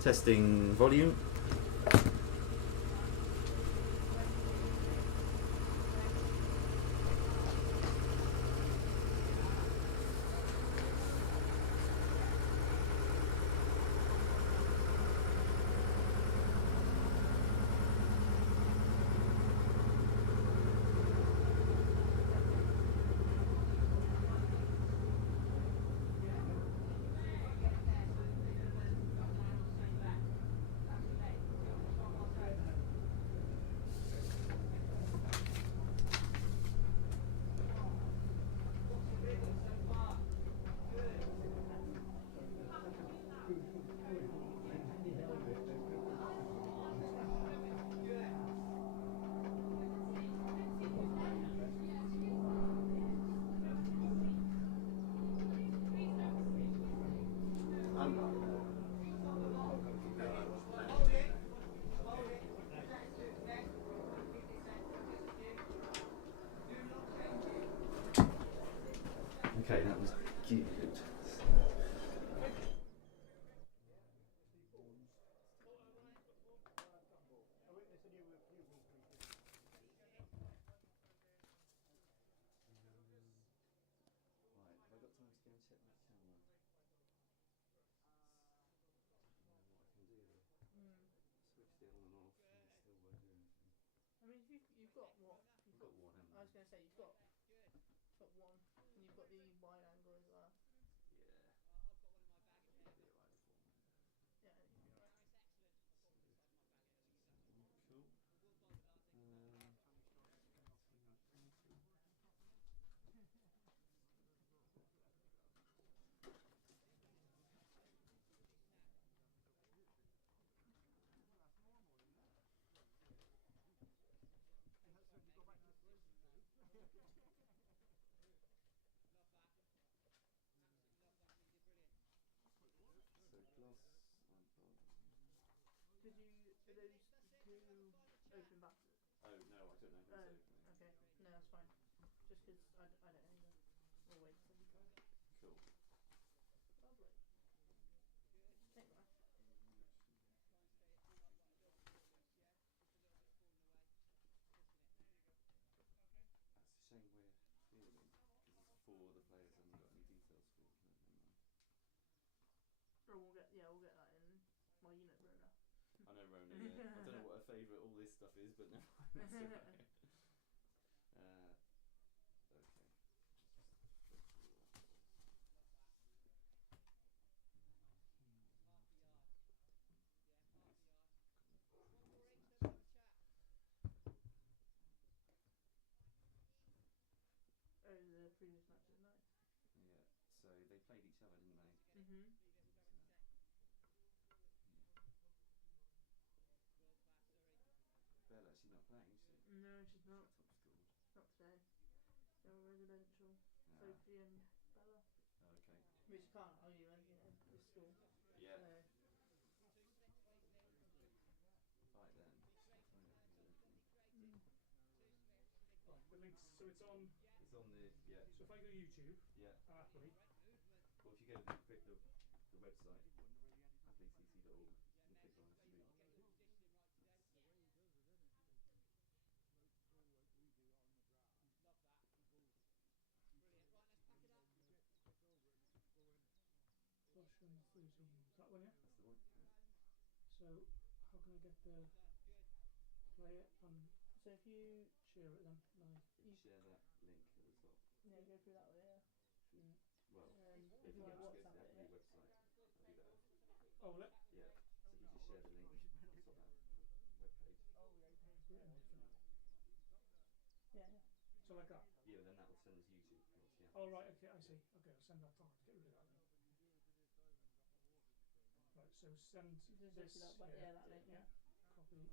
Testing volume. Okay, that was good. Right, have I got time to go and check that camera? I don't know what I can do here. Switched it on and off and it still won't do anything. I mean, if you've got what? I've got one, haven't I was going to say, you've got one, and you've got the wide angle as well. Yeah. It'll be alright for me. Yeah, I think you'll be alright. Cool. So gloss, Are those two open batters? Oh no, I don't know who's opening. Okay, no, that's fine. Just because I don't know either. We'll wait till you come. Cool. Lovely. Take that. That's a shame we're fielding because it's 4 of the players haven't got any details scored. No, never mind. Or we'll get that in. Well, you know Rona. I know Rona. Yeah. I don't know what her favourite all this stuff is, but never mind. That's alright. Okay. Oh, the previous match is nice. Yeah. So they played each other, didn't they? Mhm. Bella, she's not playing, is she? No, she's not. Top scored. Not today. They're residential. Sophie and Bella. Okay. Which you can't argue with, this school. Yeah. So. Right then. Right, the links. So it's on. It's on the So if I go to YouTube. Yeah. Apperley. Well, if you go to the website, appleycc.org, you can click on the stream. Russian 13. Is that one, yeah? That's the one. Yeah. So how can I get the play it and So if you share it then? Live. You share that link at the top. Yeah, go through that way. Yeah. Well, if you want to WhatsApp to it, the website, I'll do that. Oh, will it? Yeah. So if you just share the link at the top of that webpage. Yeah. So like that? Yeah, then that will send us YouTube. Yeah. Oh right, okay, I see. Okay, I'll send that to get rid of that then. Right, so send this that link, yeah. Copy.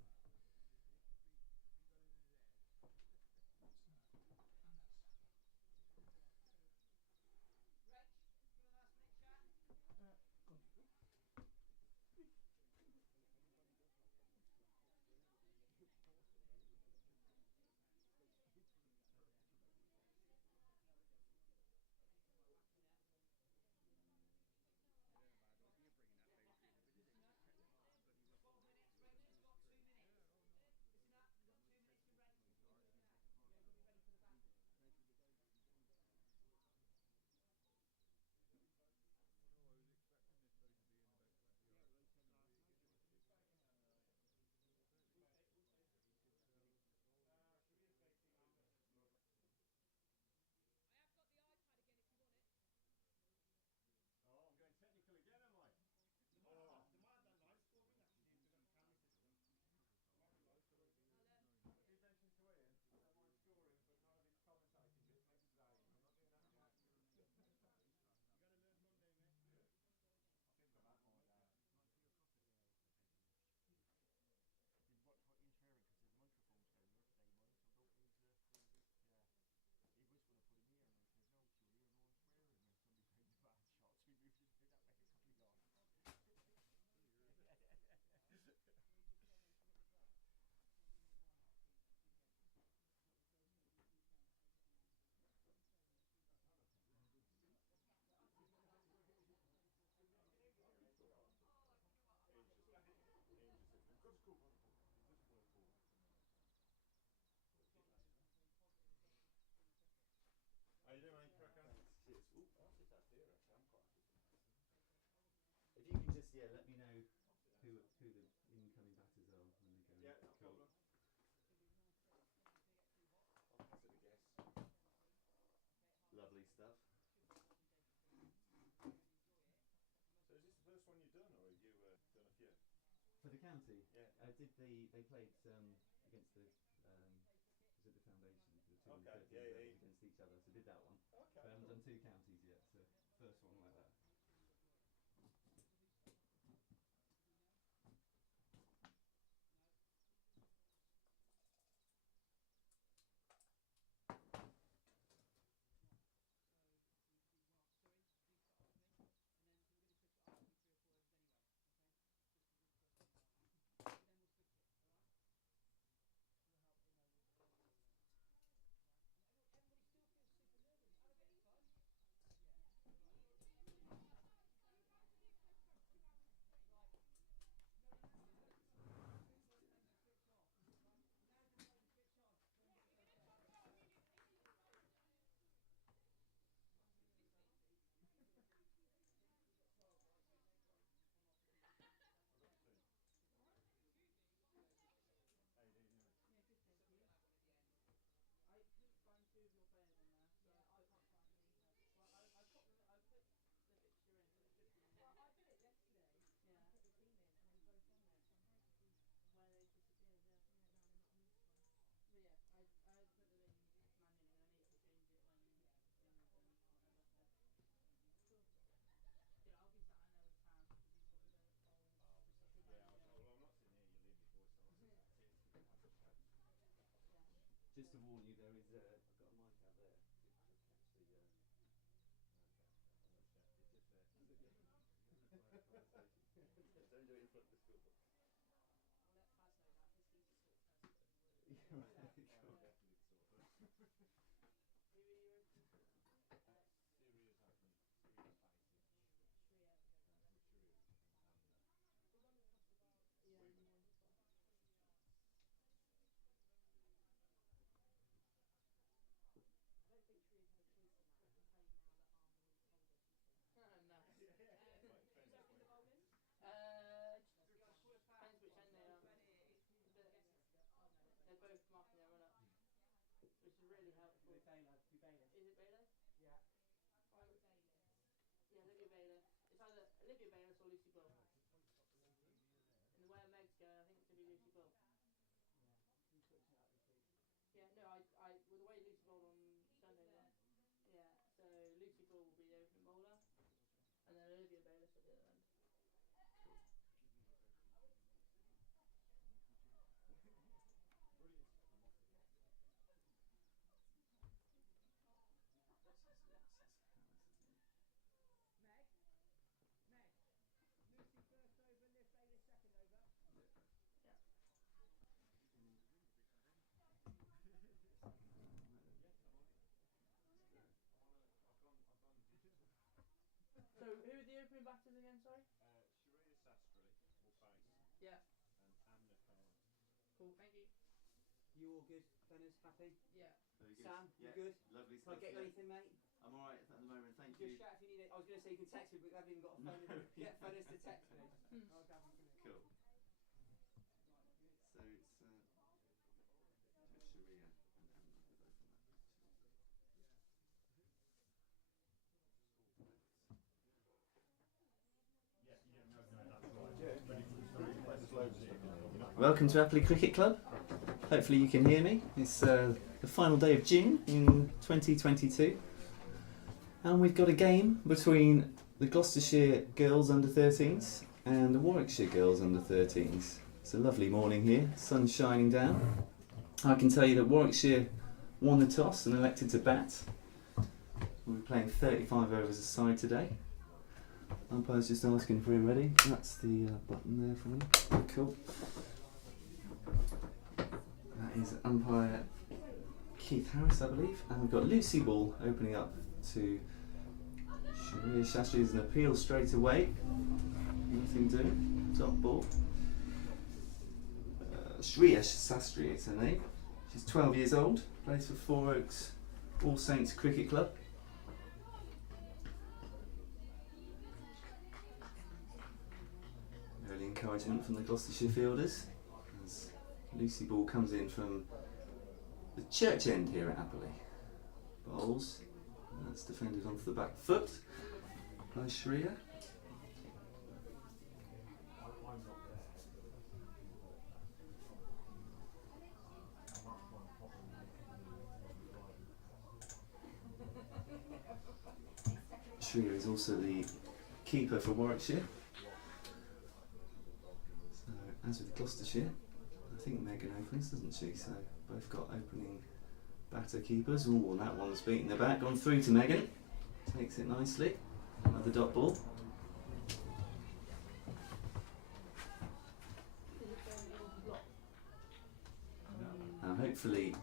For the county? Yeah. They played against the was it the foundation? The two Okay, and 13 yeah, girls against each other. So did that one. Okay. We haven't Cool. done two counties yet, so first one like that. How you doing? You Yeah, good, thank you. I couldn't find two of your players on there. So I can't find them either. Well, I put them. I put the fixture in, so it should be in there. Well, I did it yesterday. Yeah. I put the team in, and they were both on there. So I'm very confused. Where they disappeared. Yeah. Yeah, no, they're not on this one. But yeah, I put them in manually, and I need to change it when Yeah. things and whatever. So Cool. yeah, I'll be sat in there with Sam because he's got the bowling Oh, stuff so, with yeah. Andy. Well, I'm not sitting here. You'll hear my voice. So I'll sit sat here to have a chat. Yeah. Just to warn you, there is I've got a mic out there to catch the. Okay. I must have it just there. Private conversation. Don't do it in front of the school. I'll let Faz know that because he's the sort of person that you would. Yeah, right, I'm cool. definitely the sort of person. Who are you opening for? Syria's opening. Syria's facing. Shreya. Well, Sharia and Amna. The one across the bar. Yeah. Women. Yeah. I don't think Shreya's had a choice in that. I can tell you now that Arm already told her she's taking it. Nice. Well, it Who's depends opening the when. bowling? Depends which end they are. I'm guessing it's good. Oh no, They're both marking their run up, which is really helpful. Do Baylor? Do Baylor? Is it Baylor? Yeah. Olivia Bayliss. Yeah, Olivia Baylor. It's either Olivia Bayliss or Lucy Bull. And the way Meg's going, I think it's going to be Lucy Bull. Yeah. Who's switching it up this week? Yeah, no, well, the way Lucy bowled on Sunday, yeah, so Lucy Bull will be the opening bowler, and then Olivia Bayliss at the other end. Brilliant. I'm off it. Meg. Meg. Lucy first over, Liv Bayliss second over. Yeah. Yes, I'm on it. I've gone digital. So who are the opening batters again, sorry? Sharia Sastry will face. Yeah. And Amna Khan. Cool, thank you. You all good? Dennis, happy? Yeah. Very good. Sam, you Yeah, good? lovely Can stuff. I get you Yeah. anything, mate? I'm alright at the moment, thank Just you. shout if you need it. I was going to say you can text me, but we haven't even got a phone. Get phoners to text me. I'll grab them from Cool. So it's Sharia and Amna, they're both on that pitch. Welcome to Apperley Cricket Club. Hopefully you can hear me. It's the final day of June in 2022. And we've got a game between the Gloucestershire girls under 13s and the Warwickshire girls under 13s. It's a lovely morning here, sun's shining down. I can tell you that Warwickshire won the toss and elected to bat. We're playing 35 overs a side today. Umpire's just asking if we're ready. That's the button there for me. Cool. That is umpire Keith Harris, I believe. And we've got Lucy Bull opening up to Sharia Sastry. Is an appeal straight away. Nothing doing. Top ball. Sharia Sastry is her name. She's 12 years old. Plays for Four Oaks All Saints Cricket Club. Early encouragement from the Gloucestershire fielders as Lucy Ball comes in from the church end here at Apperley. Bowls, that's defended onto the back foot by Sharia. Shreya is also the keeper for Warwickshire. So, as with Gloucestershire, I think Megan opens, doesn't she? So, both got opening batter keepers. Ooh, and that one's beaten the back, gone through to Megan. Takes it nicely. Another dot ball. Now, hopefully,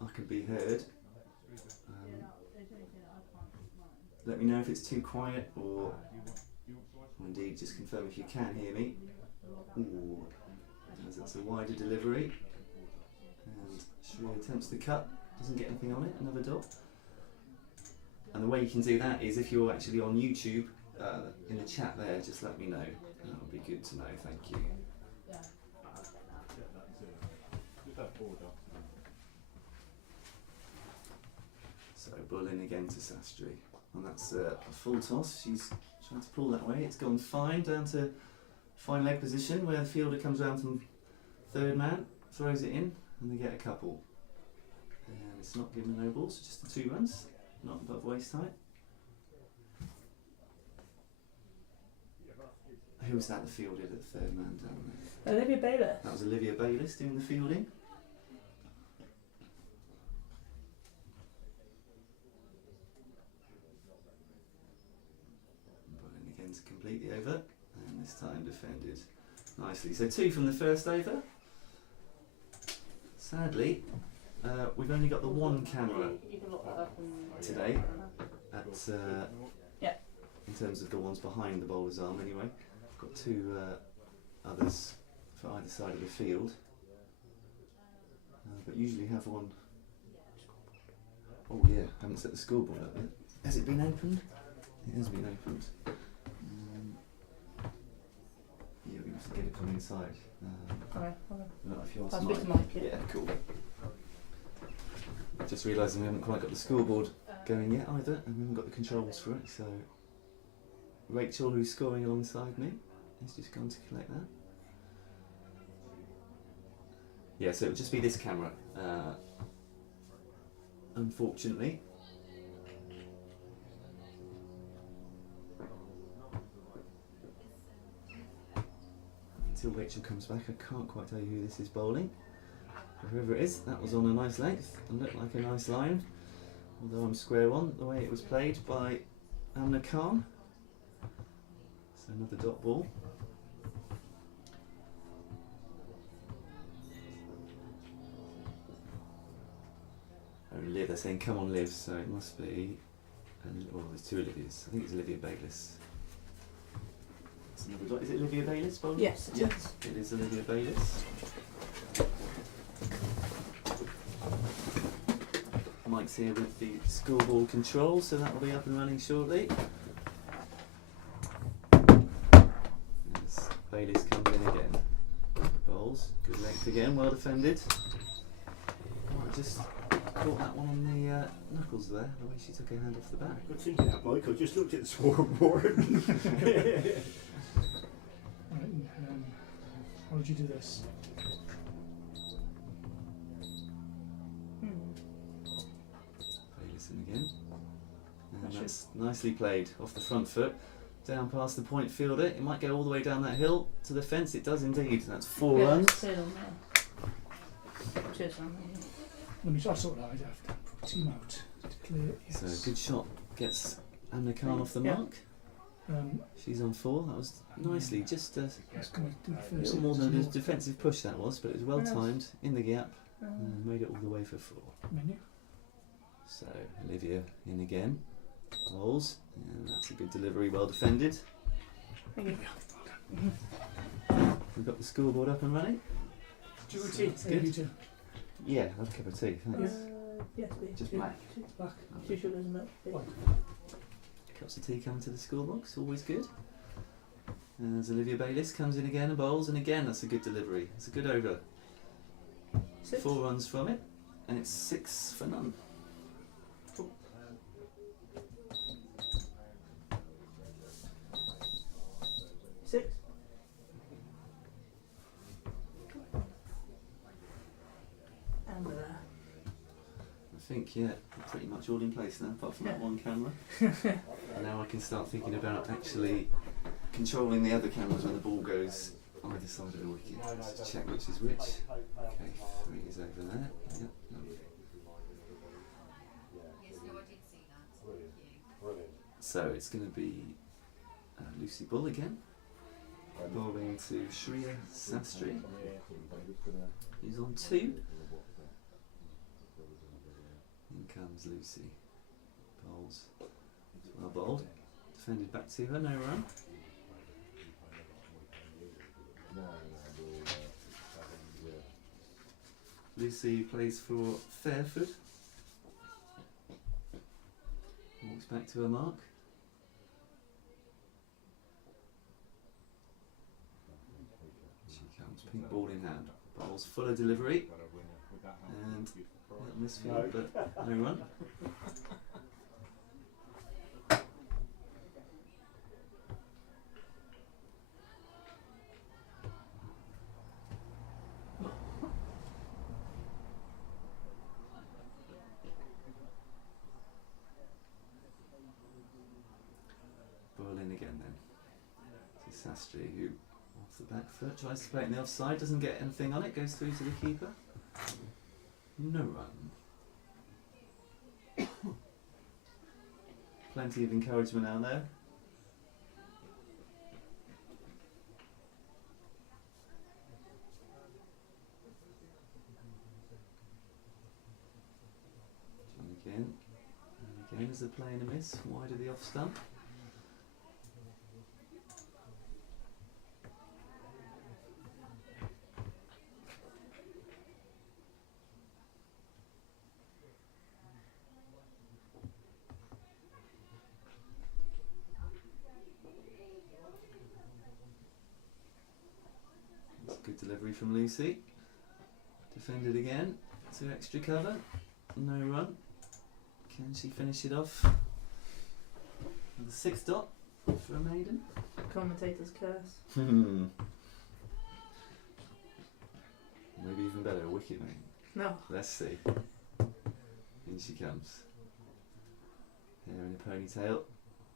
I can be heard. Let me know if it's too quiet or indeed just confirm if you can hear me. Ooh, as that's a wider delivery. And Shreya attempts the cut, doesn't get anything on it, another dot. And the way you can do that is if you're actually on YouTube, in the chat there, just let me know. That would be good to know, thank you. So ball in again to Sastry. And that's a full toss. She's trying to pull that way. It's gone fine, down to fine leg position where the fielder comes round from third man, throws it in, and they get a couple. And it's not given no balls, just the 2 runs, not above waist height. Who was that that fielded at the third man down there? Olivia Bayless. That was Olivia Bayliss doing the fielding. To complete the over, and this time defended nicely. So 2 from the first over. Sadly, we've only got the one camera You can lock that up and today, in terms of the ones behind the bowler's arm anyway. Got 2 others for either side of the field, but usually have one. Oh yeah, haven't set the scoreboard up yet. Has it been opened? It has been opened. Yeah, we have to get it from inside. okay. Not if you ask I'll Mike. speak to Mike. Yeah, cool. Just realising we haven't quite got the scoreboard going yet either, and we haven't got the controls for it, so Rachel, who's scoring alongside me, has just gone to collect that. Yeah, so it'll just be this camera, unfortunately. Until Rachel comes back, I can't quite tell you who this is bowling. Whoever it is, that was on a nice length and looked like a nice line. Although I'm square on the way it was played by Amna Khan. So another dot ball. Oh, Liv, they're saying come on Liv, so it must be, well there's 2 Olivias. I think it's Olivia Bayliss. Another dot. Is it Olivia Bayliss bowling? Yes, it is. It is Olivia Bayliss. Mike's here with the scoreboard control, so that will be up and running shortly. As Bayliss comes in again. Bowls, good length again, well defended. Might just caught that one on the knuckles there, the way she took her hand off the bat. Good thinking that, Mike. I just looked at the scoreboard. Right, how would you do this? Bayliss in again. And that's nicely played off the front foot. Down past the point fielder. It might go all the way down that hill to the fence. It does indeed. That's 4 runs. Cheers on there. Cheers on there. Let me just sort that. I'd have to put team out to clear it. Yes. So good shot gets Amna Khan off the Yeah. mark. She's on 4. That was nicely. Just a Just going to do the first little more than a hit. defensive push that was, but it was well Yes. timed in the gap and made it all the way for 4. Menu. So Olivia in again. Bowls. And that's a good delivery, well defended. Thank you. We've got the scoreboard up and running. Do you want tea? That's good. You too. Yeah, I'll have a cup of tea, thanks. Yes, please. Just Yeah. black. Black. 2 sugars and milk. please. White. Cups of tea coming to the score box, always good. As Olivia Bayliss comes in again and bowls, and again that's a good delivery. It's a good over. 6. 4 runs from it, and it's 6 for none. 6. And I think, yeah, we're pretty much all in place now, apart from that Yeah. one camera. And now I can start thinking about actually controlling the other cameras when the ball goes either side of the wicket. Let's just check which is which. Okay, 3 is over there. Yep, lovely. Yes, no, I did see that. Thank you. So it's going to be Lucy Bull again, bowling to Shreya Sastry, who's on 2. In comes Lucy. Bowls. Well bowled. Defended back to her, no run. Lucy plays for Fairford. Walks back to her mark. She comes, pink ball in hand. Bowls fuller delivery. And little misfield, but no run. Ball in again then. To Sastry, who off the back foot tries to play it in the offside, doesn't get anything on it, goes through to the keeper. No run. Plenty of encouragement out there. And again is the play and a miss, wide of the off stump. Good delivery from Lucy. Defended again. 2 extra cover. No run. Can she finish it off? With a 6 dot for a maiden. Commentator's curse. Maybe even better, a wicket maiden. No. Let's see. In she comes. Hair in a ponytail.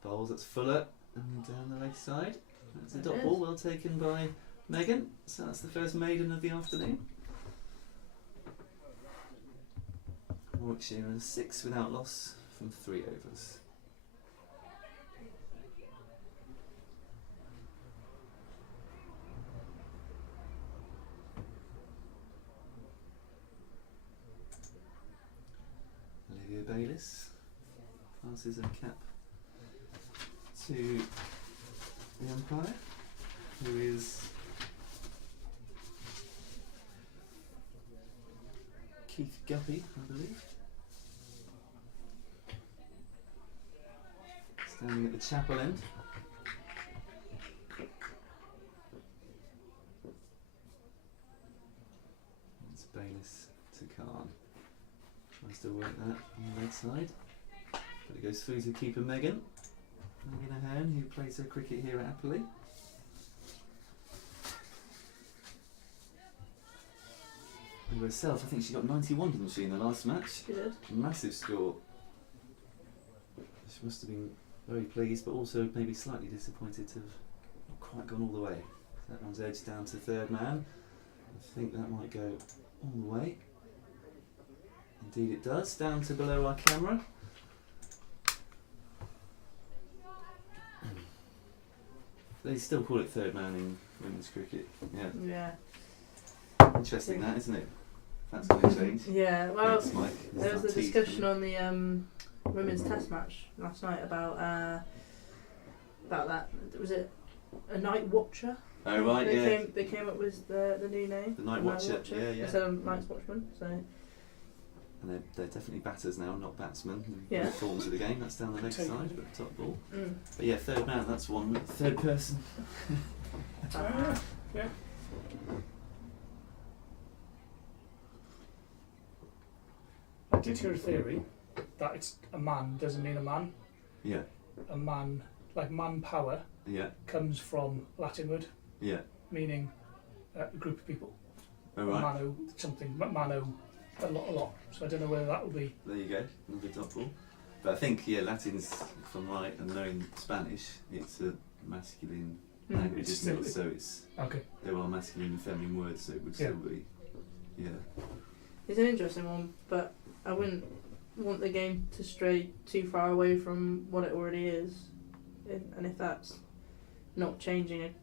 Bowls, that's Fuller. And down the leg side. That's a There dot it ball, is. well taken by Megan. So that's the first maiden of the afternoon. Warwickshire 6 without loss from 3 overs. Olivia Bayliss passes a cap to the umpire, who is Keith Guppy, I believe. Standing at the chapel end. It's Bayliss to Khan. Tries to work that on the leg side. But it goes through to keeper Megan. Megan Ahern, who plays her cricket here at Apperley. And herself, I think she got 91, didn't she, in the last match? She did. Massive score. She must have been very pleased, but also maybe slightly disappointed to have not quite gone all the way. That one's edged down to 3rd man. I think that might go all the way. Indeed it does, down to below our camera. They still call it 3rd man in women's cricket. Yeah, Yeah. interesting that, isn't it? That's going to change. Yeah. Well, Thanks, Mike. there was a There's that tease discussion coming. on the women's test match last night about that. Was it a night watcher? Oh right, they yeah. They came up with the new name. The Night Watcher, yeah. Instead of Night's Watchman. So And they're definitely batters now, not batsmen. In Yeah. both forms of the game. That's down the leg Take side, it. but top ball. mm. But yeah, 3rd man. That's one. 3rd person. Yeah. I did hear a theory that it's a man doesn't mean a man. Yeah, A man, like manpower, yeah, comes from Latin word yeah. meaning a group of people. All right. Mano something, mano a lot. So I don't know whether that will be. There you go, another dot ball. But I think, yeah, Latin's, if I'm right, and knowing Spanish, it's a masculine language, It's isn't it? still- So it's, Okay. there are masculine and feminine words, so it would Yeah. still be, yeah. It's an interesting one, but I wouldn't want the game to stray too far away from what it already is, and if that's not changing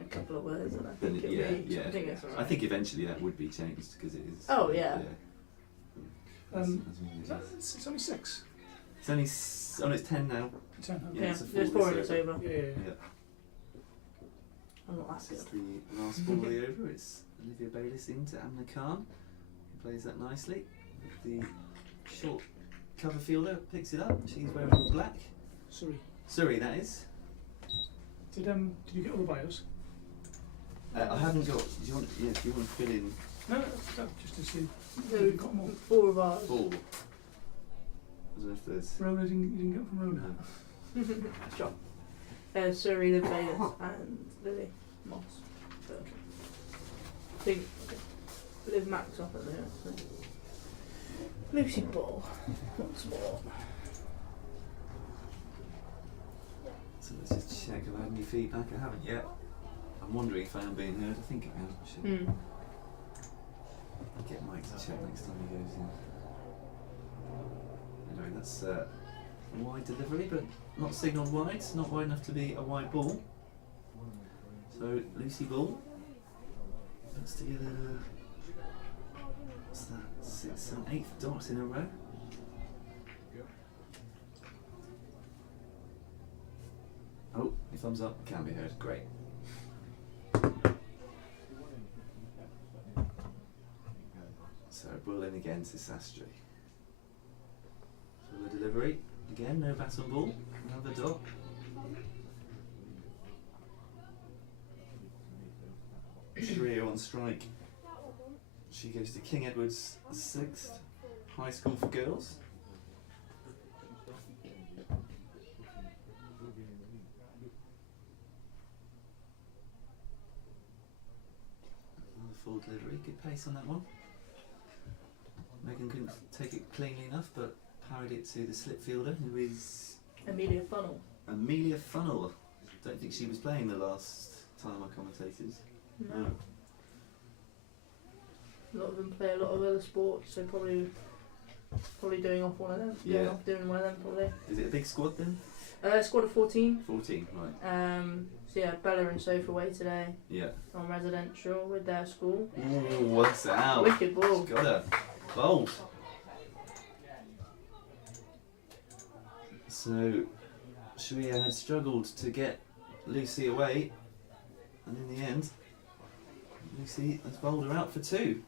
a couple of words, then I Then think it- it'll be. yeah. I think it's alright. I think eventually that would be changed because it is. Oh, yeah. It's only 6. It's only it's 10 now. 10. Okay. Yeah, Yeah, it's a there's full 4 and it's over. Yeah. Yeah. I'm not that This is good. the last ball of the over. It's Olivia Bayliss into Amna Khan, who plays that nicely. The short cover fielder picks it up. She's wearing black. Sorry. That is. Did you get all the bios? I haven't got. Do you want? Yeah. Do you want to fill in No, just to see. So You've got more. 4 of ours. 4? I don't know if there's. Rona you didn't get from Rona. No. John. Surrey, Liv Bayliss, and Lily Moss. So, I think Liv Max off at there. So. Lucy Ball. Once more. So let's just check. Have I had any feedback? I haven't yet. I'm wondering if I am being heard. I think I am. I should get Mike to check next time he goes in. Anyway, that's a wide delivery, but not signalled wide. It's not wide enough to be a wide ball. So Lucy Ball puts together. What's that? 6, 7, 8 dots in a row. Oh, your thumbs up. Can be heard. Great. So ball in again to Sastry. So the delivery. Again, no baton ball. Another dot. Shreya on strike. She goes to King Edward's 6th high school for girls. Another full delivery. Good pace on that one. Megan couldn't take it cleanly enough, but parried it to the slip fielder, who is Amelia Funnel. Amelia Funnel. Don't think she was playing the last time I commentated. No. A lot of them play a lot of other sports, so probably doing off one of them. Yeah. Doing one of them probably. Is it a big squad then? Squad of 14. 14, right. So yeah, Bella and Soph away today Yeah. on residential with their school. Ooh, what's out? Wicked ball. Got her. Bold. So, Shreya had struggled to get Lucy away, and in the end, Lucy has bowled her out for 2.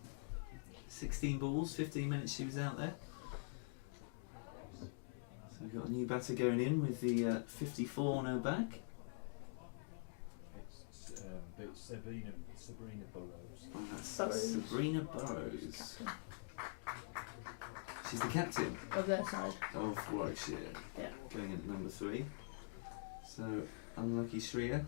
16 balls, 15 minutes she was out there. So we've got a new batter going in with the 54 on her back. It's Sabrina Burrows. Oh, that's Burrows. Sabrina Burrows. She's the captain Of their side. of Warwickshire. Yeah. Going in at number 3. So, unlucky Shreya.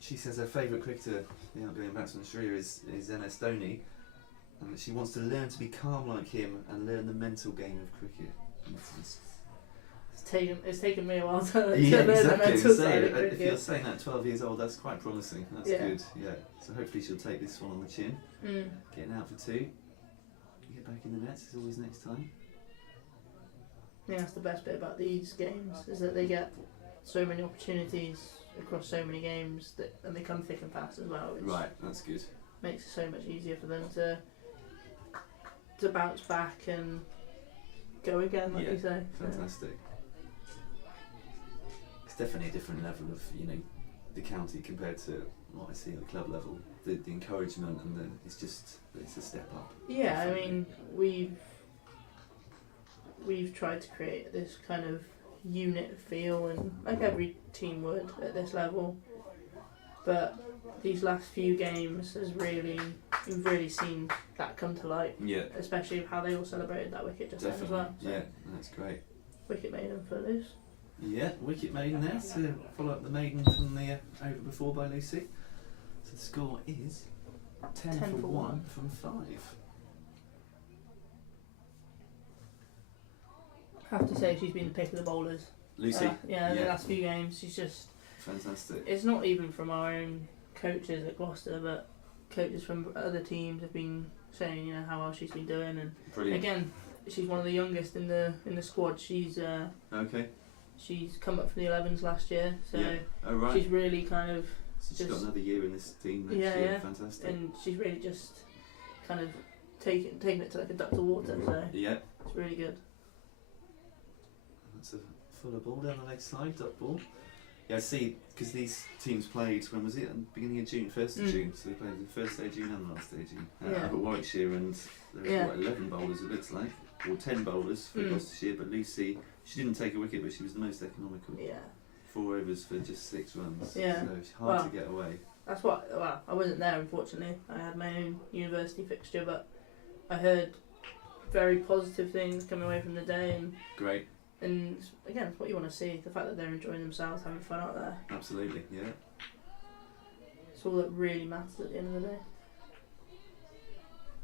She says her favourite cricketer, the outgoing batsman Shreya, is MS Dhoni, and that she wants to learn to be calm like him and learn the mental game of cricket. It's taken me a while to Yeah, learn the exactly. mental So side of if you're cricket. saying that 12 years old, that's quite promising. That's Yeah. good. Yeah. So hopefully she'll take this one on the chin. Getting out for 2. Get back in the nets is always next time. I think that's the best bit about these games, is that they get so many opportunities across so many games, and they come thick and fast as well, which Right, that's good. makes it so much easier for them to bounce back and go again, like Yeah, you say. So, Fantastic. It's definitely a different level of, the county compared to what I see at the club level. The encouragement and it's a step up. yeah, I Definitely. mean, we've tried to create this kind of unit feel, and like every team would at this level, but these last few games you've really seen that come to light, Yeah, especially how they all celebrated that wicket just then as definitely. well. So Yeah, that's great. wicket made them for this. Yeah, wicket maiden there to follow up the maiden from the over before by Lucy. So the score is 10 for 1 from 5. I have to say she's been the pick of the bowlers. Lucy, The last few games she's just. fantastic. It's not even from our own coaches at Gloucester, but coaches from other teams have been saying, how well she's been doing, and Brilliant. again, she's one of the youngest in the squad. She's Okay. she's come up from the 11s last year, so Yeah. Oh, right. she's really kind of, So she's got just- another year in this team next Yeah, year. yeah. Fantastic. and she's really just kind of taking it to like a duck to water. So Yeah. it's really good. That's a fuller ball down the leg side, dot ball. Yeah, I see, because these teams played, when was it? At the beginning of June, 1st of Mm. June. So they played the first day of June and the last day of June. Yeah. Up at Warwickshire, and there was Yeah. 11 bowlers, it looks like, or 10 bowlers for Mm. Gloucestershire. But Lucy, she didn't take a wicket, but she was the most economical. Yeah, 4 overs for just 6 runs. Yeah. So it's hard to Well, get away. that's what. Well, I wasn't there, unfortunately. I had my own university fixture, but I heard very positive things coming away from the day, Great. and again, it's what you want to see. The fact that they're enjoying themselves, having fun out there. Absolutely. Yeah. It's all that really matters at the end of the day.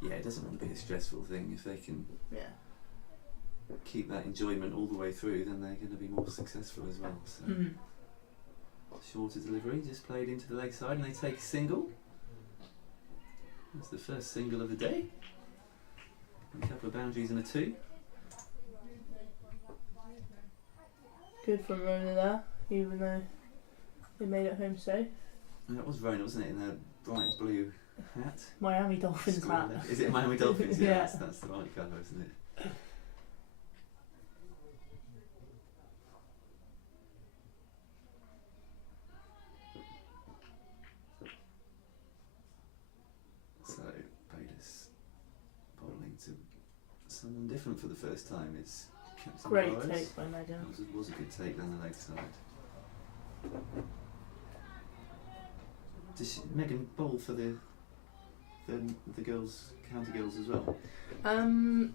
Yeah, it doesn't want to be a stressful thing. If they can Yeah. keep that enjoyment all the way through, then they're going to be more successful as well. So. Mhm. Shorter delivery, just played into the leg side, and they take a single. That's the first single of the day. A couple of boundaries and a 2. Good from Rona there, even though they made it home safe. And that was Rona, wasn't it, in a bright blue hat? Miami Dolphins hat. Is it Miami Dolphins? Yeah, Yeah. that's the right colour, isn't it? So, Bayless bowling to someone different for the first time. It's Captain Great Burrows. take by Megan. It was a good take down the leg side. Does Megan bowl for the girls, county girls as well? Or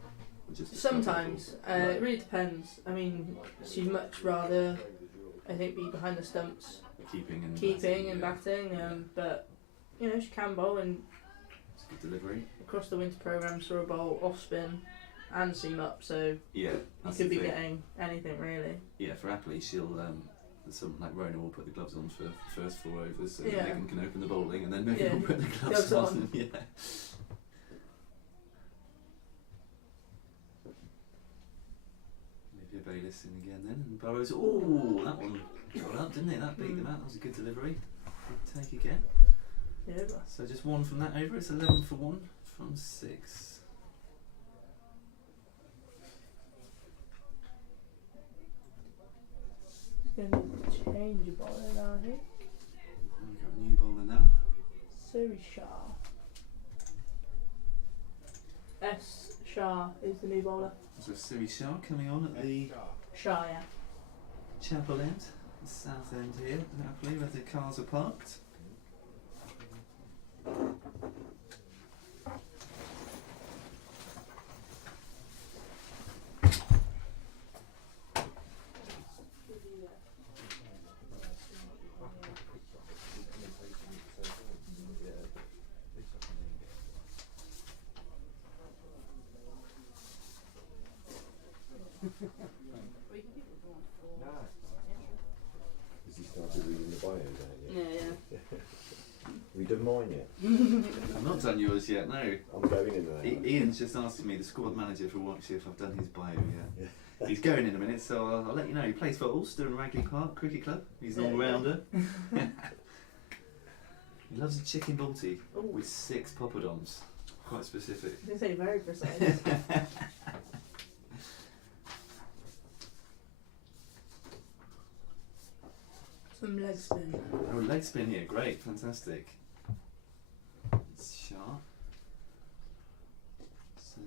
just the Sometimes. Right. It really depends. I mean, she'd much rather, I think, be behind the stumps, keeping and keeping batting, and yeah. batting. But she can bowl, and It's a good delivery. across the winter programme saw a bowl off spin and seam up, so Yeah, you that's could the be thing. getting anything really. Yeah, for Apperley, she'll something like Rona will put the gloves on for the first 4 overs, so that Yeah. Megan can open the bowling, and then Megan Yeah. will put the gloves Gloves on. on. Yeah. Olivia Bayliss in again then, and Burrows. Oh, that one got up, didn't it? That beat them out. That was a good delivery. Good take again. Yeah, but So just 1 from that over. It's 11 for 1 from 6. going to change a bowler now, I think. We've got a new bowler now. Siri Shah. S. Shah is the new bowler. So Siri Shah coming on at the Shah, yeah. Chapel end, the south end here, I believe, where the cars are parked. Has he started reading the bio now Yeah, yet? yeah. Have you done mine yet? I've not done yours yet, no. I'm going in there. Ian's just asking me, the squad manager for Warwickshire, if I've done his bio yet. He's going in a minute, so I'll let you know. He plays for Ulster and Ragley Park Cricket Club. He's an Yeah, all-rounder. He loves a chicken balti Oh, with 6 poppadoms. Quite specific. I was going to say very precise. Some leg spin. Oh, leg spin here, great, fantastic. It's sharp. So,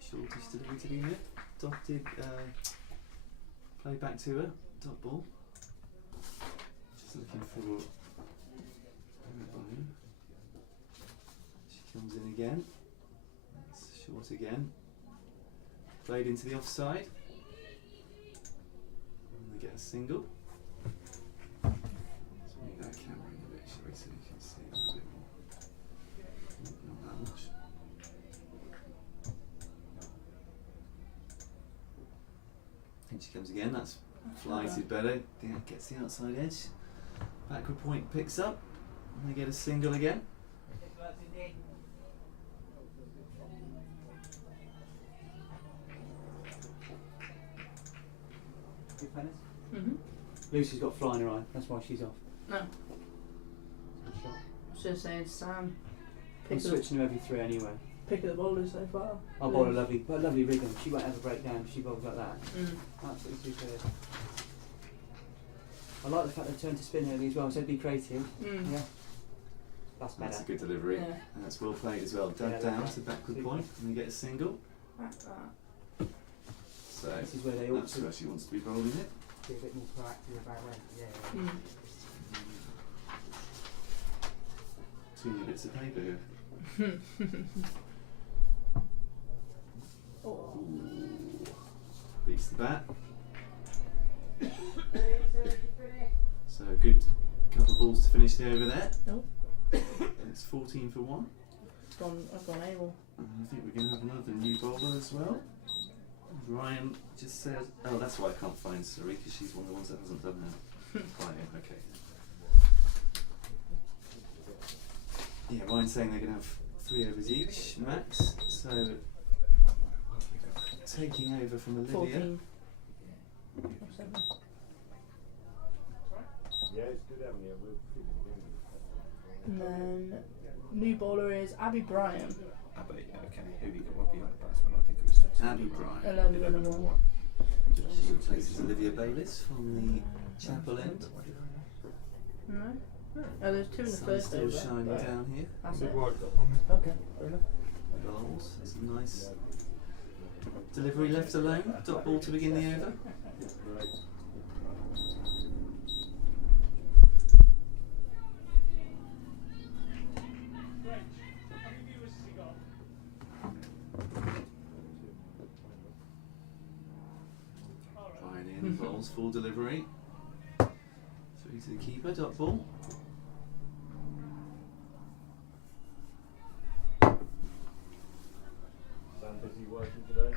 shortish delivery to be hit. Dotted, play back to her, dot ball. Just looking for she comes in again. It's short again. Played into the offside. single. So move that camera in a bit, shall we, so you can see a bit more. Not that much. And she comes again, that's flighted better, yeah, gets the outside edge. Backward point picks up, and they get a single again. Good tennis. Mhm. Lucy's got fly in her eye, that's why she's off. No, Good shot. I was just saying Sam. I'm Pick of, switching her every 3 anyway. pick of the bowlers so far. I'll bowl a lovely rhythm. She won't ever break down if she bowls like that. Mm. Absolutely superb. I like the fact they turned to spin early as well, so be creative. Mm. Yeah. That's better. That's a good delivery, Yeah. and that's well played as well. Dug Yeah, down that's to backward super. point, and they get a single. Like that. So This is where they ought that's to where she wants to be bowling it. be a bit more proactive about when. Yeah. Mm. Too many bits of paper here. Oh. Ooh. Beats the bat. So good couple of balls to finish the over there. Nope. It's 14 for 1. I've gone able. And I think we're going to have another new bowler as well. Ryan just said, oh, that's why I can't find Sari, because she's one of the ones that hasn't done that. Oh, yeah, okay. Yeah, Ryan's saying they're going to have 3 overs each, max. So, taking over from Olivia. 14. Or 7. Yeah, it's good having you. We'll keep it And then new bowler is Abby Bryan. Abby, okay. Who have you got? What have you got at batsman? I think it was Abby Bryan. 11 and 1. She replaces Olivia Bayliss from the Chapel End. No? Oh, there's 2 in the Sun's first still over. shining but down here. That's it. Okay, fair enough. Bowls. It's a nice delivery left alone. Dot ball to begin the over. Right. How many viewers has he got? Ryan in, bowls, full delivery. Through to the keeper, dot ball. Sam busy working today?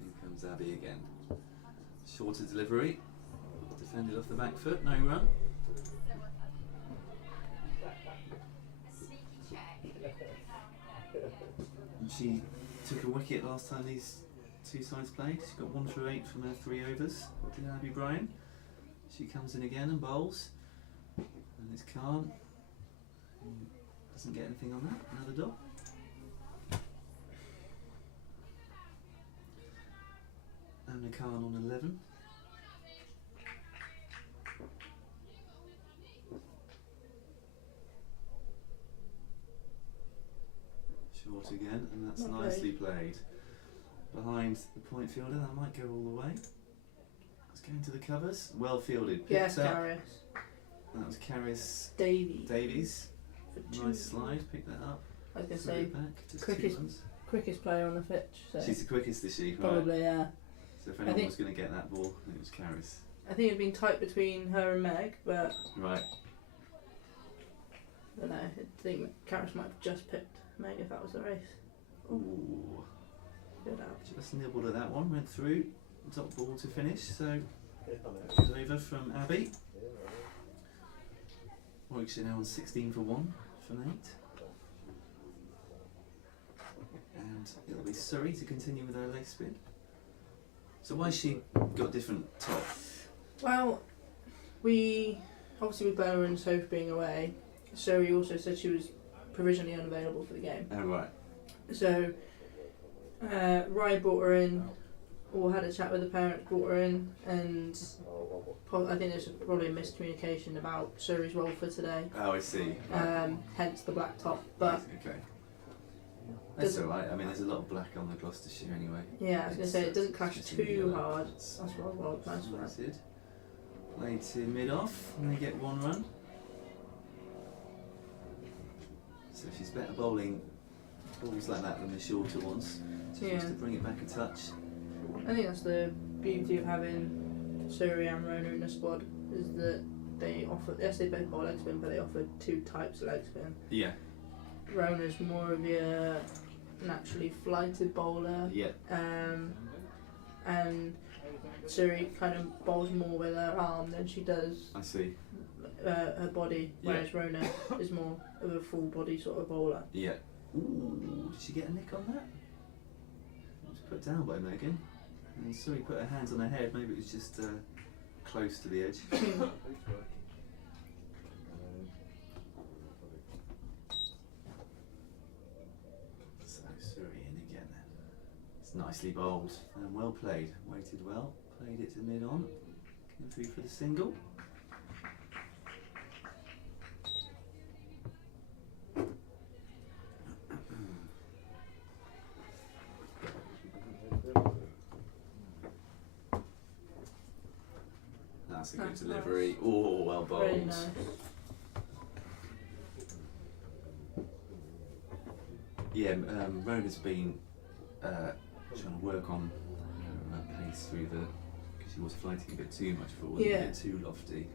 Here comes Abby again. Shorter delivery. Defended off the back foot, no run. And she took a wicket last time these two sides played. She got 1 through 8 from her 3 overs. Did Abby Bryan. She comes in again and bowls. And it's Khan. Who doesn't get anything on that. Another dot. And Khan on 11. Short again, and that's Not nicely played. Behind the point fielder, that might go all the way. It's going to the covers. Well fielded. Yes, Picked up. Gareth. That was Caris Davies. Davies. For 2. Nice slide, pick that up. I was going to Throw say, it back. Just quickest- 2 runs. quickest player on the pitch. So She's the quickest, is she? Right. probably, yeah. So if anyone think- was going to get that ball, it was Caris. I think it'd been tight between her and Meg, but Right. I don't know. I think Karis might have just picked Meg if that was the race. Ooh. Good out. Just nibbled at that one, went through. Top ball to finish, so good over from Abby. Warwickshire now on 16 for 1 from 8. And it'll be Surrey to continue with her leg spin. So why's she got a different top? Well, we obviously with Bella and Soph being away, Surrey also said she was provisionally unavailable for the game. Oh right. So Rye brought her in, or had a chat with the parents, brought her in, and I think there's probably a miscommunication about Surrey's role for today. Oh, I see. Right. Hence the black top. But okay. That's alright. I mean, there's a lot of black on the Gloucestershire anyway. yeah, I was going to say it doesn't clash It's too yellow. hard. It's That's what I want. That's what Sorted. Play to mid off, and they get 1 run. So she's better bowling Always like that than the shorter ones. Just to bring it back a touch. I think that's the beauty of having Surrey and Rona in the squad, is that they offer, yes, they both bowl leg spin, but they offer two types of leg spin. Yeah. Rona's more of your naturally flighted bowler, Yeah. and Surrey kind of bowls more with her arm than she does I see. her body, whereas Rona is more of a full body sort of bowler. Yeah. Ooh, did she get a nick on that? It was put down by Megan. And Surrey put her hands on her head, maybe it was just close to the edge. So Surrey in again. It's nicely bowled and well played. Weighted well, played it to mid on. Came through for the single. That's a good That's delivery. nice. Oh, well bowled. Very nice. Yeah, Rona's been trying to work on her pace through the, because she was flighting a bit too much for it, a bit too lofty.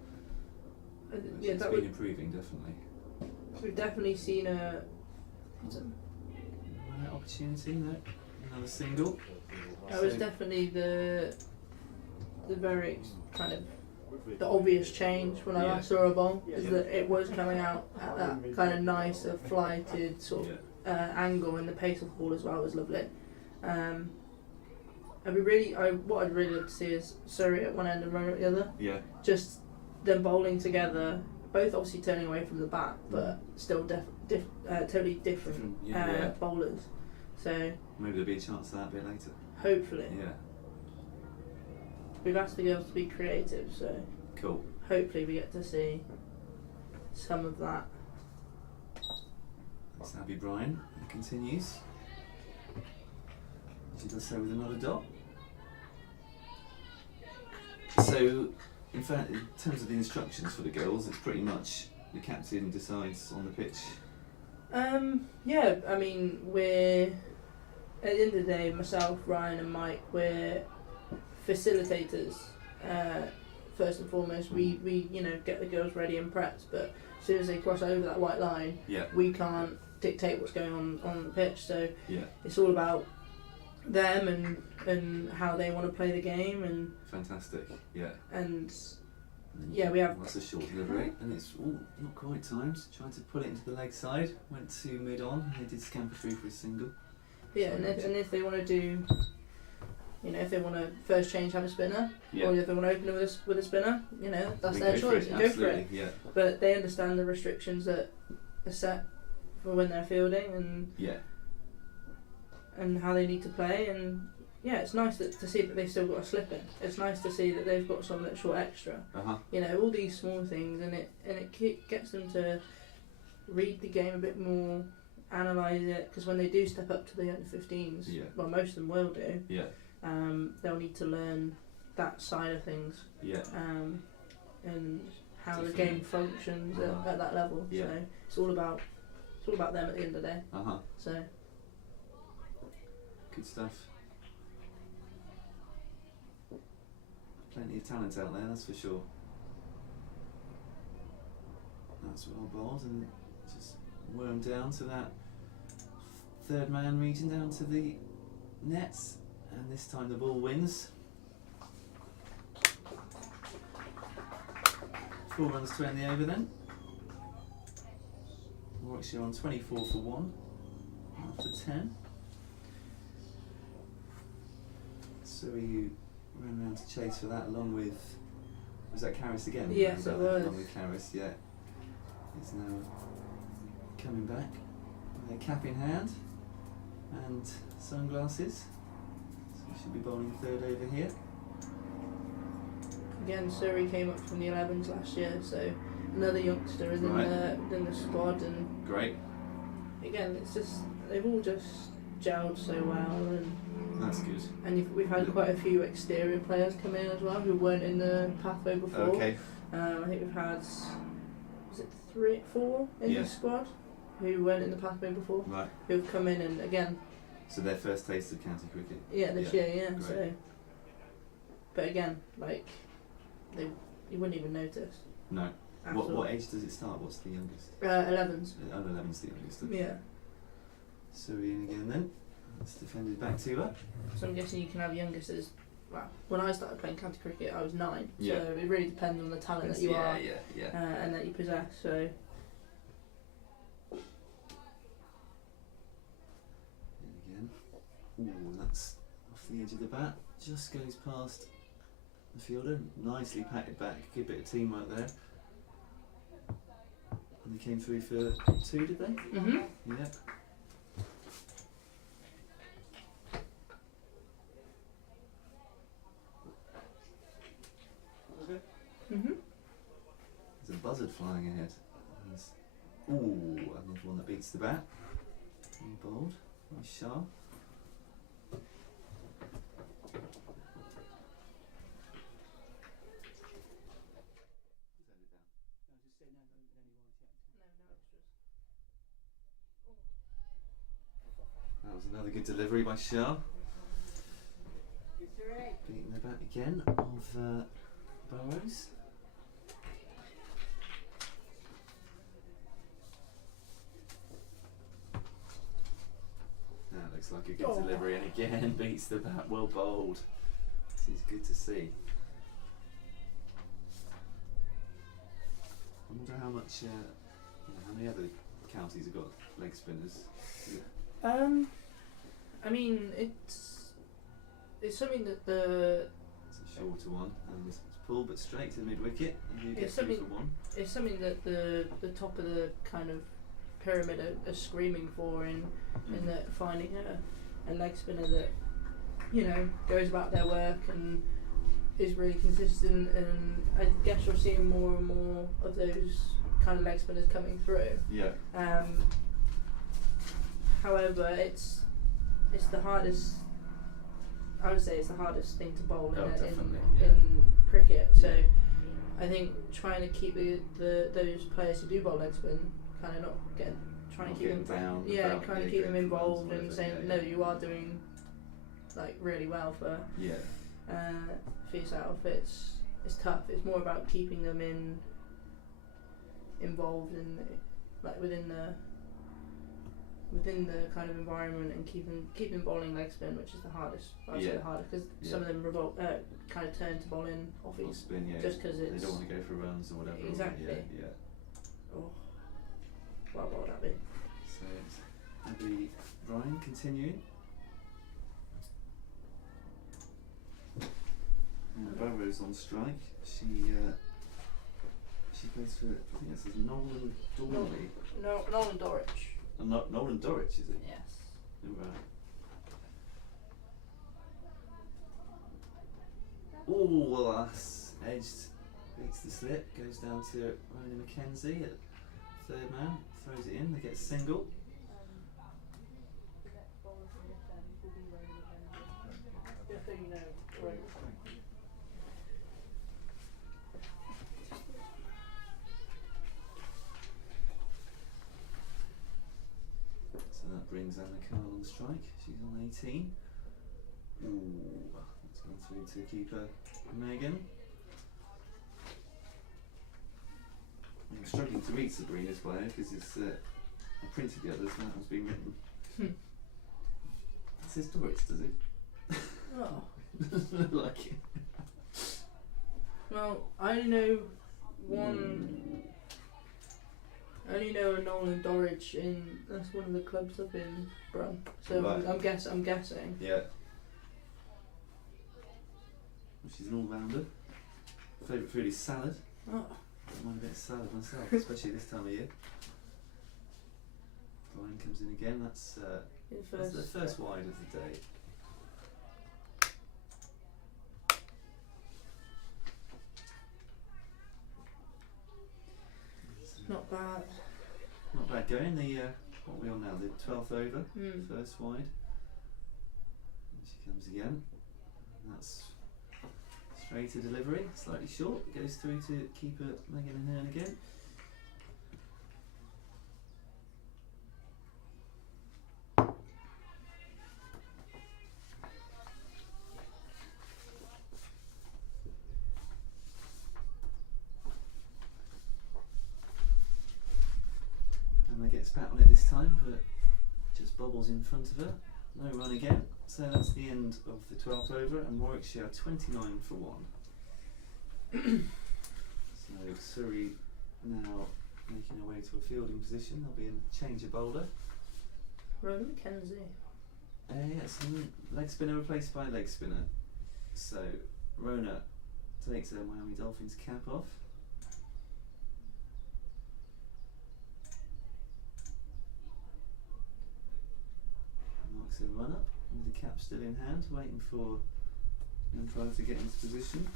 Yeah, She's that been would, improving, definitely. we've definitely seen a. That opportunity, no? Another single. That was So- definitely the very kind of the obvious change when I Yeah. last saw a bowl, is that it was coming out at that kind of nice, flighted sort of angle, and the pace of the ball as well was lovely. What I'd really like to see is Surrey at one end and Rona at the other. Yeah. Just them bowling together, both obviously turning away from the bat, but still totally different Yeah. bowlers. So Maybe there'll be a chance of that a bit later. hopefully, Yeah. we've asked the girls to be creative, so Cool. hopefully we get to see some of that. That's Abby Bryan. It continues. She does so with another dot. So, in fact, in terms of the instructions for the girls, it's pretty much the captain decides on the pitch. Yeah, I mean, we're at the end of the day, myself, Ryan, and Mike, we're facilitators. First and foremost, we get the girls ready and prepped, but as soon as they cross over that white line, Yeah. we can't dictate what's going on the pitch. So Yeah. it's all about them and how they want to play the game, and Fantastic. Yeah. and yeah, we have. That's a short delivery, and it's not quite timed. Tried to pull it into the leg side, went to mid on, and they did scamper through for a single. Yeah, and if they want to do, if they want to first change, have a spinner, Yeah. or if they want to open it with a spinner, that's They their go for choice. it, And go for it. absolutely, yeah. But they understand the restrictions that are set for when they're fielding, Yeah. and how they need to play. And yeah, it's nice to see that they've still got a slip in. It's nice to see that they've got some that short extra. All these small things, and it gets them to read the game a bit more, analyse it, because when they do step up to the under 15s, well, most of them will do. Yeah. They'll need to learn that side of things. Yeah. And how the Definitely. game functions at that level. Yeah. So it's all about them at the end of the day. So Good stuff. Plenty of talent out there, that's for sure. That's well bowled, and just worm down to that third man region, down to the nets, and this time the ball wins. 4 runs to end the over then. Warwickshire on 24 for 1 after 10. So you ran around to chase for that, along with, was that Caris again? Yes, it was. Along with Caris, yeah. He's now coming back with a cap in hand and sunglasses. So he should be bowling third over here. again, Surrey came up from the 11s last year, so another youngster is in the squad, and Great. again, it's just they've all just gelled so well, and That's good. we've had quite a few exterior players come in as well who weren't in the pathway before. Okay. I think we've had, was it 4 in Yeah. the squad? who weren't in the pathway before, Right. who have come in and again, So their first taste of county cricket. this year, yeah. Great. So, but again, like you wouldn't even notice. No. at What all. age does it start? What's the youngest? 11s. Under 11's the youngest. Yeah. Surrey in again then. That's defended back to her. So I'm guessing you can have youngest as well. When I started playing county cricket, I was 9. Yeah. So it really depends on the talent that you are and that you possess. So In again. Ooh, that's off the edge of the bat. Just goes past the fielder. Nicely patted back. Good bit of teamwork there. And they came through for 2, did they? mhm. Yep. Mhm. There's a buzzard flying ahead. Ooh, another one that beats the bat. Bold. Nice sharp. That was another good delivery by Shah. Beating the bat again of Burrows. That looks like a good Oh. delivery, and again beats the bat. Well bowled. This is good to see. I wonder how much, how many other counties have got leg spinners? I mean, it's something that the It's a shorter one, and it's pulled but straight to the mid wicket. And you get It's through something- for 1. it's something that the top of the kind of pyramid are screaming for in that finding a leg spinner that goes about their work and is really consistent, and I guess you're seeing more and more of those kind of leg spinners coming through. Yeah. However, it's the hardest. I would say it's the hardest thing to bowl Oh, in definitely, yeah. in cricket. So Yeah. I think trying to keep those players who do bowl leg spin kind of trying Not to keep them getting down yeah, without trying to keep them going for runs involved or and whatever, saying yeah, no, yeah. you are doing like really well for Yeah. yourself. It's tough. It's more about keeping them involved in like within the kind of environment and keeping bowling leg spin, which is the hardest. I'd say Yeah. the hardest because Yeah. some of them kind of turn to bowling off Or each spin, yeah. just 'cause they it's- don't want to go for runs or whatever. or- Exactly. Yeah. Oh, what would that be? So it's Abby Ryan continuing. And Burrows on strike. She plays for, I think this is Nolan Dorley. No, Nolan Dorich. Nolan Dorich, is it? Yes. Right. Oh, well, that's edged, beats the slip, goes down to Ronan McKenzie at third man, throws it in, they get a single. The next bowler from this end will be Ronan McKenzie. Just so you know, right. So that brings Anna Carl on strike. She's on 18. Ooh, that's gone through to keeper Megan. I'm struggling to read Sabrina's bio because it's I printed the others and that one's been written. It says Dorrit, does it? Oh. Doesn't look like it. Well, I only know one. I only know a Nolan Dorich that's one of the clubs up in Brum. So Right. I'm guessing. Yeah. She's an all-rounder. Favourite food is salad. Oh. I mind a bit of salad myself, especially this time of year. Brian comes in again. That's the first wide of the day. Not bad. Not bad going. The what are we on now? The 12th over. Hmm. First wide. And she comes again. That's straight to delivery. Slightly short. Goes through to keeper Megan Ahern again. bat on it this time, but just bobbles in front of her. No run again. So that's the end of the 12th over, and Warwickshire 29 for 1. So Surrey now making her way to a fielding position. They'll be in change of bowler. Rona McKenzie. Yes, leg spinner replaced by leg spinner. So Rona takes her Miami Dolphins cap off. Marks a run up with the cap still in hand, waiting for the umpire to get into position.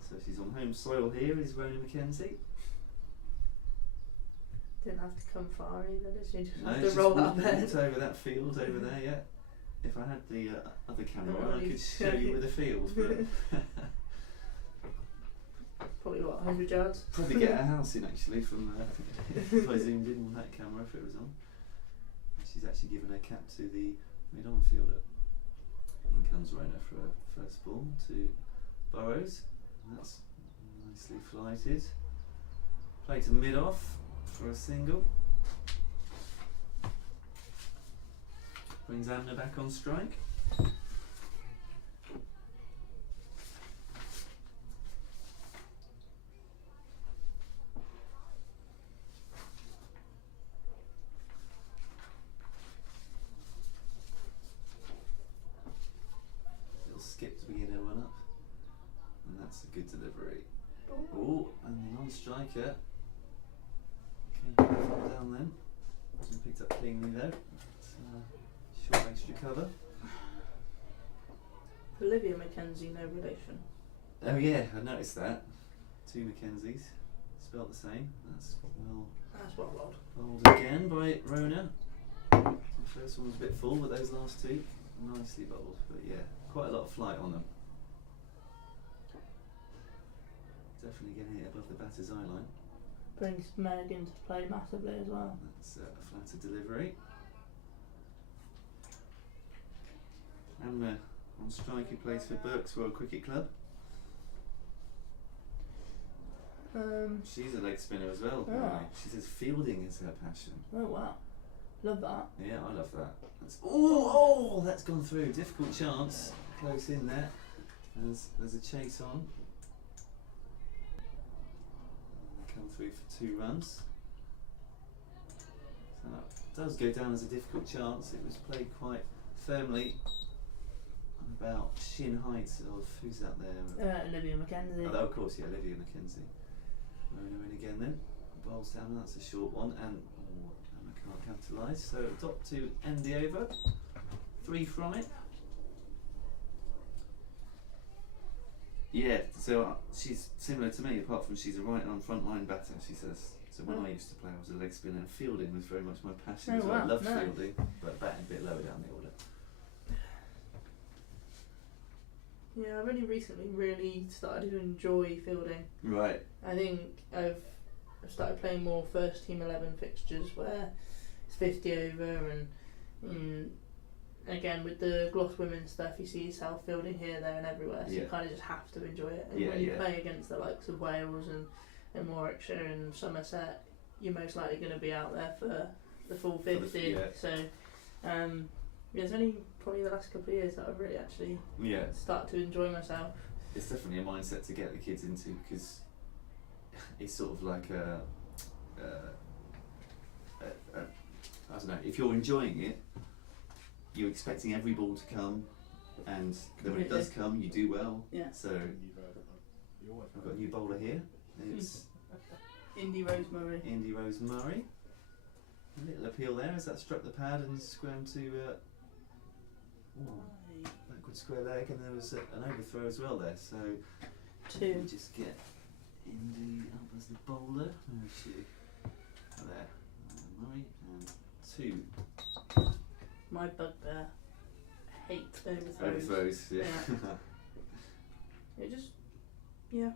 So she's on home soil here, is Rona McKenzie. Didn't have to come far either, did she? Just No, have she's to roll walked out bed. over that field over there, yeah. If I had the other camera Oh, on, I you could show you with the field, but Probably what, 100 yards? probably get a house in actually from if I zoomed in on that camera if it was on. She's actually given her cap to the mid-on fielder. In comes Rona for her first ball to Burrows. And that's nicely flighted. Play to mid-off for a single. Brings Amner back on strike. Little skip to begin her run up. And that's a good delivery. Oh, and the non-striker came down then. Wasn't picked up cleanly though. Short extra cover. Olivia McKenzie, no relation. Oh yeah, I noticed that. Two Mackenzies, spelt the same. That's That's well rolled. bowled again by Rona. The first one was a bit full, but those last two nicely bowled. But yeah, quite a lot of flight on them. Definitely getting it above the batter's eye line. Brings Meg into play massively as well. That's a flatter delivery. Amner on strike, who plays for Berks World Cricket Club. She's a leg spinner as well. Yeah. She says fielding is her passion. Oh wow, love that. Yeah, I love that. Oh, that's gone through. Difficult chance. Close in there. There's a chase on. Come through for 2 runs. So that does go down as a difficult chance. It was played quite firmly. About shin height of who's that there? Olivia McKenzie. Oh, of course, yeah, Olivia McKenzie. Rona in again then. Bowls down, that's a short one, and Emma can't capitalise. So dot to end the over. 3 from it. Yeah, so she's similar to me, apart from she's a right-arm front-line batter, she says. So when I used to play, I was a leg spinner. Fielding was very much my passion as well. I loved fielding, but batting a bit lower down the order. Yeah, I've only recently really started to enjoy fielding. Right. I think I've started playing more first team 11 fixtures where it's 50 over and again with the Gloss women's stuff you see yourself fielding here, there and everywhere, so you kind of just have to enjoy it. And when you play against the likes of Wales and Warwickshire and Somerset, you're most likely going to be out there for the full 50. So it's only probably the last couple of years that I've really actually started to enjoy myself. It's definitely a mindset to get the kids into, because it's sort of like I don't know, if you're enjoying it, you're expecting every ball to come, and when it does come, you do well. Yeah. So I've got a new bowler here. It's Indy Rose Murray. Indy Rose Murray. A little appeal there as that struck the pad and swam to backward square leg, and there was an overthrow as well there. So 2. we just get Indy up as the bowler. Where is she? There. Murray, and 2. My bugbear. Hate overthrows. Overthrows, yeah. It just, yeah.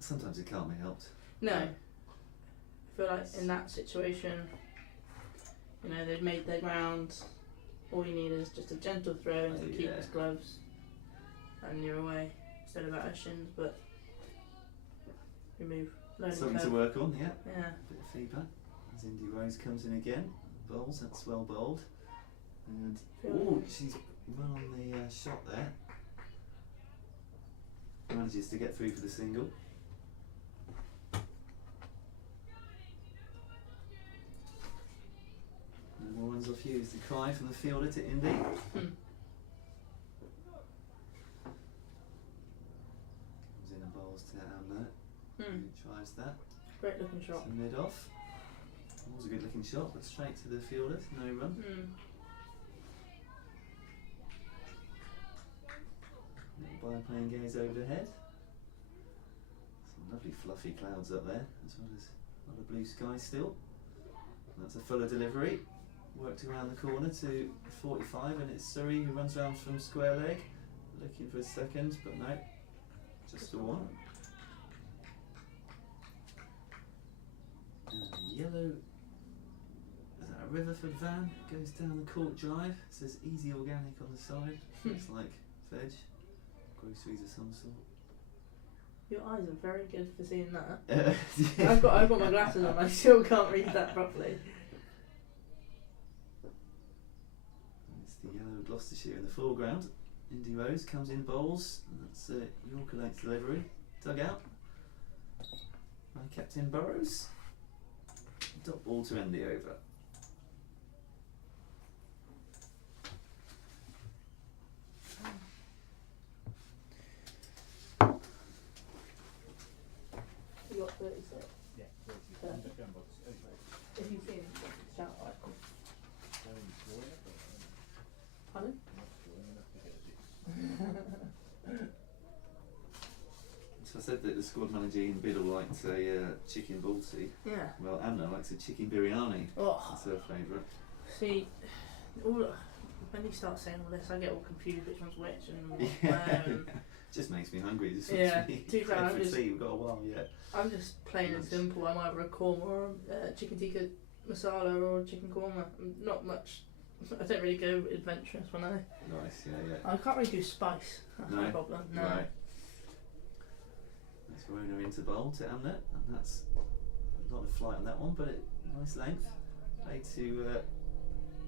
Sometimes it can't be helped. No. I feel like in that situation, you know, they've made their ground. All you need is just a gentle throw into the keeper's gloves, and you're away instead of at her shins. But remove learning Something curve. to work on, yeah. Yeah. Bit of feedback. As Indy Rose comes in again, bowls, that's well bowled. And oh, she's run on the shot there. Manages to get through for the single. No more runs off you. Is the cry from the fielder to Indy. Comes in and bowls to Amna. Who tries that. Great looking shot. To mid off. That was a good looking shot, but straight to the fielder, no run. Little biplane gaze overhead. Some lovely fluffy clouds up there, as well as a lot of blue sky still. And that's a fuller delivery. Worked around the corner to 45, and it's Surrey who runs around from square leg, looking for a second, but no, just the one. And yellow, is that a Riverford van? Goes down the court drive. It says easy organic on the side. Looks like veg, groceries of some sort. Your eyes are very good for seeing that. Yeah. I've got my glasses on. I still can't read that properly. It's the yellow Gloucestershire in the foreground. Indy Rose comes in, bowls. And that's Yorker Lake's delivery. Dug out by Captain Burrows. Dot ball to end the over. You got 36. Yeah, Yeah. I'm just going by the If you see him, shout out. Pardon? So I said that the squad manager Ian Biddle liked a chicken balti. Yeah. Well, Anna likes a chicken biryani. Oh, That's her favourite. see, when you start saying all this, I get all confused which one's which and Yeah. um, Just makes me hungry. Just Yeah, makes me to be fair, crave I'm for just- tea. We've got a while yet. I'm just plain and simple. I'm either a korma or a chicken tikka masala or chicken korma. I'm not much. I don't really go adventurous when I. Nice, yeah. I can't really do spice. That's my No? problem. No. Right. That's Rona into bowl to Amnet, and that's a lot of flight on that one, but nice length. Play to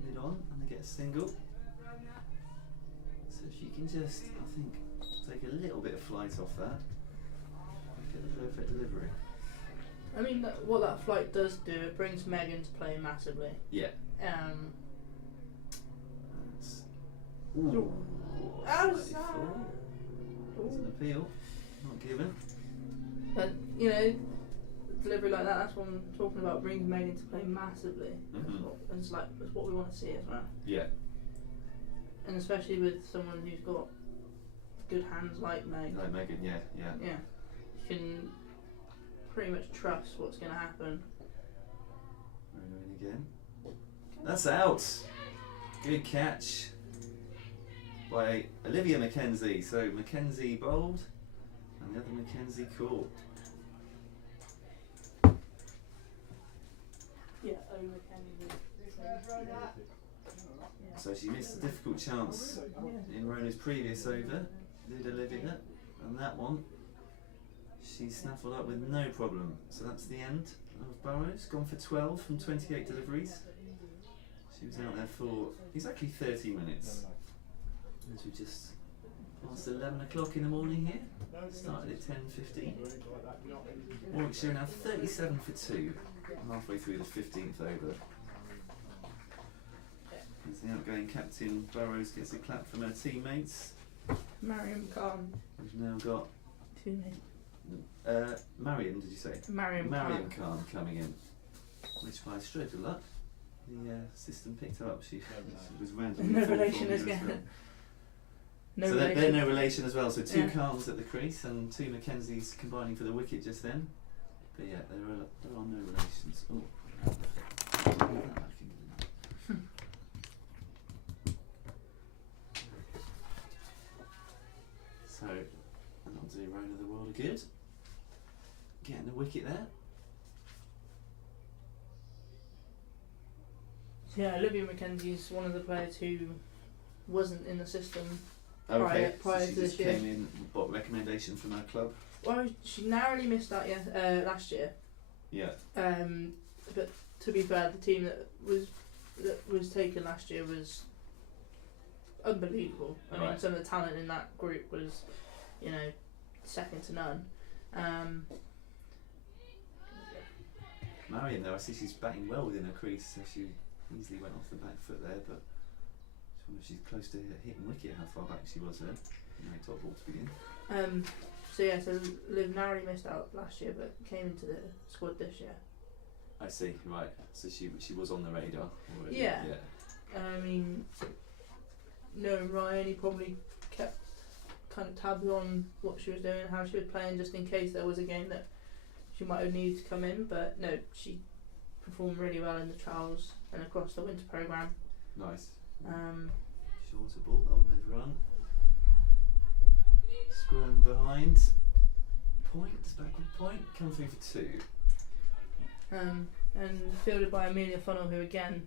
mid on, and they get a single. So if you can just, I think, take a little bit of flight off that, get the perfect delivery. I mean, what that flight does do, it brings Meg into play massively. Yeah. That's, ooh, slightly full. There's an appeal, not given. But you know, delivery like that, that's what I'm talking about. Brings Meg into play massively. It's what we want to see as well. Yeah. And especially with someone who's got good hands like Meg. Like Megan, yeah. Yeah, you can pretty much trust what's going to happen. Rona in again. That's out. Good catch by Olivia Mackenzie. So Mackenzie bowled, and the other Mackenzie caught. Yeah, over Kennedy. So she missed a difficult chance in Rona's previous over, did Olivia, and that one she snaffled up with no problem. So that's the end of Burrows. Gone for 12 from 28 deliveries. She was out there for exactly 30 minutes. As we just past 11 o'clock in the morning here. Started at 10:15. Warwickshire now 37 for 2, halfway through the 15th over. As the outgoing captain Burrows gets a clap from her teammates. Mariam Khan. We've now got Two names. Mariam, did you say? Mariam Khan coming in. Which by a stroke of luck, the system picked her up. She was randomly No full relation for as me well. well. No So relation. they're no relation as well. So two Yeah. Khans at the crease and two Mackenzies combining for the wicket just then. But yeah, there are no relations. Oh. Put that back in. So, that'll do Rona the world of good. Getting the wicket there. Yeah, Olivia Mackenzie's one of the players who wasn't in the system Okay, prior so to she this just year. came in, what recommendation from our club? Well, she narrowly missed out last year. Yeah. But to be fair, the team that was taken last year was unbelievable. I mean, Right. some of the talent in that group was, second to none. Marion, though, I see she's batting well within her crease, so she easily went off the back foot there, but I wonder if she's close to hitting wicket, how far back she was there. Top ball to begin. So Liv narrowly missed out last year, but came into the squad this year. I see, right. So she was on the radar already. Yeah. I mean, knowing Ryan, he probably kept kind of tabs on what she was doing, how she was playing, just in case there was a game that she might have needed to come in. But no, she performed really well in the trials and across the winter programme. Nice. Shorter ball, they've run. Screwing behind. Point, backward point, come through for 2. And fielded by Amelia Funnell, who again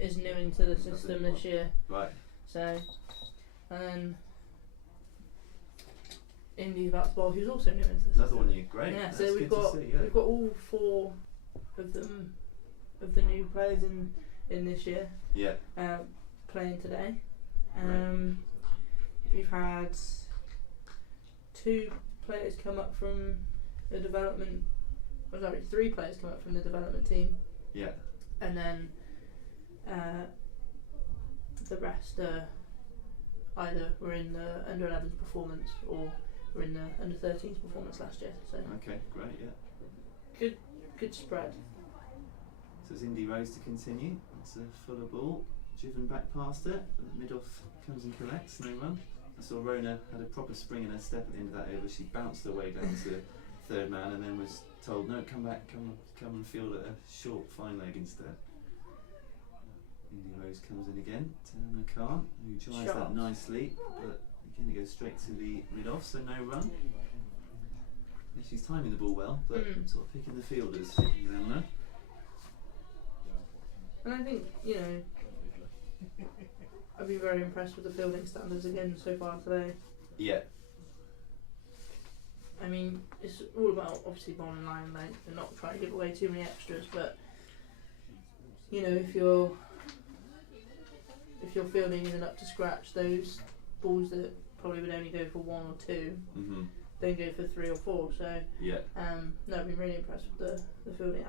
is new into the system this year. Right. So, and then Indy's about to bowl, who's also new into the system. Another one new, great. Yeah, That's so we've got all 4 of them, of the new players in this year. Yeah. Playing today. Right. We've had 2 players come up from the development. 3 players come up from the development team. Yeah. And then the rest either were in the under 11s performance or were in the under 13s performance last year. So okay, great, yeah. Good spread. So it's Indy Rose to continue. It's a fuller ball, driven back past it. Mid-off comes and collects, no run. I saw Rona had a proper spring in her step at the end of that over. She bounced her way down to third man and then was told, no, come back, come and field at a short fine leg instead. Indy Rose comes in again to Amna Khan, who drives that nicely, but again it goes straight to the mid-off, so no run. Yeah, she's timing the ball well, but sort of picking the fielders, Amna. And I think, I've been very impressed with the fielding standards again so far today. Yeah. I mean, it's all about obviously bowling line length and not trying to give away too many extras, but if your fielding isn't up to scratch, those balls that probably would only go for 1 or 2 then go for 3 or 4. So yeah. No, I've been really impressed with the fielding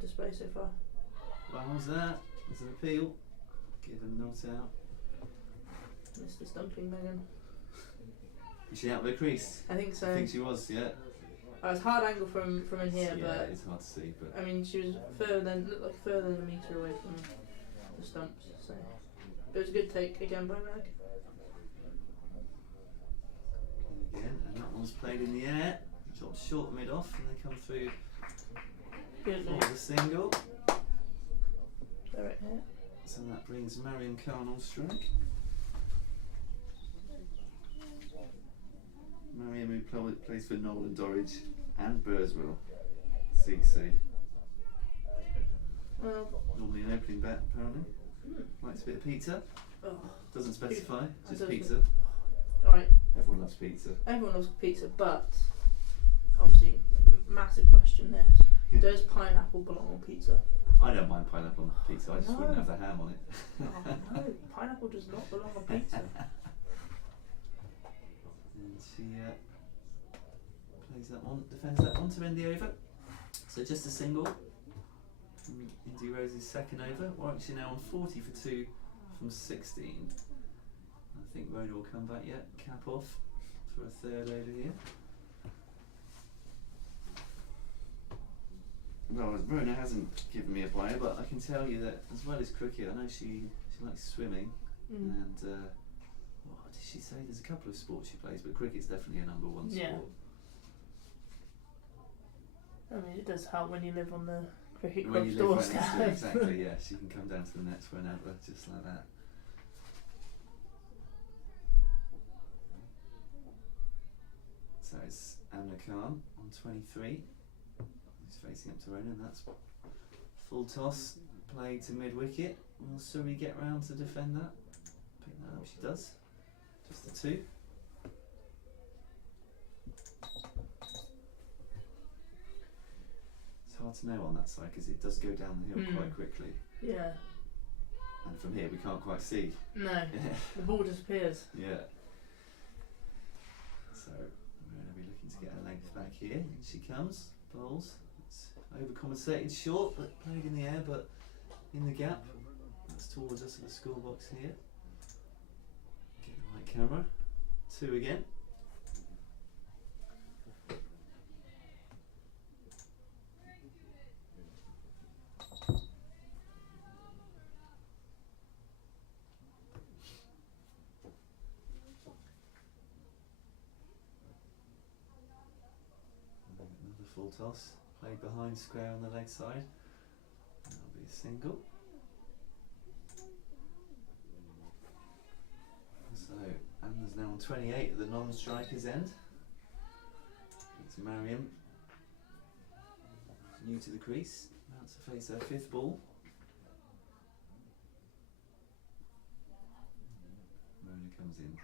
display so far. Well, how's that? There's an appeal. Given not out. Mr. Stumping Megan. Is she out of the crease? I think so. I think she was, yeah. It was hard angle from in here, yeah, but it's hard to see. But I mean, she was further than a metre away from the stumps. So it was a good take again by Meg. Again, and that one's played in the air. Dropped short mid off, and they come through for the single. Direct hit. So that brings Marion Khan on strike. Marion who plays for Nolan Dorridge and Burswell, CC. Well, normally an opening bat apparently. Likes a bit of pizza. Oh, Doesn't specify, just doesn't. pizza. Alright, Everyone loves pizza. everyone loves pizza, but obviously, massive question this. Yeah. Does pineapple belong on pizza? I don't mind pineapple on pizza, I just wouldn't have the ham on it. Oh no, pineapple does not belong on pizza. And she plays that one, defends that one to end the over. So just a single from Indy Rose's second over. Warwickshire now on 40 for 2 from 16. I think Rona will come back yet, cap off for a third over here. Well, Rona hasn't given me a player, but I can tell you that as well as cricket, I know she likes swimming and what did she say? There's a couple of sports she plays, but cricket's definitely a number 1 sport. Yeah. I mean, it does help when you live on the cricket When club's you live right next doorstep. to it, exactly, yeah. She can come down to the nets whenever, just like that. So it's Amna Khan on 23. He's facing up to Rona, and that's full toss, play to mid wicket. Will Surrey get round to defend that? Pick that up, she does. Just the 2. hard to know on that side because it does go down the hill quite quickly. Yeah. And from here we can't quite see. No. Yeah. The ball disappears. Yeah. So we're going to be looking to get her length back here. And she comes, bowls. It's overcompensated, short, but played in the air, but in the gap. That's towards us at the score box here. Get the right camera. 2 again. Another full toss, played behind square on the leg side. That'll be a single. So Anna's now on 28 at the non-striker's end. It's Mariam, new to the crease, about to face her 5th ball. Mona comes in and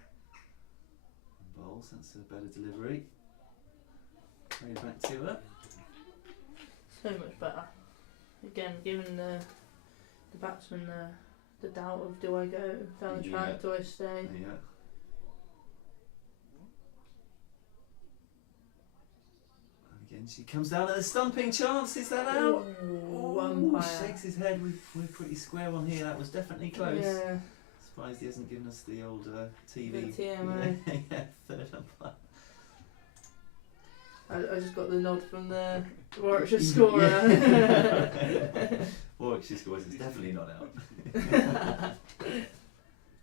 bowls, that's a better delivery. Played back to her. So much better. Again, giving the batsman the doubt of do I go down the track, do I stay? Yeah. And again, she comes down at a stumping chance. Is that out? Ooh, Ooh, umpire. shakes his head. We're pretty square on here. That was definitely close. Yeah. Surprised he hasn't given us the old TV. The TMO. Yeah, 3rd umpire. I just got the nod from the Warwickshire scorer. Yeah. Warwickshire scores is definitely not out.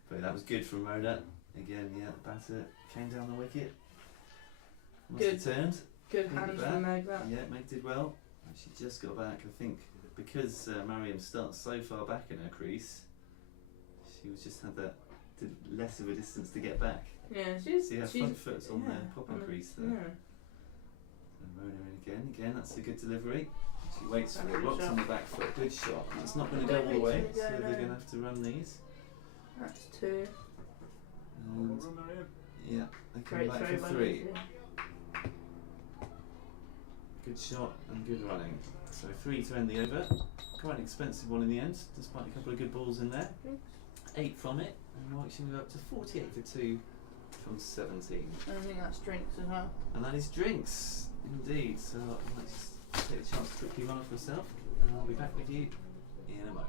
But that was good from Mona. Again, yeah, the batter came down the wicket. Must Good. have turned. Good Hit hands it back. from Meg, that. Yeah, Meg did well. And she just got back, I think, because Mariam starts so far back in her crease. She was just had that less of a distance to get back. Yeah, she's... See her she's, front foot's on yeah, the popping on the- crease there. Yeah. And Mona in again. Again, that's a good delivery. She waits for That's a it, good rocks shot. on the back foot. Good shot. It's not going to Don't go all the way, reach for so the go, they're no. going to have to run these. That's 2. And yeah, they come Great back throw for by 3. Lucy. Good shot and good running. So 3 to end the over. Quite an expensive one in the end, despite a couple of good balls in there. 8 from it, and Warwickshire move up to 48 for 2 from 17. I think that's drinks as well. And that is drinks, indeed. So I might just take the chance to quickly run off myself, and I'll be back with you in a moment.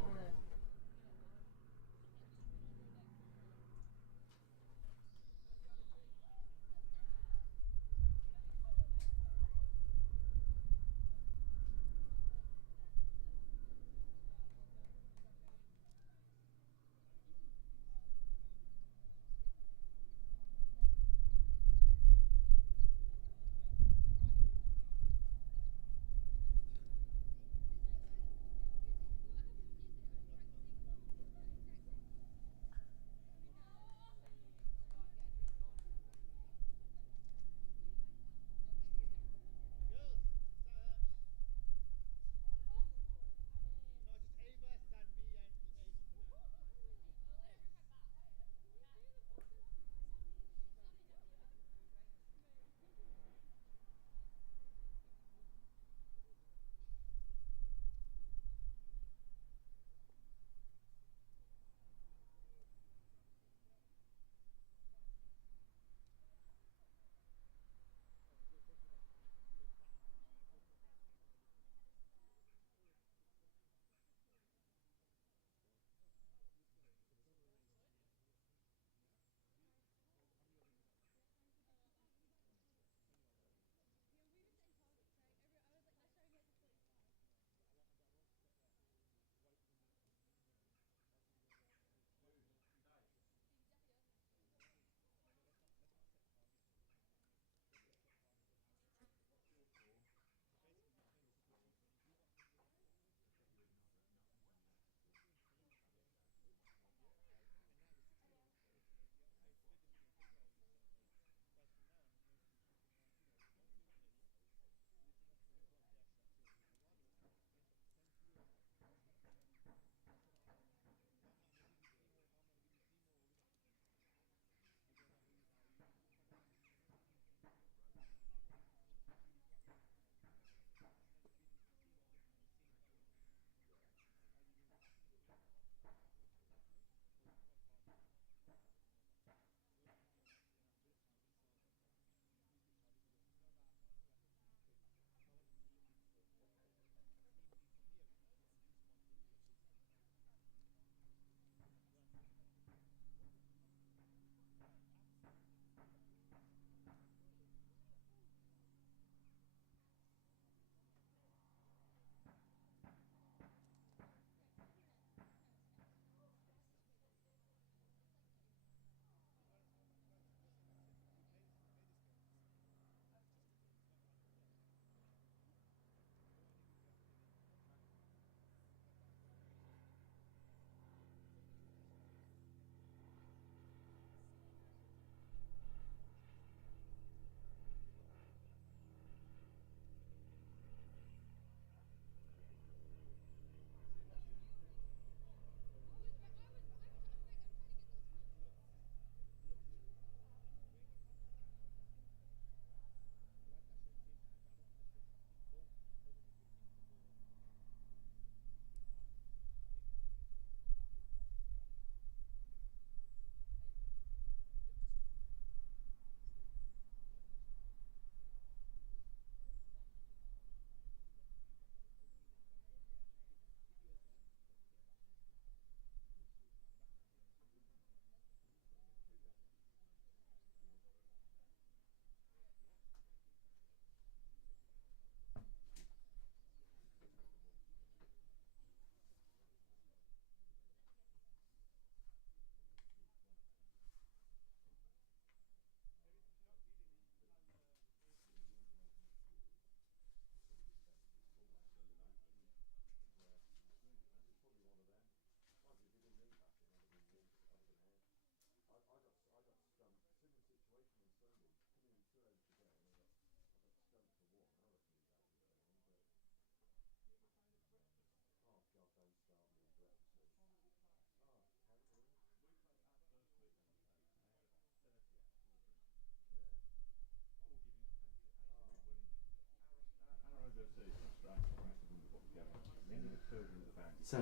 So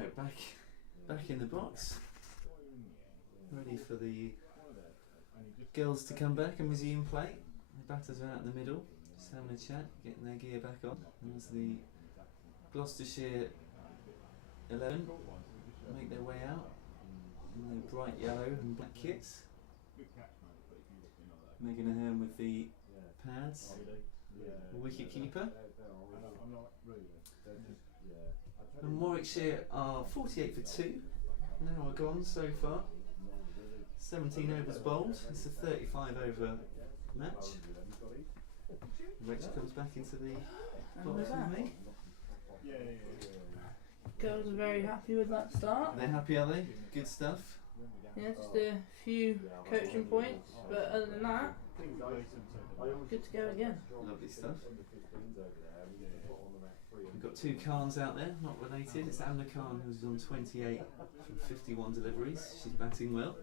back in the box, ready for the girls to come back and resume play. The batters are out in the middle, just having a chat, getting their gear back on. There's the Gloucestershire 11 make their way out in their bright yellow and black kits. Megan Ahern with the pads, wicket keeper. And Warwickshire are 48 for 2. Now are gone so far. 17 overs bowled. It's a 35 over match. Rachel comes back into the box with me. Girls are very happy with that start. They're happy, are they? Good stuff. Yeah, just a few coaching points, but other than that, good to go again. Lovely stuff. We've got two Khans out there, not related. It's Amna Khan, who's on 28 from 51 deliveries. She's batting well.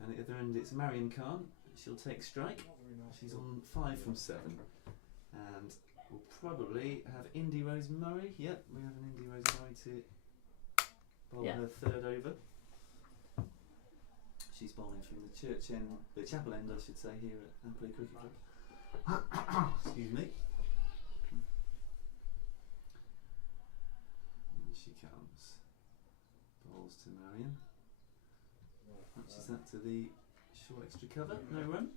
And at the other end, it's Mariam Khan. She'll take strike. She's on 5 from 7. And we'll probably have Indy Rose Murray. Yep, we have an Indy Rose Murray to bowl her third over. She's bowling from the chapel end, I should say, here at Apperley Cricket Club. Excuse me. And she comes. Bowls to Mariam. Matches that to the short extra cover. No run.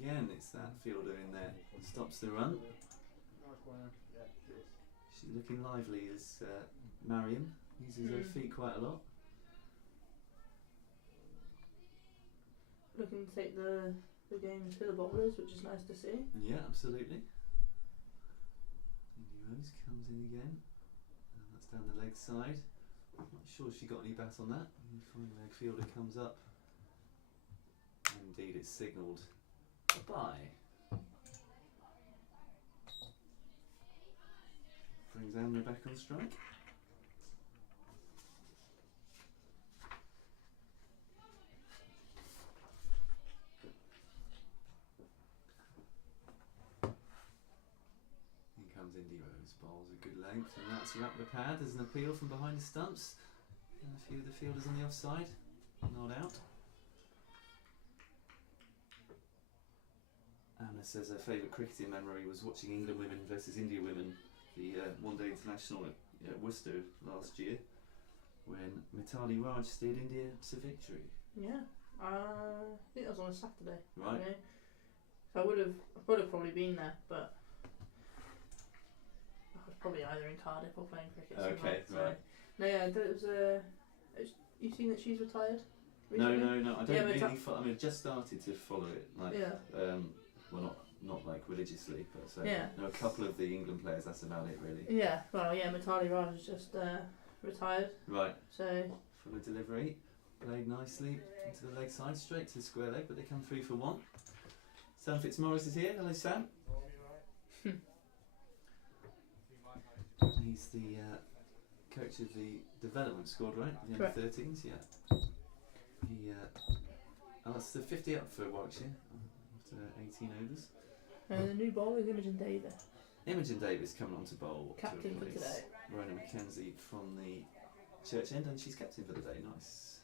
Again, it's that fielder in there. Stops the run. She's looking lively as Mariam. Uses her feet quite a lot. Looking to take the game to the bowlers, which is nice to see. Yeah, absolutely. Indy Rose comes in again. And that's down the leg side. I'm not sure she got any bat on that. The final leg fielder comes up. Indeed, it's signalled bye. Brings Amna back on strike. Here comes Indy Rose, bowls a good length, and that's wrapped the pad. There's an appeal from behind the stumps. And a few of the fielders on the offside. Not out. Anna says her favourite cricketing memory was watching England women versus India women, the one-day international at Worcester last year, when Mitali Raj steered India to victory. Yeah, I think that was on a Saturday. Right. You know? So I would have probably been there, but I was probably either in Cardiff or playing cricket. Okay, somewhere, right. No, yeah, there was a. You've seen that she's retired recently? No. I don't Yeah, really. I mean, I just started to follow it. Like, Yeah. well, not like religiously, but Yeah. know a couple of the England players. That's about it, really. Yeah, well, yeah, Mitali Raj has just retired, Right. so Full of delivery, played nicely into the leg side, straight to the square leg, but they come through for 1. Sam Fitzmaurice is here. Hello, Sam. He's the coach of the development squad, right? The Correct. under-13s, yeah. He, that's the 50 up for Warwickshire after 18 overs. the new bowler is Imogen Davis, Imogen Davis coming on to bowl captain to for replace today. Rona McKenzie from the Church End, and she's captain for the day. Nice.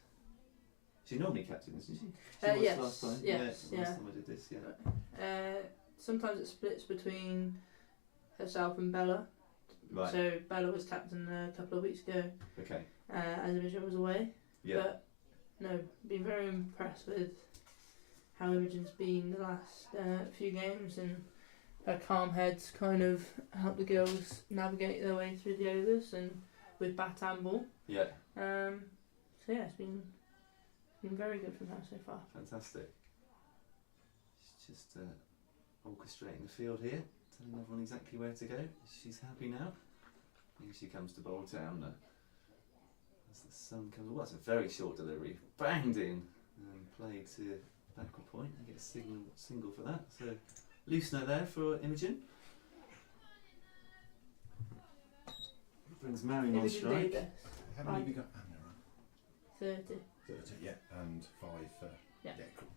She's normally captain, isn't she? She was Yes, last time. yes, yeah. yeah. Last time I did this, yeah. Sometimes it splits between herself and Bella. Right. So Bella was captain a couple of weeks ago, Okay. as Imogen was away. Yeah. But no, been very impressed with how Imogen's been the last few games, and her calm head's kind of helped the girls navigate their way through the overs and with bat and ball. Yeah. So yeah, it's been very good from her so far. Fantastic. She's just orchestrating the field here, telling everyone exactly where to go. She's happy now. Here she comes to bowl to Amna. As the sun comes, well, that's a very short delivery. Banged in and played to backward point. They get a single for that. So loosener there for Imogen. Brings Marion on Imogen strike. Davis, How many have you got, Anna? 30. 30, yeah, and 5 for... Yeah. cool.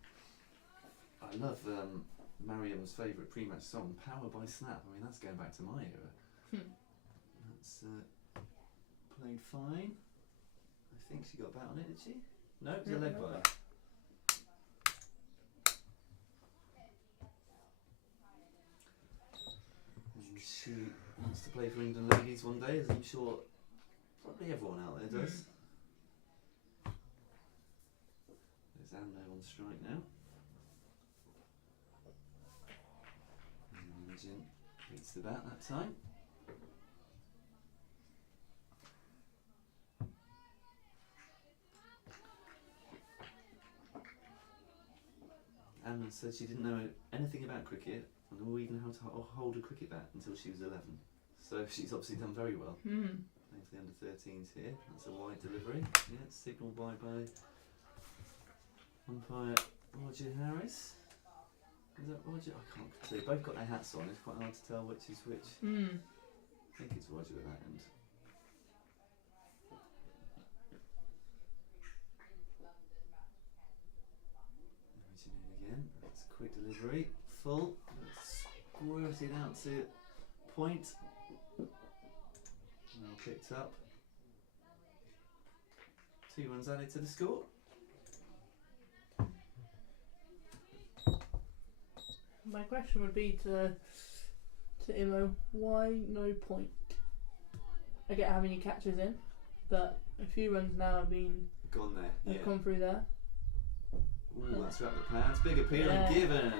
I love Mariam's favourite pre-match song, Power by Snap. I mean, that's going back to my era. That's played fine. I think she got a bat on it, did she? No, it was a leg bye. And she wants to play for England ladies one day, as I'm sure probably everyone out there does. There's Anna on strike now. And Imogen beats the bat that time. Anna said she didn't know anything about cricket or even how to hold a cricket bat until she was 11. So she's obviously done very well. Playing for the under-13s here. That's a wide delivery. Yeah, signalled by umpire Roger Harris. Is that Roger? I can't see. They've both got their hats on. It's quite hard to tell which is which. I think it's Roger at that end. Imogen in again. That's a quick delivery. Full. Squirted out to point. Well picked up. 2 runs added to the score. My question would be to Imo, why no point? I get having your catches in, but a few runs now have Gone there. Yeah. come through there. Ooh, that's wrapped the pads. Big appeal Yeah. and given.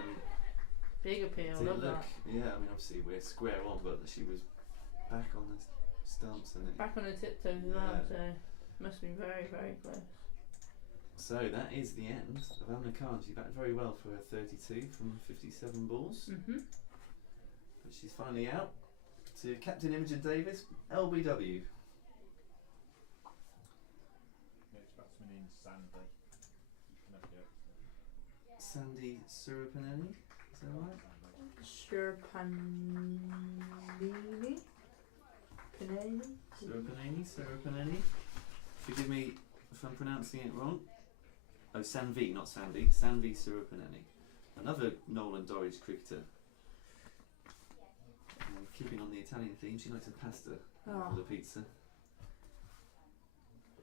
Big appeal, Did it love look? that. Yeah, I mean obviously we're square on, but she was back on the stumps and it. Back on her tiptoes as well, Yeah. so must be very, very close. So that is the end of Anna Khan. She batted very well for her 32 from 57 balls. But she's finally out to Captain Imogen Davis, LBW. Next batsman in Sandy. You can have it. Sandy Surapaneni, is that right? Sure, Panini? Panini? Surapaneni. Forgive me if I'm pronouncing it wrong. Oh, Sanvi, not Sandy. Sanvi Surapaneni. Another Nolan Dorridge cricketer. Keeping on the Italian theme, she likes a pasta Oh. for the pizza.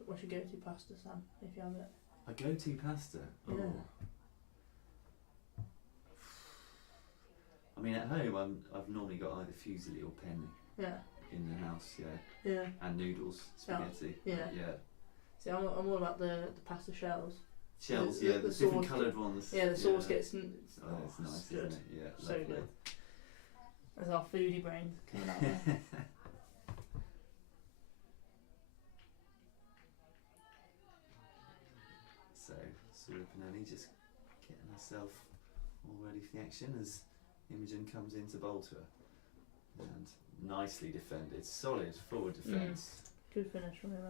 What's your go-to pasta, Sam, if you have it? A go-to pasta? Oh. Yeah. I mean, at home, I've normally got either fusilli or penne Yeah. in the house, yeah. Yeah. And noodles, spaghetti. Yeah. Yeah. See, I'm all about the pasta shells. Shells, The- yeah, the the different sauce coloured ones. Yeah, the sauce yeah. gets. Oh, it's nice, good. isn't it? Yeah, So lovely. good. That's our foodie brain coming out there. So, Surapaneni just getting herself all ready for the action as Imogen comes in to bowl to her. And nicely defended, solid forward defence. Good finish from him.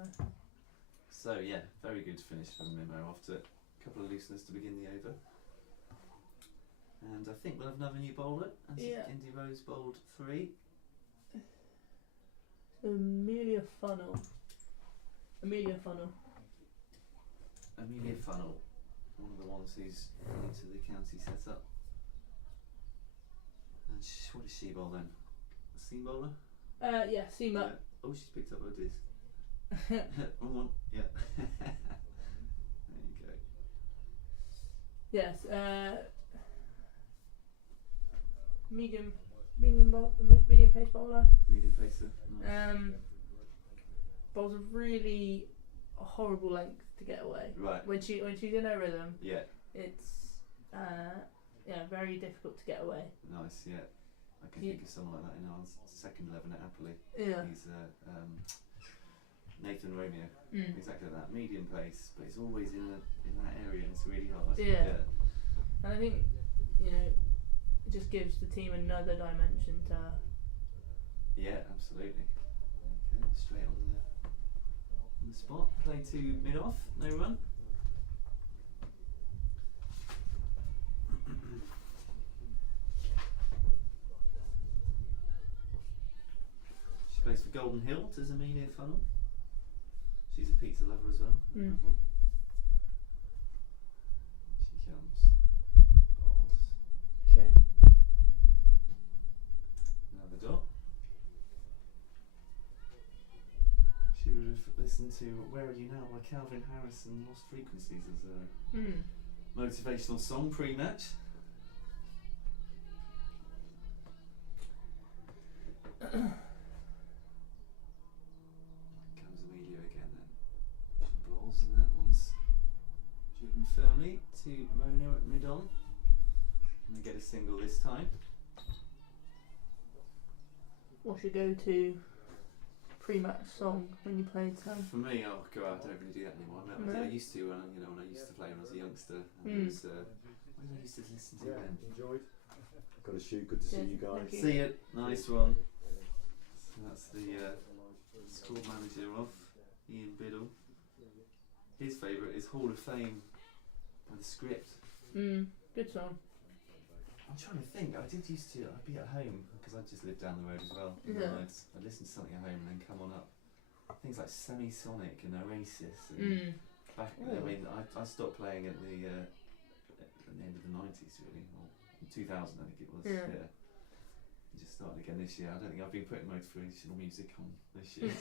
So yeah, very good finish from Mimo after a couple of looseners to begin the over. And I think we'll have another new bowler as Yeah. Indy Rose bowled 3. Amelia Funnel. Amelia Funnel, one of the ones who's into the county setup. And what does she bowl then? A seam bowler? Yeah, Seamer. Yeah. Oh, she's picked up her disc. Wrong one. Yeah. There you go. Yes, medium pace bowler. Medium pacer. Nice. Bowls a really horrible length to get away. Right. When she's in her rhythm, Yeah. it's very difficult to get away. Nice. Yeah. I can think of someone like that in our second 11 at Apperley. Yeah. He's Nathan Romeo. Mm. Exactly that. Medium pace, but it's always in that area and it's really hard. Yeah. And I think it just gives the team another dimension to. Yeah, absolutely. Okay, straight on the spot. Play to mid off, no run. She plays for Golden Hill. Does Amelia funnel? She's a pizza lover as well. Mm. Another one. She comes. Bowls. Okay. Another dot. She would have listened to Where Are You Now by Calvin Harris and Lost Frequencies as a motivational song pre-match. Comes Amelia again then. Balls, and that one's driven firmly to Mona at mid-on. And they get a single this time. What's your go-to pre-match song when you played some? For me, oh god, I don't really do that anymore. I used to when I used to play when I was a youngster. And it was, what did I used to listen to then? Enjoyed. Got to shoot. Good to see you guys. Thank you. See it, nice one. So that's the squad manager of Ian Biddle. His favourite is Hall of Fame by The Script. Good song. I'm trying to think. I'd be at home because I just lived down the road as well. And Yeah. I'd listen to something at home and then come on up. Things like Semisonic and Oasis and back. I mean, I stopped playing at the end of the 90s really, or in 2000 I think it was. Yeah. And just started again this year. I don't think I've been putting motivational music on this year.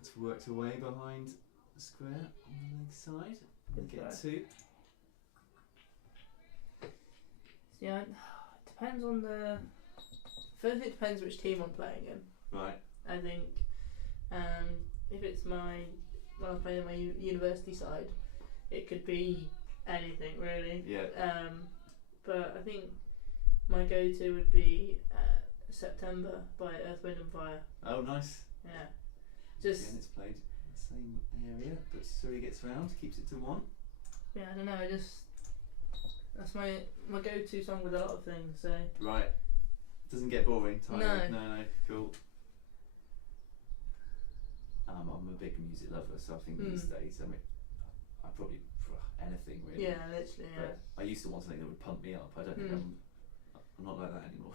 It's worked away behind the square on the leg side. Good Get try. 2. Yeah, it depends on the. First, it depends which team I'm playing in. Right. I think if it's when I'm playing my university side, it could be anything really. Yeah. But I think my go-to would be September by Earth, Wind and Fire. Oh, nice. Yeah. Just Again, it's played in the same area, but Surrey gets round, keeps it to 1. yeah, I don't know. That's my go-to song with a lot of things. So Right. Doesn't get boring, tiring. No. No, cool. I'm a big music lover, so I think these days, I mean, I probably anything really. yeah, literally. Yeah. But I used to want something that would pump me up. I don't think I'm not like that anymore.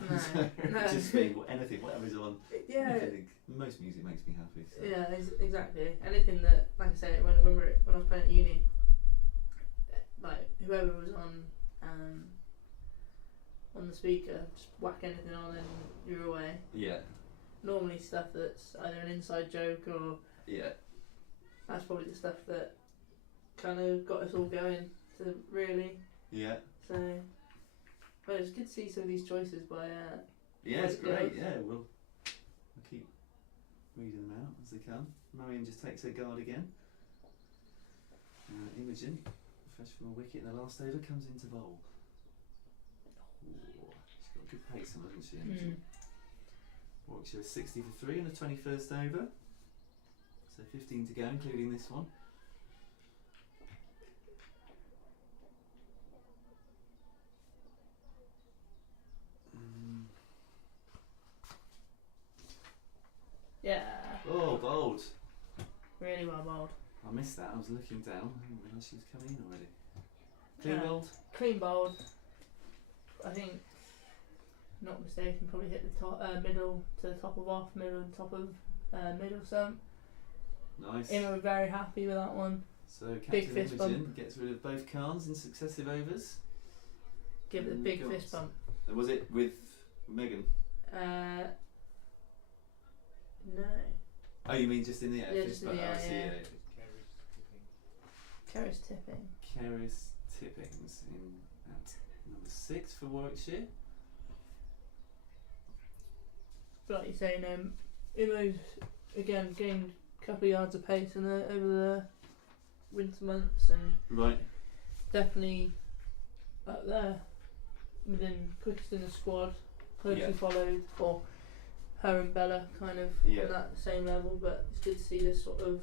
No, no. Just being anything, whatever's on. Yeah. Anything. Most music makes me happy. So. Yeah, exactly. Anything that, like I say, when I was playing at uni, like whoever was on the speaker, just whack anything on and you're away. Yeah. Normally stuff that's either an inside joke or Yeah. that's probably the stuff that kind of got us all going to really. Yeah. So, but it's good to see some of these choices by. Yeah, it's girls. great. Yeah, we'll keep reading them out as they come. Marion just takes her guard again. Imogen, fresh from a wicket in the last over, comes into bowl. Ooh, she's got a good pace on, hasn't she, Imogen? Warwickshire 60 for 3 in the 21st over. So 15 to go, including this one. Yeah. Oh, bold. Really well bowled. I missed that. I was looking down. I didn't realise she was coming in already. Clean Yeah. bowled. Clean bowled. I think, not mistaken, probably hit the top, middle to the top of off, middle and top of middle stump. Nice. Emma were very happy with that one. So Big Captain fist Imogen bump. gets rid of both cards in successive overs. Give it a And big got- fist bump. And was it with Megan? No. Oh, you mean just in the air? Yeah, fist just in bump? the Oh, I air, see, yeah. Carrot's tipping. Keris Tippings in at number 6 for Warwickshire. But like you're saying, Emo's again gained a couple of yards of pace over the winter months and Right. definitely up there within quickest in the squad, closely Yeah. followed, or her and Bella kind of Yeah. on that same level. But it's good to see this sort of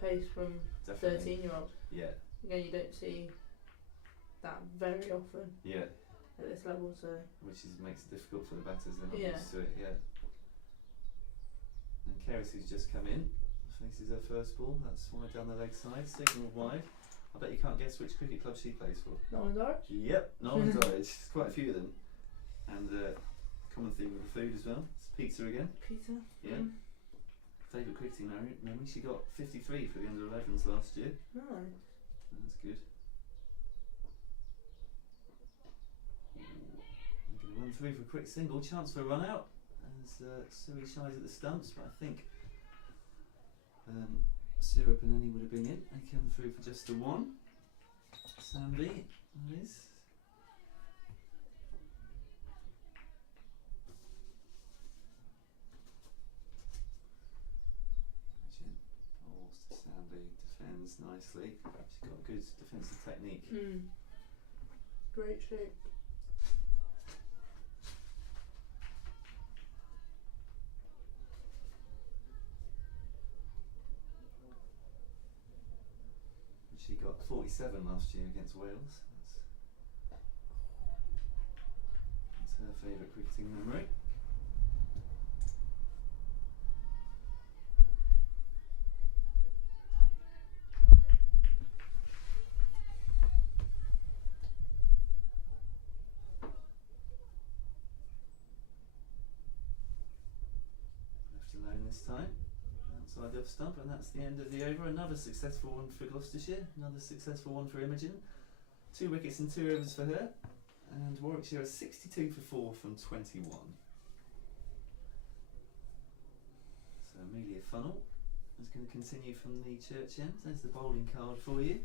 pace from Definitely. 13-year-old. Yeah. Again, you don't see that very often Yeah. at this level. So Which makes it difficult for the batters. They're not Yeah. used to it. Yeah. And Keris, who's just come in, faces her first ball. That's wide down the leg side. Signal wide. I bet you can't guess which cricket club she plays for. Nolan Dorrit. Yep. Norman Dorridge. There's quite a few of them. And common theme with the food as well. It's pizza again. Pizza. Yeah. Favourite cricketing memory? She got 53 for the under 11s last year. Nice. That's good. I'm going to run through for a quick single. Chance for a run out as Suri shies at the stumps, but I think Syrup and Annie would have been in. They come through for just the one. Sandy, that is. Balls to Sandy, defends nicely. She's got good defensive technique. Great shape. She got 47 last year against Wales. That's her favourite cricketing memory. Left alone this time. Outside the off stump, and that's the end of the over. Another successful one for Gloucestershire, another successful one for Imogen. 2 wickets and 2 overs for her, and Warwickshire is 62 for 4 from 21. So Amelia Funnel is going to continue from the church end. There's the bowling card for you.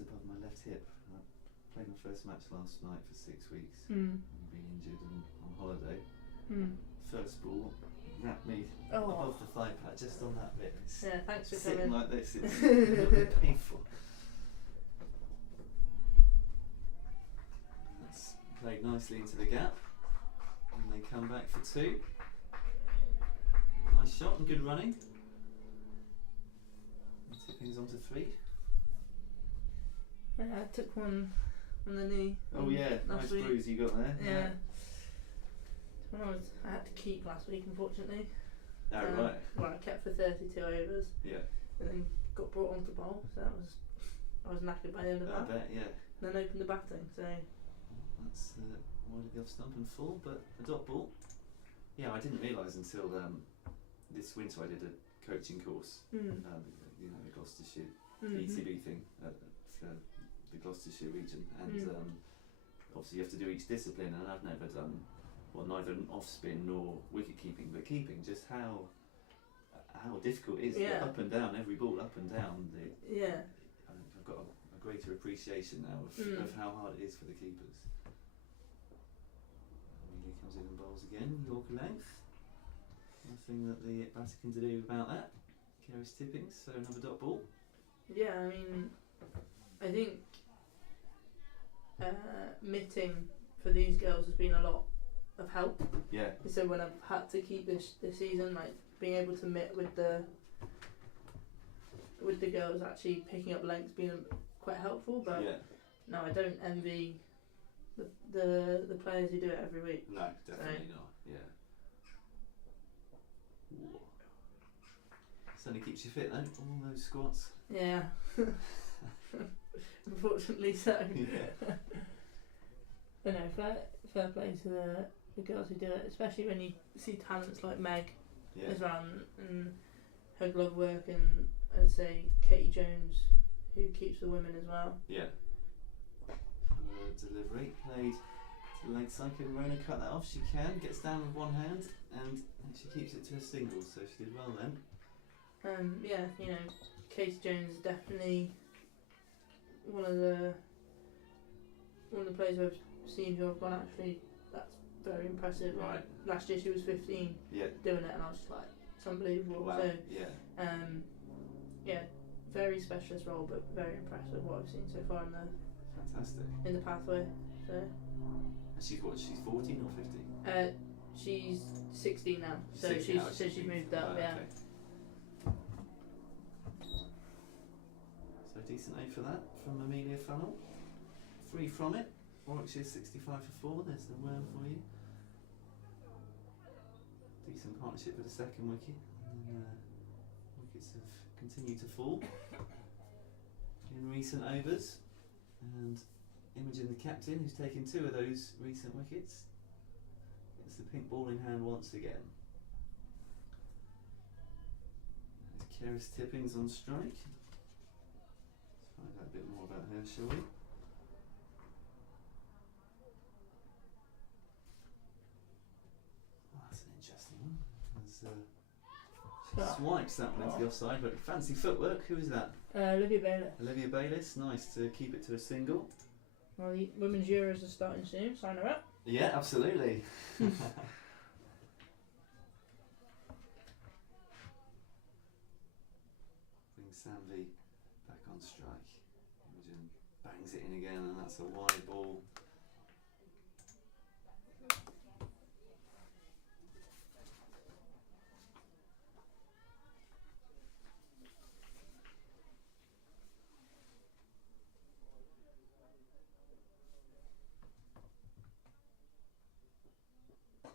Above my left hip. I played my first match last night for 6 weeks. I've been injured and on holiday. First ball wrapped me above the thigh pad, just on that bit. It's Thanks for sitting coming. like this, it's a little bit painful. That's played nicely into the gap, and they come back for 2. Nice shot and good running. And tippings onto 3. Yeah, I took one on the knee. Oh yeah, nice week. bruise you got there. Yeah. I had to keep last week, unfortunately. Oh right. Well, I kept for 32 overs. Yeah. And then got brought on to bowl, so I was knackered by the end of I that. bet, yeah. And then opened the batting, so. That's wide of the off stump and full, but a dot ball. Yeah, I didn't realise until this winter I did a coaching course. You know, the Gloucestershire ECB thing for the Gloucestershire region, and obviously you have to do each discipline, and I've never done neither an off spin nor wicket keeping, but keeping, just how difficult it is to get up and down every ball, up and down. I've got a greater appreciation now of how hard it is for the keepers. Amelia comes in and bowls again, Yorker length. Nothing that the batter can do about that. Carries tippings, so another dot ball. Yeah, I mean, I think mitting for these girls has been a lot of help. Yeah. So when I've had to keep this season, like being able to mitt with the girls actually picking up length's been quite helpful. But no, I don't envy the players who do it every week. No, definitely not. Yeah. Whoa. Certainly keeps you fit then, all those squats. Yeah. Unfortunately so. Yeah. But no, fair play to the girls who do it, especially when you see talents like Meg as well, and her glove work, and I'd say Katie Jones, who keeps the women as well. Yeah. Delivery played to the leg side. Can Rona cut that off? She can. Gets down with one hand, and she keeps it to a single, so she did well then. Yeah, you know, Katie Jones is definitely one of the players I've seen who I've gone, actually, that's very impressive. Right. Last year she was 15 doing it, and I was just like, it's unbelievable. Wow. So yeah, very specialist role, but very impressive what I've seen so far fantastic. in the pathway. So. And she's 14 or 15? She's 16 now, so 16 now, she's moved up. Yeah. Okay. So decent aim for that from Amelia Funnel. 3 from it. Warwickshire 65 for 4. There's the worm for you. decent partnership with the second wicket, and then wickets have continued to fall in recent overs, and Imogen, the captain, who's taken 2 of those recent wickets, gets the pink ball in hand once again. There's Keris Tippings on strike. Let's find out a bit more about her, shall we? Oh, that's an interesting one. She swipes that one into the offside, but fancy footwork. Who is that? Olivia Bayless. Olivia Bayliss. Nice to keep it to a single. Well, the Women's Euros are starting soon. Sign her up. Yeah, absolutely. Bring Samvi back on strike. Imogen bangs it in again, and that's a wide ball.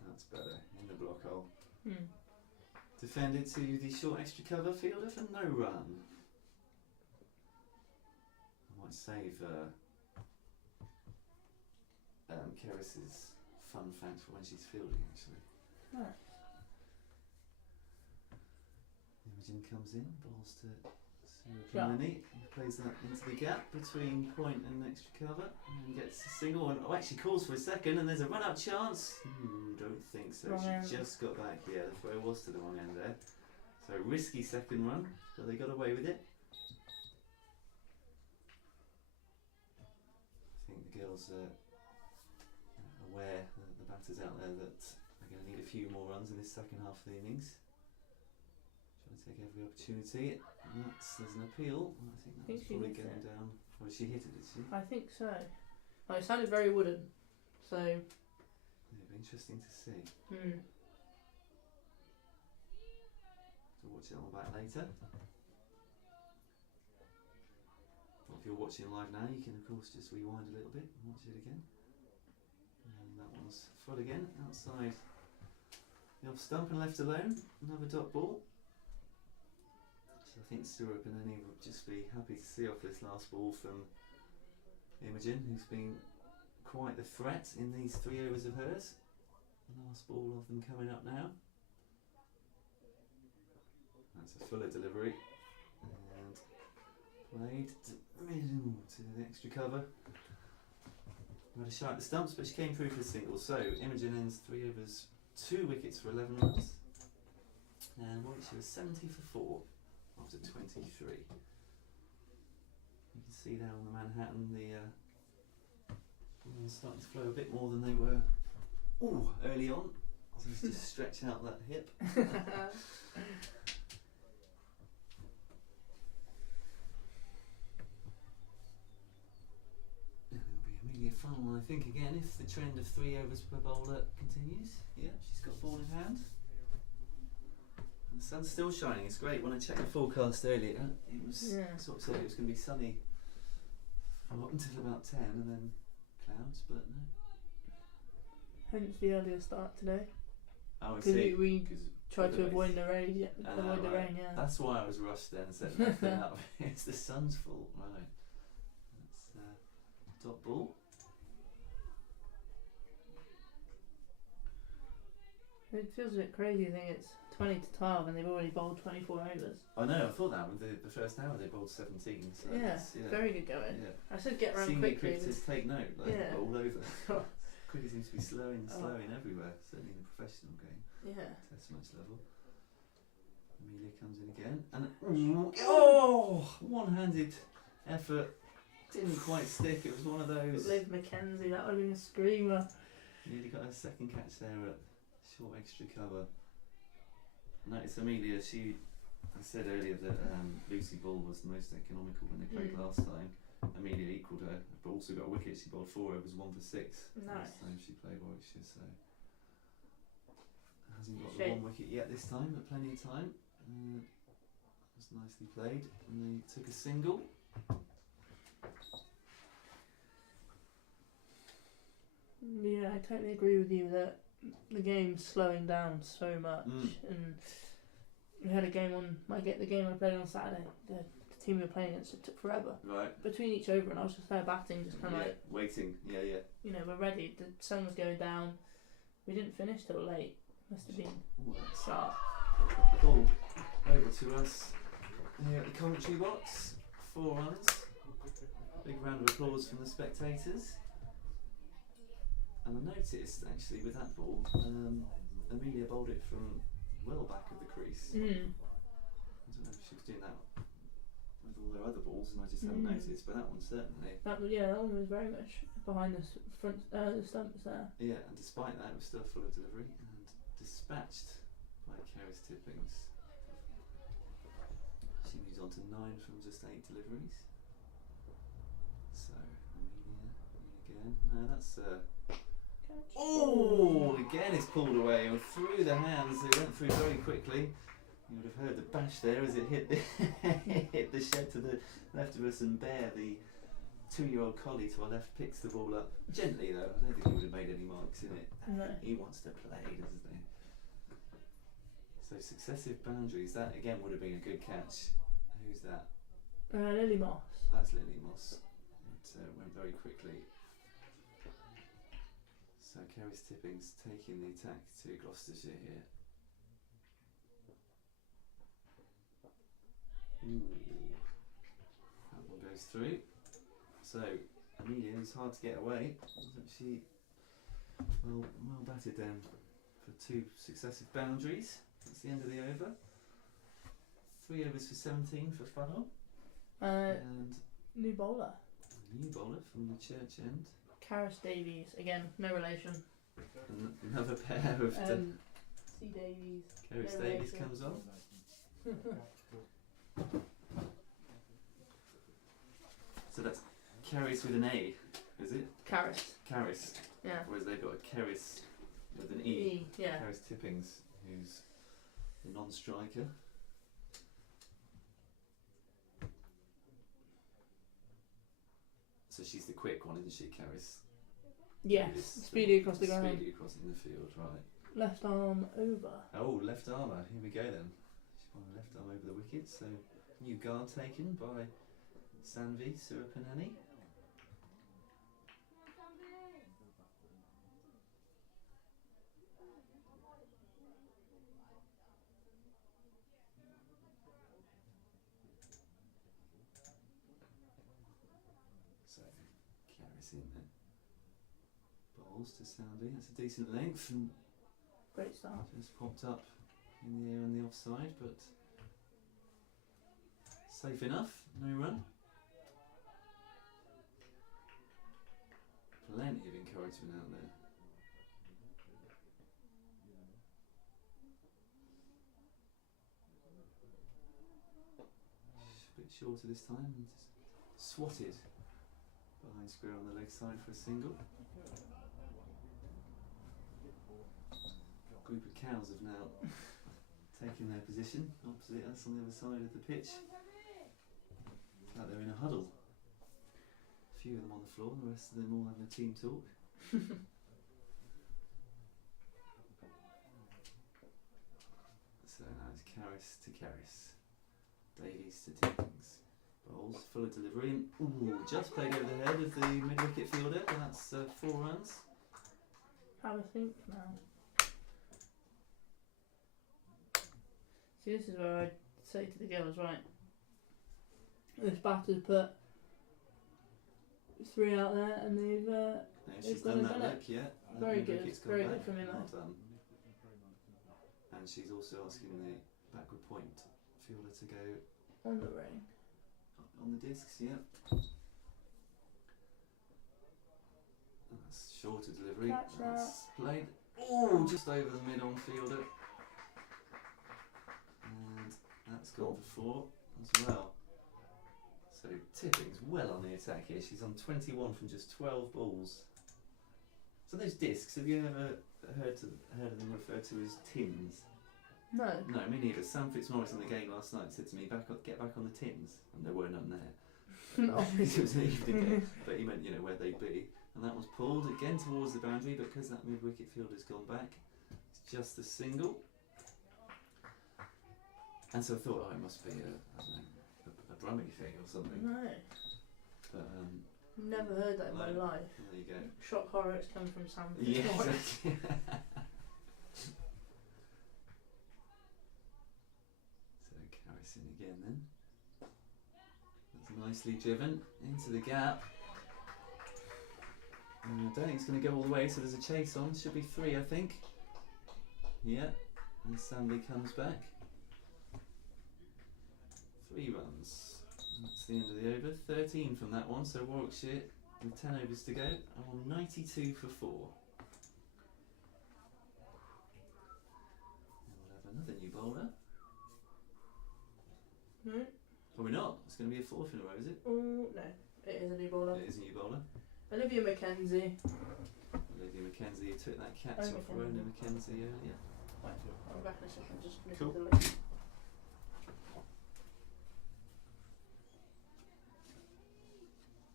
That's better in the block hole. Defended to the short extra cover fielder for no run. I might save Keris's fun fact for when she's fielding, actually. Nice. Imogen comes in, bowls to Pinani, plays that into the gap between point and extra cover, and gets a single, and actually calls for a second, and there's a run out chance. Don't think so. Wrong end. She just got back. Yeah, the throw was to the wrong end there. So risky second run, but they got away with it. I think the girls are aware, the batters out there, that they're going to need a few more runs in this second half of the innings. Trying to take every opportunity. And there's an appeal. I think that's she probably hit going it. down. Well, she hit it, did she? I think so. Well, it sounded very wooden. So. Yeah, it'll be interesting to see. To watch it all back later. Well, if you're watching live now, you can of course just rewind a little bit and watch it again. And that one's full again, outside the off stump and left alone. Another dot ball. So I think Stuart and Annie would just be happy to see off this last ball from Imogen, who's been quite the threat in these 3 overs of hers. The last ball of them coming up now. That's a fuller delivery, and played to the extra cover. Had a shot at the stumps, but she came through for a single. So Imogen ends 3 overs, 2 wickets for 11 runs, and Warwickshire was 70 for 4 after 23. You can see there on the Manhattan the balls starting to flow a bit more than they were early on. I was just stretch out that hip. Amelia Funnel, I think, again, if the trend of 3 overs per bowler continues. Yeah, she's got ball in hand. And the sun's still shining, it's great. When I checked the forecast earlier, it was sort of said it was going to be sunny up until about 10 and then clouds, but no. Hence the earlier start today. Oh, I Because see. we tried to Weather-based. avoid the rain. Yeah, avoid the Right. rain. Yeah. That's why I was rushed then, setting that thing up. It's the sun's fault, right. That's dot ball. It feels a bit crazy. I think it's 20 to 12 and they've already bowled 24 overs. I know, I thought that with the first hour they bowled 17. So Yeah, very good going. Yeah. I said get around Senior quickly. cricketers take note, like Yeah. all over. Cricket seems to be slowing everywhere, certainly in the professional game, Yeah. test match level. Amelia comes in again, and one-handed effort, didn't quite stick, it was one of those. Liv Mackenzie, that would have been a screamer. Nearly got a second catch there at short extra cover. Notice Amelia, I said earlier that Lucy Ball was the most economical when they played last time. Amelia equalled her, but also got a wicket. She bowled 4 overs, 1 for 6 Nice. last time she played Warwickshire, so hasn't got the Shame. 1 wicket yet this time, but plenty of time. It was nicely played, and they took a single. Yeah, I totally agree with you that the game's slowing down so much, and we had a game on. The game I played on Saturday. The team we were playing against, it took forever Right. between each over, and I was just there batting, just kind of like, waiting. Yeah. we're ready. The sun was going down. We didn't finish till late. Must have been Ooh, that's start. ball over to us here at the commentary box. 4 runs. Big round of applause from the spectators. And I noticed actually with that ball, Amelia bowled it from well back of the crease. I don't know if she was doing that with all their other balls, and I just hadn't noticed, but that one certainly. That one was very much behind the front, the stumps there. Yeah, and despite that, it was still full of delivery and dispatched by Kerry's Tippings. She moves on to 9 from just 8 deliveries. So Amelia again. No, that's oh, again it's pulled away and through the hands. It went through very quickly. You would have heard the bash there as it hit the hit the shed to the left of us, and Bear, the 2-year-old collie to our left, picks the ball up gently though. I don't think he would have made any marks in it. No. He wants to play, doesn't he? So successive boundaries. That again would have been a good catch. Who's that? Lily Moss. That's Lily Moss. It went very quickly. So Kerry's Tippings taking the attack to Gloucestershire here. Ooh. That one goes through. So Amelia is hard to get away. Wasn't she? Well batted then for 2 successive boundaries. That's the end of the over. 3 overs for 17 for Funnel. And New bowler. a new bowler from the Church End. Karis Davies. Again, no relation. Another pair of C. Davies. Kerry no Davies relation. comes on. So that's Kerris with an A, is it? Karis. Kerris. Yeah. Whereas they've got a Kerris with an E. Yeah. Kerris Tippings, who's the non-striker. So she's the quick one, isn't she, Kerris? Yes. Speedy across the ground. Speedy across in the field, right. Left arm over. Oh, left armour. Here we go then. She's on the left arm over the wicket. So new guard taken by Sanvi Surapanani. So Kerris in there. Bowls to Sanvi. That's a decent length and Great start. just popped up in the air on the offside, but safe enough, no run. Plenty of encouragement out there. A bit shorter this time and just swatted behind square on the leg side for a single. Group of cows have now taken their position opposite us on the other side of the pitch. It's like they're in a huddle. A few of them on the floor and the rest of them all having a team talk. So now it's Kerris to Kerris. Davies to Tippings. Bowls full of delivery and just played over the head of the mid-wicket fielder. That's 4 runs. Have a think now. See, this is where I'd say to the girls, right, this batter's put 3 out there and they've No, she's gone done and that done look, yeah. Very That good, wicket's gone very back. good from him, Well though. done. And she's also asking the backward point fielder to go on the ring. on the discs, yeah. That's shorter delivery. Catch That's played. Oh, just over the mid-on fielder. And that's gone for 4 as well. So Tipping's well on the attack here. She's on 21 from just 12 balls. So those discs, have you ever heard of them referred to as tins? No. No, me neither. Sam Fitzmaurice in the game last night said to me, get back on the tins. And there were none there. It was an evening game, but he meant, where they'd be. And that was pulled again towards the boundary, but because that mid-wicket fielder's gone back, it's just a single. And so I thought, oh, it must be a Brummie thing or something. No, But never heard that in my no. life. There you go. Shock horror, it's coming from Sam. Yeah, Fitzroy. exactly. So Carrison again then. That's nicely driven into the gap. I don't think it's going to go all the way, so there's a chase on. Should be 3, I think. Yeah, and Sandy comes back. 3 runs. That's the end of the over. 13 from that one, so Warwickshire with 10 overs to go are on 92 for 4. And we'll have another new bowler. No. Probably not. It's going to be a 4th in a row, is it? Oh, no. It is a new bowler. It is a new bowler. Olivia Mackenzie. Olivia Mackenzie took that catch Oh, off Rona Mackenzie earlier. Right, I'm back in a second. Just listen Cool. to the list.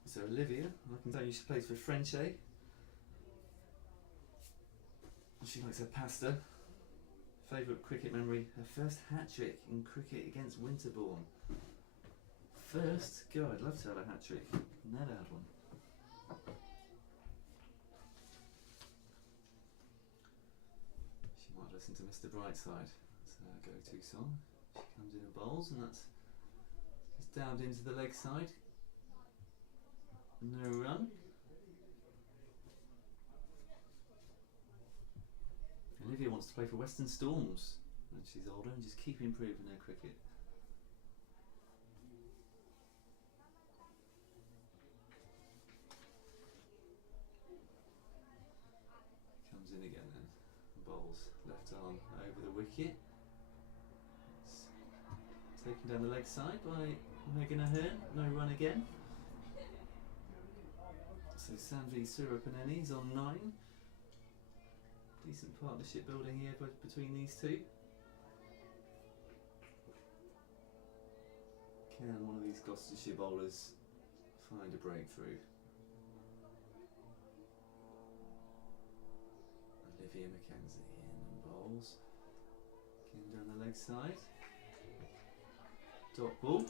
So Olivia, I can tell you she plays for Frenchay. She likes her pasta. Favourite cricket memory, her first hat-trick in cricket against Winterbourne. First? God, I'd love to have a hat-trick. Never had one. She might listen to Mr. Brightside. That's her go-to song. She comes in and bowls, and that's just downed into the leg side. No run. Olivia wants to play for Western Storms when she's older and just keep improving her cricket. Comes in again then. Bowls left arm over the wicket. It's taken down the leg side by Megan Ahern. No run again. So Sanvi Surapaneni's on 9. Decent partnership building here between these two. Can one of these Gloucestershire bowlers find a breakthrough? Olivia Mackenzie in and bowls. Came down the leg side. Dot ball.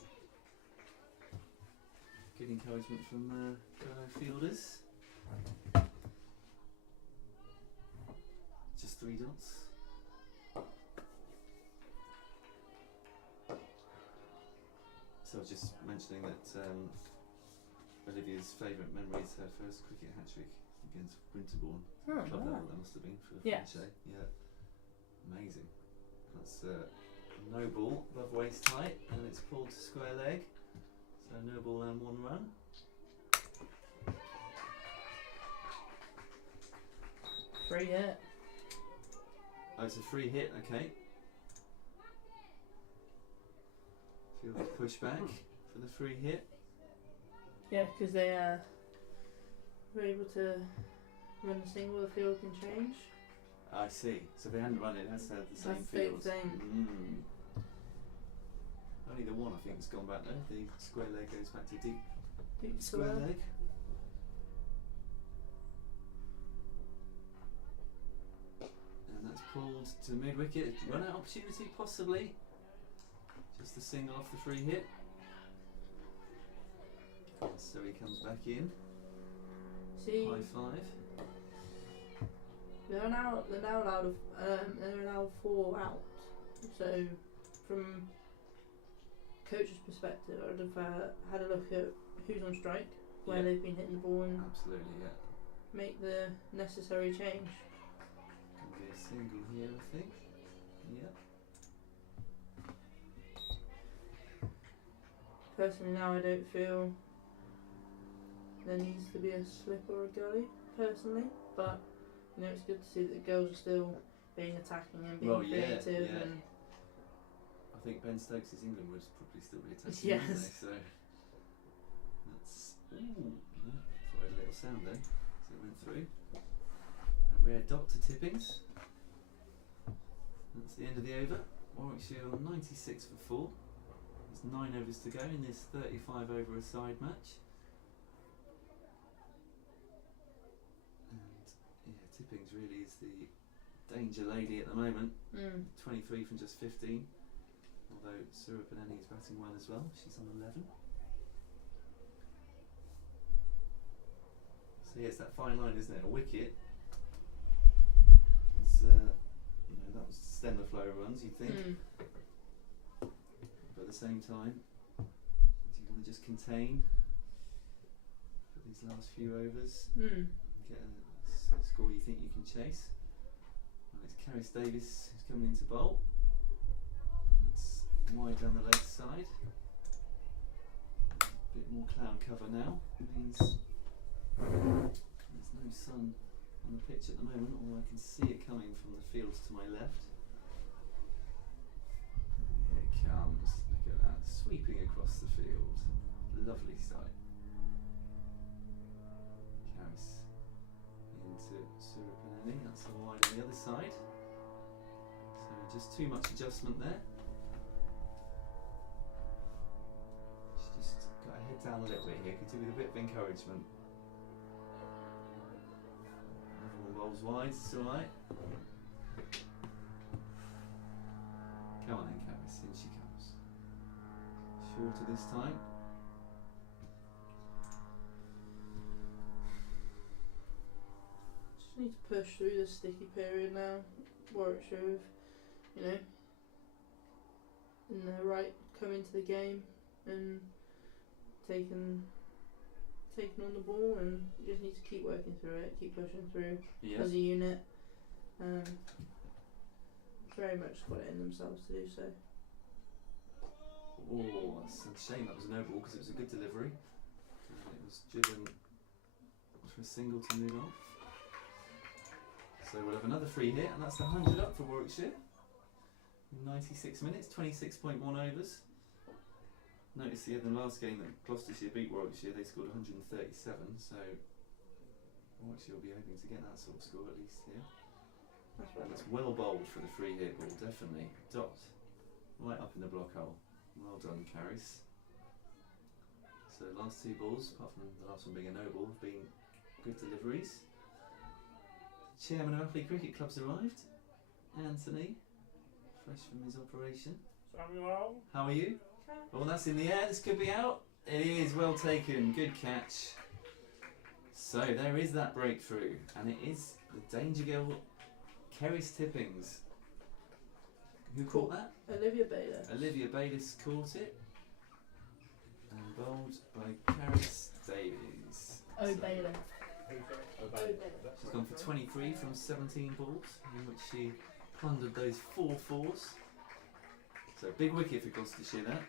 Good encouragement from fellow fielders. Just 3 dots. So I was just mentioning that Olivia's favourite memory is her first cricket hat-trick against Winterbourne. Oh, Club wow. level that must have been for Yes. Frenchay. Yeah. Amazing. That's no ball above waist height and it's pulled to square leg. So no ball and 1 run. Free hit. Oh, it's a free hit, okay. Fielder push back for the free hit. Yeah, because they were able to run a single, the field can change. I see. So they hadn't run it, that's had the same That's the big field. thing. Only the one I think has gone back there. The square leg goes back to deep Deep square square. leg. And that's pulled to mid wicket. Run out opportunity possibly. Just a single off the free hit. So he comes back in. See, High 5. they're now allowed 4 out. So, from coach's perspective, I'd have had a look at who's on strike, where Yeah. they've been hitting the ball, and Absolutely, yeah. make the necessary change. Can be a single here, I think. Yep. Personally, now I don't feel there needs to be a slip or a gully, personally, but you know, it's good to see that the girls are still being attacking and being Well, yeah, creative, yeah. and I think Ben Stokes' England would probably still be attacking, Yes. wouldn't they? So that's thought I had a little sound then, so it went through. A rare dot to Tippings. That's the end of the over. Warwickshire on 96 for 4. There's 9 overs to go in this 35 over a side match. really is the danger lady at the moment. Mm. 23 from just 15. Although Syrup and Innings batting well as well. She's on 11. So yeah, it's that fine line, isn't it? A wicket. It's that was stem the flow of runs, you'd think. Mm. But at the same time, you want to just contain for these last few overs. Mm. Get a score you think you can chase. Well, it's Caris Davis who's coming into bowl. That's wide down the leg side. A bit more cloud cover now. It means there's no sun on the pitch at the moment, although I can see it coming from the fields to my left. Here it comes. Look at that, sweeping across the field. Lovely sight. Caris into Syrup and Annie, that's the wide on the other side. So just too much adjustment there. She's just got her head down a little bit here, could do with a bit of encouragement. Everyone rolls wide, it's alright. Come on then, Caris, in she comes. Shorter this time. Just need to push through this sticky period now. Warwickshire have, you know, in the right come into the game and taken on the ball, and you just need to keep working through it, keep pushing through as a unit. Very much got it in themselves to do so. Oh, that's a shame that was no ball because it was a good delivery. And it was driven for a single to move off. So we'll have another free hit, and that's the 100 up for Warwickshire. 96 minutes, 26.1 overs. Notice the last game that Gloucestershire beat Warwickshire, they scored 137, so Warwickshire will be hoping to get that sort of score at least here. And it's well bowled for the free hit ball, definitely. Dot right up in the block hole. Well done, Caris. So the last two balls, apart from the last one being a no ball, have been good deliveries. Chairman of Apperley Cricket Club's arrived. Anthony, fresh from his operation. Samuel. How are you? Oh, that's in the air. This could be out. It is well taken. Good catch. So there is that breakthrough, and it is the danger girl, Caris Tippings. Who caught that? Olivia Baylor. Olivia Bayliss caught it, and bowled by Caris Davies. Oh, Baylor. She's gone for 23 from 17 balls, in which she plundered those 4 fours. So big wicket for Gloucestershire there.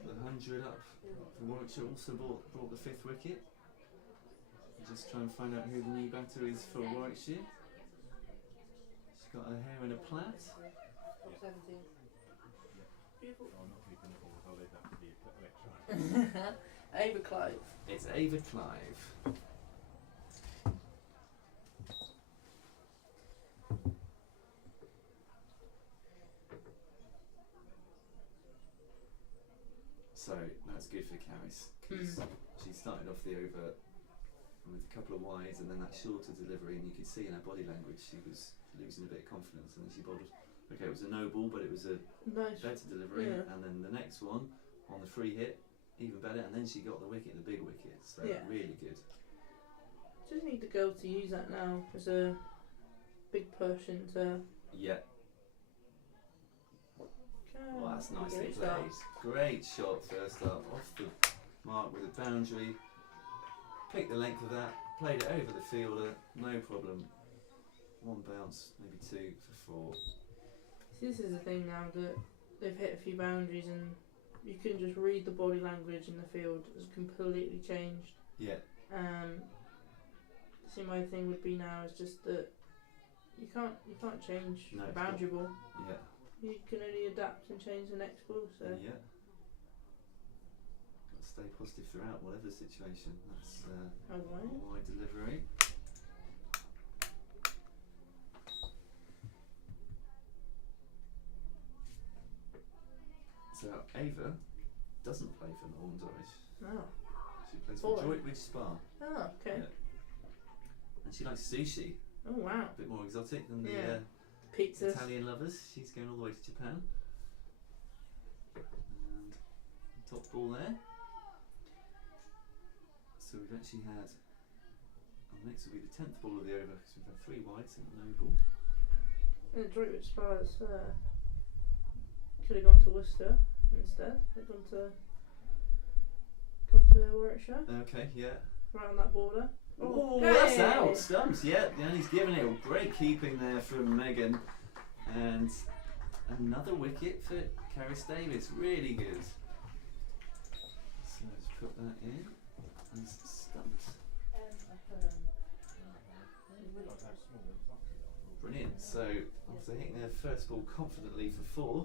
And the 100 up for Warwickshire also brought the 5th wicket. We'll just try and find out who the new batter is for Warwickshire. She's got her hair in a plait. 17. Beautiful. Ava Clive. It's Ava Clive. So that's good for Caris because she started off the over with a couple of wides and then that shorter delivery, and you could see in her body language she was losing a bit of confidence, and then she bowled. Okay, it was a no ball, but it was a Nice. better delivery, Yeah. and then the next one on the free hit, even better, and then she got the wicket, the big wicket. So Yeah. really good. Just need the girl to use that now as a big push into. Yeah. Well, that's nicely Great played. start. Great shot first up, off the mark with a boundary. Picked the length of that, played it over the fielder, no problem. 1 bounce, maybe 2 for 4. See, this is the thing now that they've hit a few boundaries and you can just read the body language in the field has completely changed. Yeah. See, my thing would be now is just that you can't change No, a it's boundary ball. Yeah. You can only adapt and change the next ball. So Yeah. Got to stay positive throughout, whatever the situation. That's how do I? a wide delivery. So Ava doesn't play for Northern Irish. No. She plays Bowling. for Warwickshire Spa. Oh, okay. Yeah. And she likes sushi. Oh wow. A bit more exotic than the Yeah. Pizzas. Italian lovers. She's going all the way to Japan. And top ball there. So we've actually had. Next will be the 10th ball of the over because we've had 3 wides and no ball. And the Droitwich Spurs could have gone to Worcester instead. They've gone to Warwickshire, Okay, yeah. right on that border. Oh, hey! that's out. Stumps, yeah. And he's given it a great keeping there from Megan. And another wicket for Caris Davis. Really good. So let's put that in. And Stumps. Brilliant. So after hitting their first ball confidently for 4,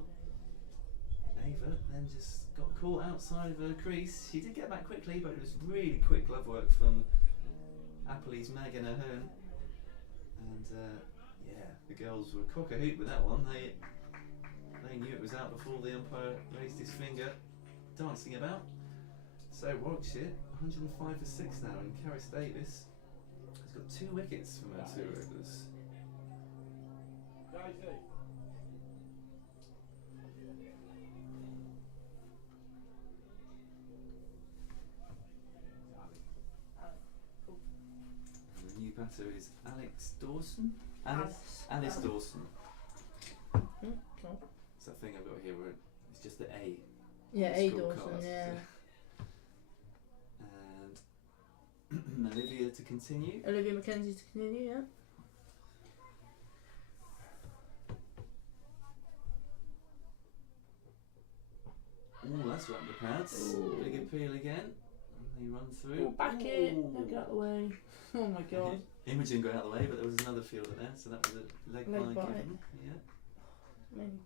Ava then just got caught outside of her crease. She did get back quickly, but it was really quick glove work from Apperley's Megan Ahern. And yeah, the girls were cock a hoop with that one. They knew it was out before the umpire raised his finger, dancing about. So Warwickshire 105 for 6 now, and Caris Davis has got 2 wickets from her 2 overs. And the new batter is Alex Dawson. Alice Dawson. Cool. It's that thing I've got here where it's just the A. Yeah, on the A scorecard. Dawson, yeah. And Olivia to continue. Olivia Mackenzie to continue, yeah. Oh, that's right, the pads. Ooh. Big appeal again. And they run through. Oh, back it. Ooh. Don't get out of the way. Oh my god. Imogen got out of the way, but there was another fielder there, so that was a leg Leg bite bite. given. Yeah. I mean,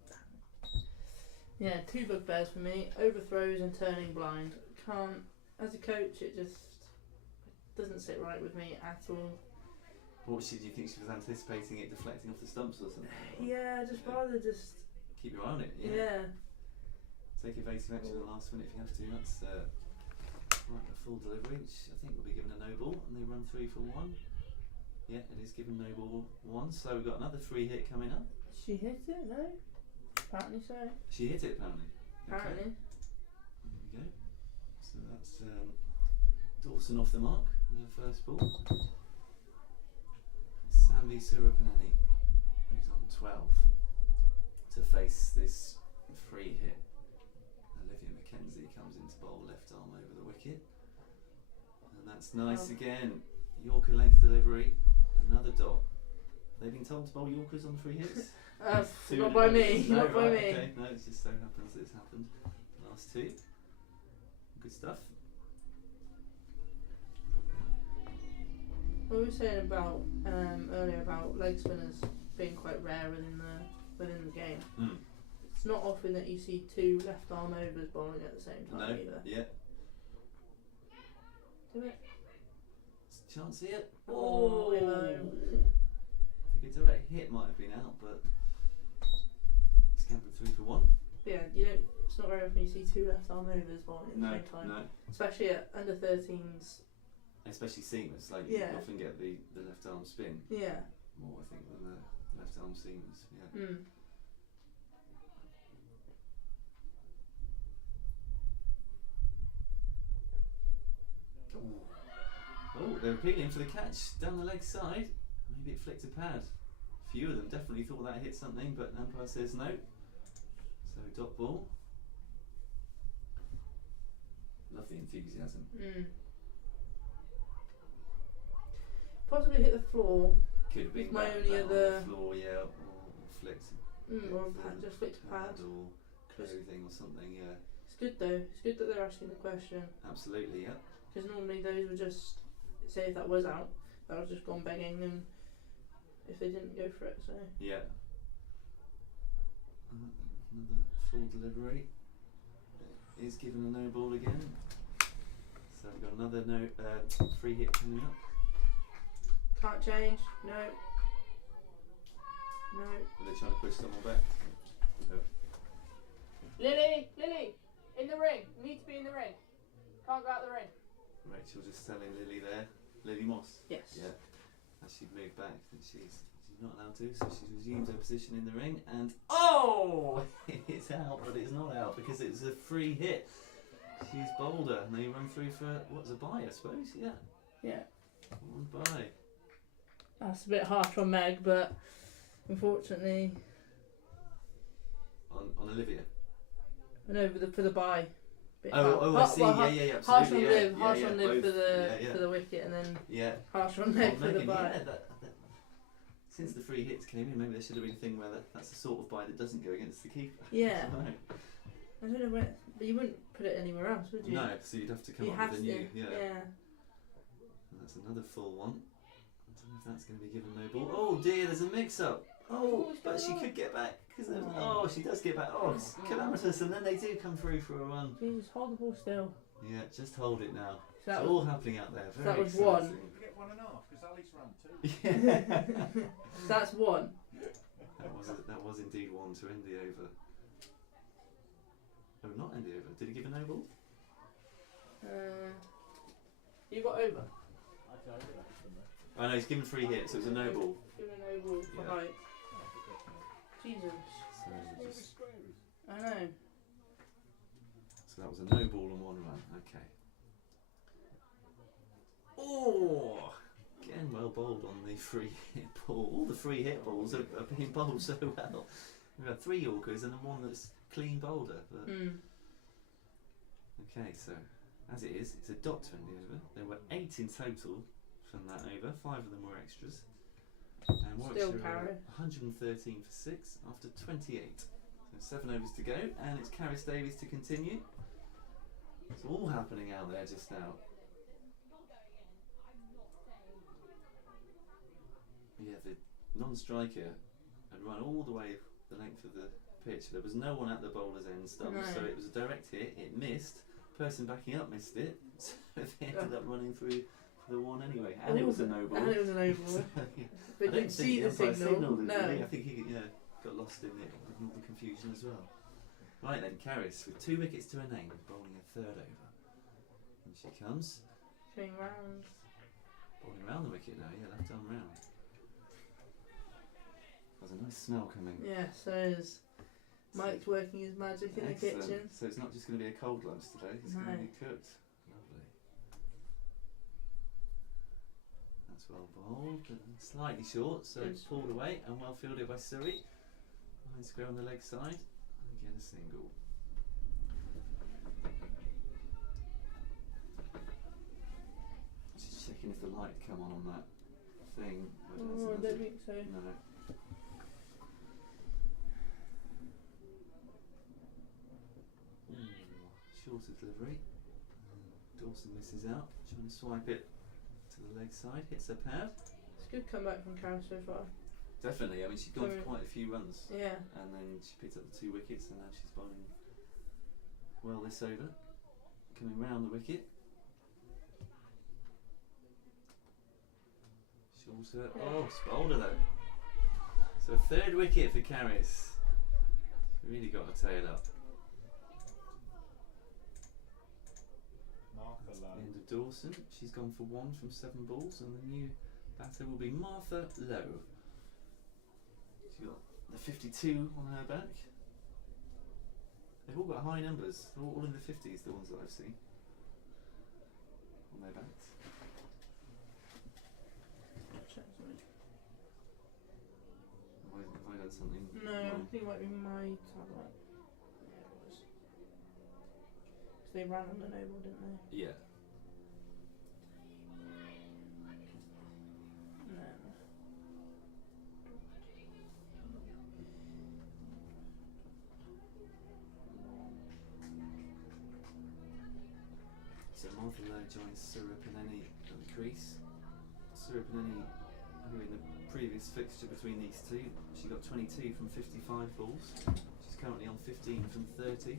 yeah, 2 bugbears for me. Overthrows and turning blind. Can't, as a coach, it just doesn't sit right with me at all. What do you think she was anticipating it deflecting off the stumps or something? Yeah, just rather just. Keep your eye on it. Yeah. Take evasive action at the last minute if you have to. That's right, a full delivery, which I think will be given a no ball, and they run 3 for 1. Yeah, it is given no ball 1. So we've got another 3 hit coming up. She hit it, no? Apparently so. She hit it apparently. Apparently. There we go. So that's Dawson off the mark in her first ball. Sanvi Surapanani, who's on 12, to face this free hit. Olivia Mackenzie comes into bowl, left arm over the wicket. And that's nice again. Yorker length delivery, another dot. They've been told to bowl Yorkers on 3 hits? Not by me. No, Not by right, me. okay. No, it just so happens that it's happened. Last 2. Good stuff. What we were saying about earlier about leg spinners being quite rare within the game. Mm. It's not often that you see 2 left arm overs bowling at the same time No, either. yeah. Do it. Chance here. Oh, hello. I think a direct hit might have been out, but he's scampered 3 for 1. Yeah, it's not very often you see 2 left arm overs bowling at the same time. No. Especially at under 13s. Especially seamers, like Yeah. you often get the left arm spin Yeah. more, I think, than the left arm seamers. Yeah. Mm. Oh, they're appealing for the catch down the leg side. Maybe it flicked a pad. A few of them definitely thought that hit something, but umpire says no. So dot ball. Love the enthusiasm. Mm. Possibly hit the floor. Could have been With my that only on other- the floor, yeah, or flicked. Or a with pad, the just flicked a pad. or clothing or something. Yeah, It's good though. It's good that they're asking the question. absolutely. Yeah. Because normally those would just say if that was out, that would have just gone begging them if they didn't go for it. So Yeah. Another full delivery. Is given a no ball again. So we've got another free hit coming up. can't change. No. No. Are they trying to push someone back? No. Lily, in the ring. You need to be in the ring. Can't go out the ring. Rachel just telling Lily there, Lily Moss. Yes. Yeah. As she'd moved back, that she's not allowed to, so she's resumed her position in the ring, and oh, it's out, but it's not out because it's a free hit. She's bolder, and they run through for what's a bye, I suppose. Yeah. Yeah. One bye. That's a bit harsh on Meg, but unfortunately, On Olivia. no, for the bye. Bit I see. Yeah, absolutely. Harsh on yeah, Liv, yeah, harsh yeah, on Liv both. for the yeah. for the wicket, and then Yeah. harsh on Meg for the Megan, bye. yeah, that, since the free hits came in, maybe there should have been a thing where that's the sort of bye that doesn't go against the keeper. Yeah. I I don't know where, but you wouldn't put it anywhere else, would you? No, so you'd have to come You up have with a to. new. Yeah. Yeah. And that's another full one. I don't know if that's going to be given no ball. Oh dear, there's a mix-up. Oh, what's but going she on? could get back. She does get back. Oh, it's calamitous, and then they do come through for a run. Jesus, hold the ball still. Yeah, just hold it now. So It's that all happening out there. so Very that was exciting. one. We get 1.5 because Ali's run 2. Yeah. So that's one. That was indeed one to end the over. Oh, not end the over. Did he give a no ball? You got over. Oh no, he's given free hits, so it was a no ball. Give a no ball for Yeah. height. Jesus. So, just, I know. so that was a no ball and one run. Okay. Oh! Again, well bowled on the free hit ball. All the free hit balls are being bowled so well. We've had 3 Yorkers and then one that's clean bowler. But okay, so as it is, it's a dot to end the over. There were 8 in total from that over. 5 of them were extras. And Still Warwickshire Carrie. 113 for 6 after 28. So 7 overs to go, and it's Caris Davies to continue. It's all happening out there just now. Yeah, the non-striker had run all the way the length of the pitch. There was no one at the bowler's end stump, No. so it was a direct hit. It missed. Person backing up missed it, so they ended up running through for the one anyway. And it was a no ball. And it was an no ball. So, yeah. But I didn't don't see think the umpire signal. signalled it, No. really. I think he got lost in it with all the confusion as well. Right then, Caris with 2 wickets to her name, bowling a 3rd over. And she comes, Swing round. bowling round the wicket now, yeah, left arm round. There's a nice smell coming. Yeah, so is Mike's working his magic in the Excellent. kitchen. So it's not just going to be a cold lunch today, it's going No. to be cooked. Lovely. That's well bowled, and slightly short, so Good. it's pulled away and well fielded by Surrey. Line square on the leg side, and get a single. Just checking if the light come on that thing. but it Oh, I hasn't, has don't it? think so. No. Shorter delivery. Dawson misses out, trying to swipe it to the leg side, hits her pad. It's a good comeback from Karen so far. Definitely, I mean she's gone Sorry. for quite a few runs Yeah. and then she picked up the 2 wickets and now she's bowling well this over. Coming round the wicket. Shorter, oh, it's bolder though. So a 3rd wicket for Caris. Really got her tail up. That's the end of Dawson. She's gone for 1 from 7 balls, and the new batter will be Martha Lowe. She's got the 52 on her back. They've all got high numbers. They're all in the 50s, the ones that I've seen on their backs. Check something. Have I done something No, I wrong? think it might be my tablet. Yeah, it was. Because they ran on the noble, didn't they? Yeah. No. So Martha Lowe joins Surapineni at the crease. Surapineni, who in the previous fixture between these two, she got 22 from 55 balls. She's currently on 15 from 30.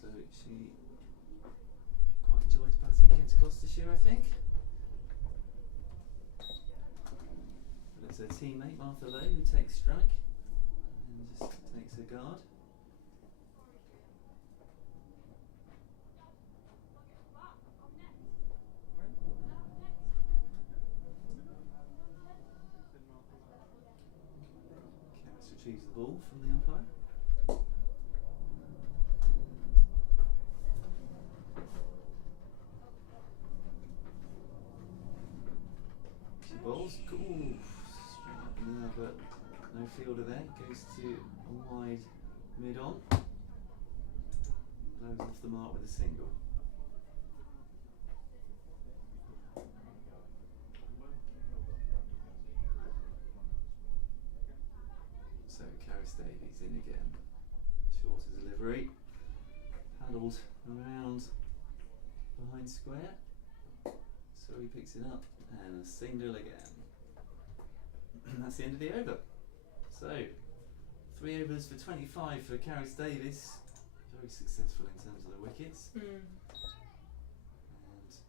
So she quite enjoys batting against Gloucestershire, I think. But it's her teammate Martha Lowe who takes strike and just takes her guard. retrieves the ball from the umpire. She bowls. Ooh, straight up in there, but no fielder there. Goes to a wide mid-on. Blows off the mark with a single. So Caris Davies in again. Shorter delivery. Paddled around behind square. So he picks it up and a single again. That's the end of the over. So 3 overs for 25 for Caris Davies. Very successful in terms of the wickets. And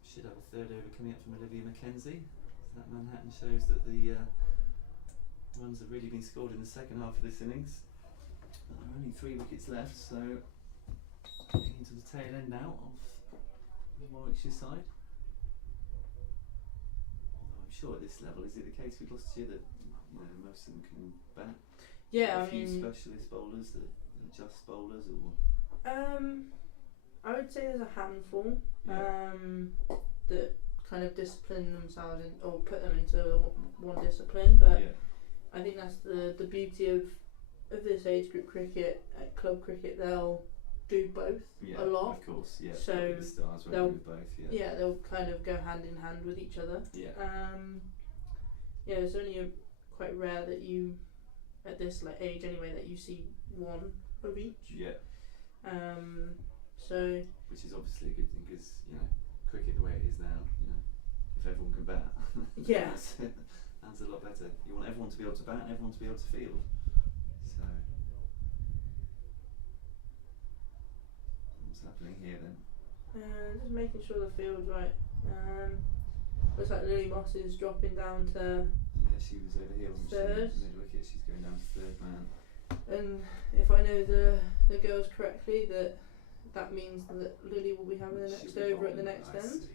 should have a 3rd over coming up from Olivia Mackenzie. So that Manhattan shows that the runs have really been scored in the second half of this innings. But there are only 3 wickets left, so getting into the tail end now of the Warwickshire side. Although I'm sure at this level, is it the case with Gloucestershire that most of them can bat? Yeah, a few specialist bowlers that are just bowlers, or I would say there's a handful that kind of discipline themselves or put them into one discipline, but I think that's the beauty of this age group cricket. At club cricket, they'll do both a lot. Of course, yeah. So the stars they'll with both, they'll kind of go hand in hand with each other. It's only quite rare that you, at this age anyway, that you see one of each. So which is obviously a good thing because cricket the way it is now, if everyone can bat, that's a lot better. You want everyone to be able to bat and everyone to be able to field. So what's happening here then? Just making sure the field's right. Looks like Lily Moss is dropping down to she was over here, wasn't 3rd. she? Mid wicket, she's going down to 3rd man. And if I know the girls correctly, that means that Lily will be having the next over at the next end.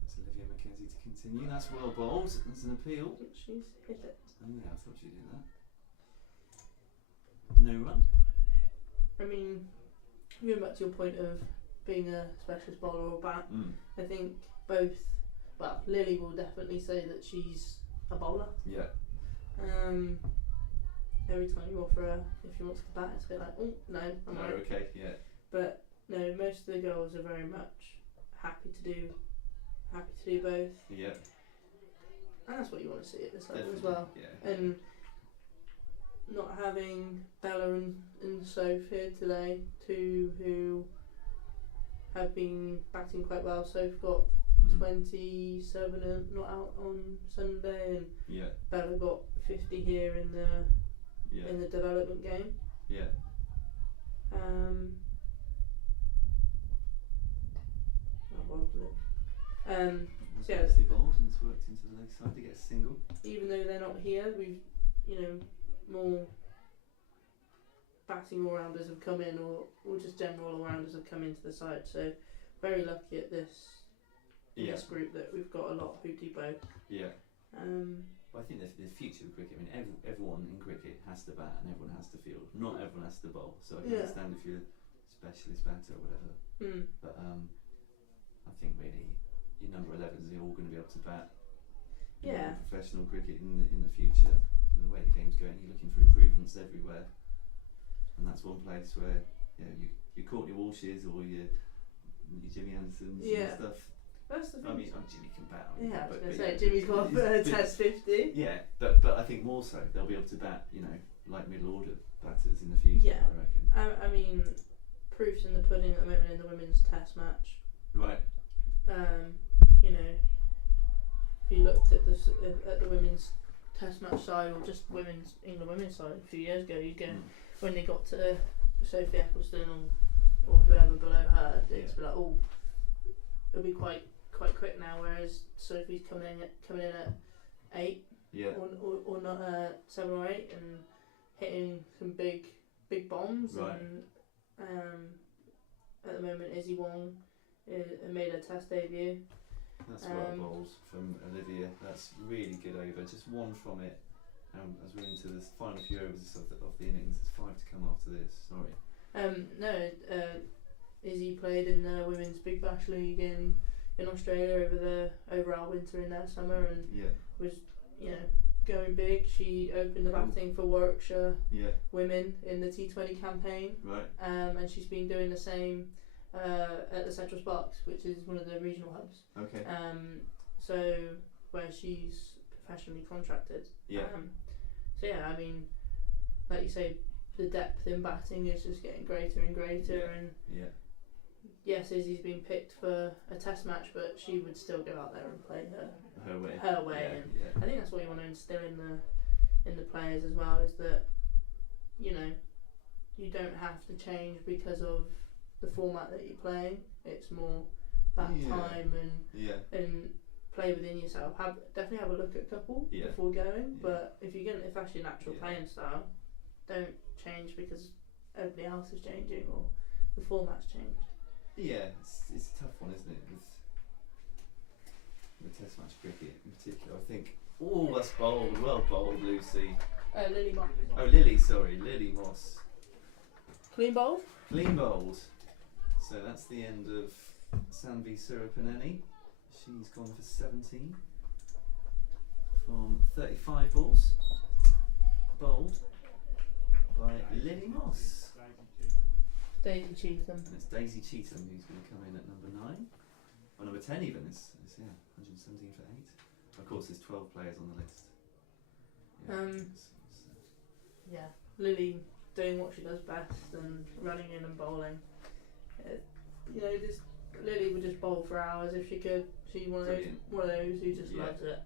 That's Olivia Mackenzie to continue. That's well bowled. That's an appeal. She's hit it. Oh yeah, I thought she did that. No run. I mean, going back to your point of being a specialist bowler or bat, I think both. Well, Lily will definitely say that she's a bowler. Every time you offer her if she wants to bat, it's a bit like, oh no, I'm right. Okay, But no, most of the girls are very much happy to do both. And that's what you want to see at this level as well. And not having Bella and Soph here today, 2 who have been batting quite well. Soph got 27 and not out on Sunday, and Bella got 50 here in the development game. Nicely bowled and it's worked into the leg side to get a single. Even though they're not here, we've more batting all-rounders have come in, or just general all-rounders have come into the side. So very lucky at this group that we've got a lot who do both. But I think the future of cricket, I mean, everyone in cricket has to bat and everyone has to field. Not everyone has to bowl. So I can understand if you're a specialist batter or whatever. But I think really your number 11s are all going to be able to bat. Professional cricket in the future. The way the game's going, you're looking for improvements everywhere, and that's one place where you Courtney Walshes or your Jimmy Andersons and stuff. That's the thing. I mean, Jimmy can bat. I was going to say Jimmy's got Test 50. But I think more so they'll be able to bat, like middle order batters in the future. I reckon. I mean, proof's in the pudding at the moment in the women's Test match. Right. If you looked at the women's Test match side or just England women's side a few years ago, you'd go when they got to Sophie Eccleston or whoever below her, it's be like, oh, it'll be quite quick now. Whereas Sophie's coming in at 8, or not 7 or 8, and hitting some big bombs. Right. And at the moment, Izzy Wong made her Test debut. That's well bowled from Olivia. That's really good over. Just one from it. as we're into the final few overs of the innings, there's 5 to come after this. Sorry. No, Izzy played in the Women's Big Bash League in Australia over our winter and their summer, and Yeah. was, going big. She opened the batting for Warwickshire Yeah. women in the T20 campaign, Right. and she's been doing the same at the Central Sparks, which is one of the regional hubs. Okay. So where she's professionally contracted. Yeah. So yeah, I mean, like you say, the depth in batting is just getting greater and greater, Yeah. and Yeah. yes, Izzy's been picked for a test match, but she would still go out there and play Her way. her way. Yeah. And Yeah. I think that's what you want to instill in the players as well, is that, you don't have to change because of the format that you're playing. It's more back Yeah. time Yeah. and play within yourself. Definitely have a look at a couple Yeah. before going. Yeah. But if that's your natural Yeah. playing style, don't change because everybody else is changing or the format's changed. Yeah, it's a tough one, isn't it? With Test match cricket in particular, I think. Oh, that's bold. Well bowled, Lucy. Lily Moss. Oh, Lily. Sorry, Lily Moss. Clean bowl. Clean bowled. So that's the end of Sanvi Surapaneni. She's gone for 17 from 35 balls. Bowled by Lily Moss. Daisy Cheatham. And it's Daisy Cheatham who's going to come in at number 9. Or number 10 even. It's 117 for 8. Of course, there's 12 players on the list. Yeah, Lily doing what she does best and running in and bowling. Lily would just bowl for hours if she could. She's one of those who just loves it.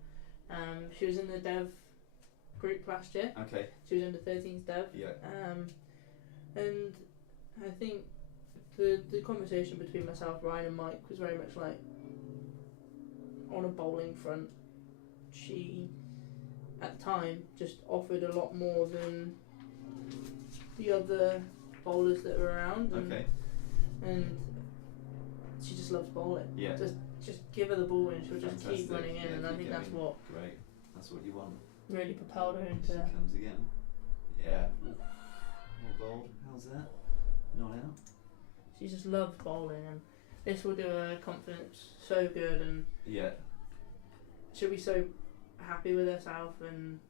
She was in the Dev group last year. Okay. She was in the 13th Dev. Yeah. And I think the conversation between myself, Ryan, and Mike was very much like, on a bowling front, she at the time just offered a lot more than the other bowlers that were around. Okay. And she just loves bowling. Yeah. Just give her the ball and she'll just Fantastic. keep running in, Yeah, and I keep think that's going. what Great. That's what you want. really propelled her She into. comes again. Yeah. More bowled. How's that? Not out. She just loves bowling, and this will do her confidence so good, and Yeah. she'll be so happy with herself. And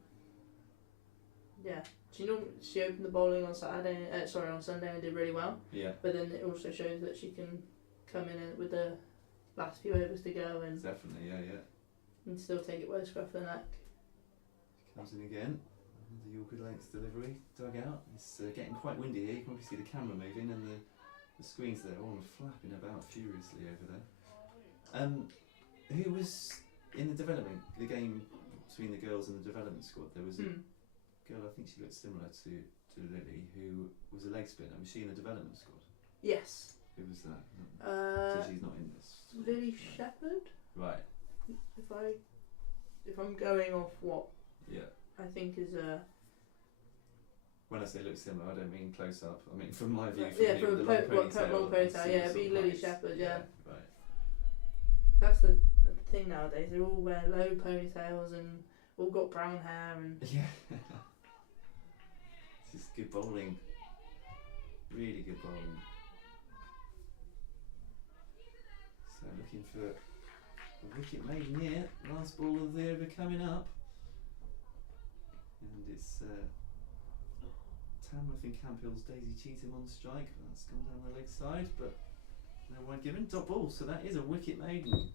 yeah, she opened the bowling on Sunday and did really well. Yeah. But then it also shows that she can come in with the last few overs to go and Definitely. Yeah. still take it by the scruff of the neck. Comes in again. The Yorker length delivery dug out. It's getting quite windy here. You can probably see the camera moving and the screens there all flapping about furiously over there. Who was in the game between the girls and the development squad? There was a girl, I think she looked similar to Lily, who was a leg spinner. Was she in the development squad? Yes. Who was that? So she's not in this. Lily Right. Shepherd. Right. If I'm going off what Yeah. I think is When I say look similar, I don't mean close up. I mean from my view. from here a with the long ponytail. long and ponytail, similar yeah, it'd sort be of Lily heights. Shepherd, yeah. Right. That's the thing nowadays. They all wear low ponytails and all got brown hair and Yeah. This is good bowling. Really good bowling. So looking for a wicket maiden here. Last ball of the over coming up. And it's Tamworth and Camphill's Daisy Cheatham on strike. That's gone down the leg side, but no wide given. Top ball, so that is a wicket maiden.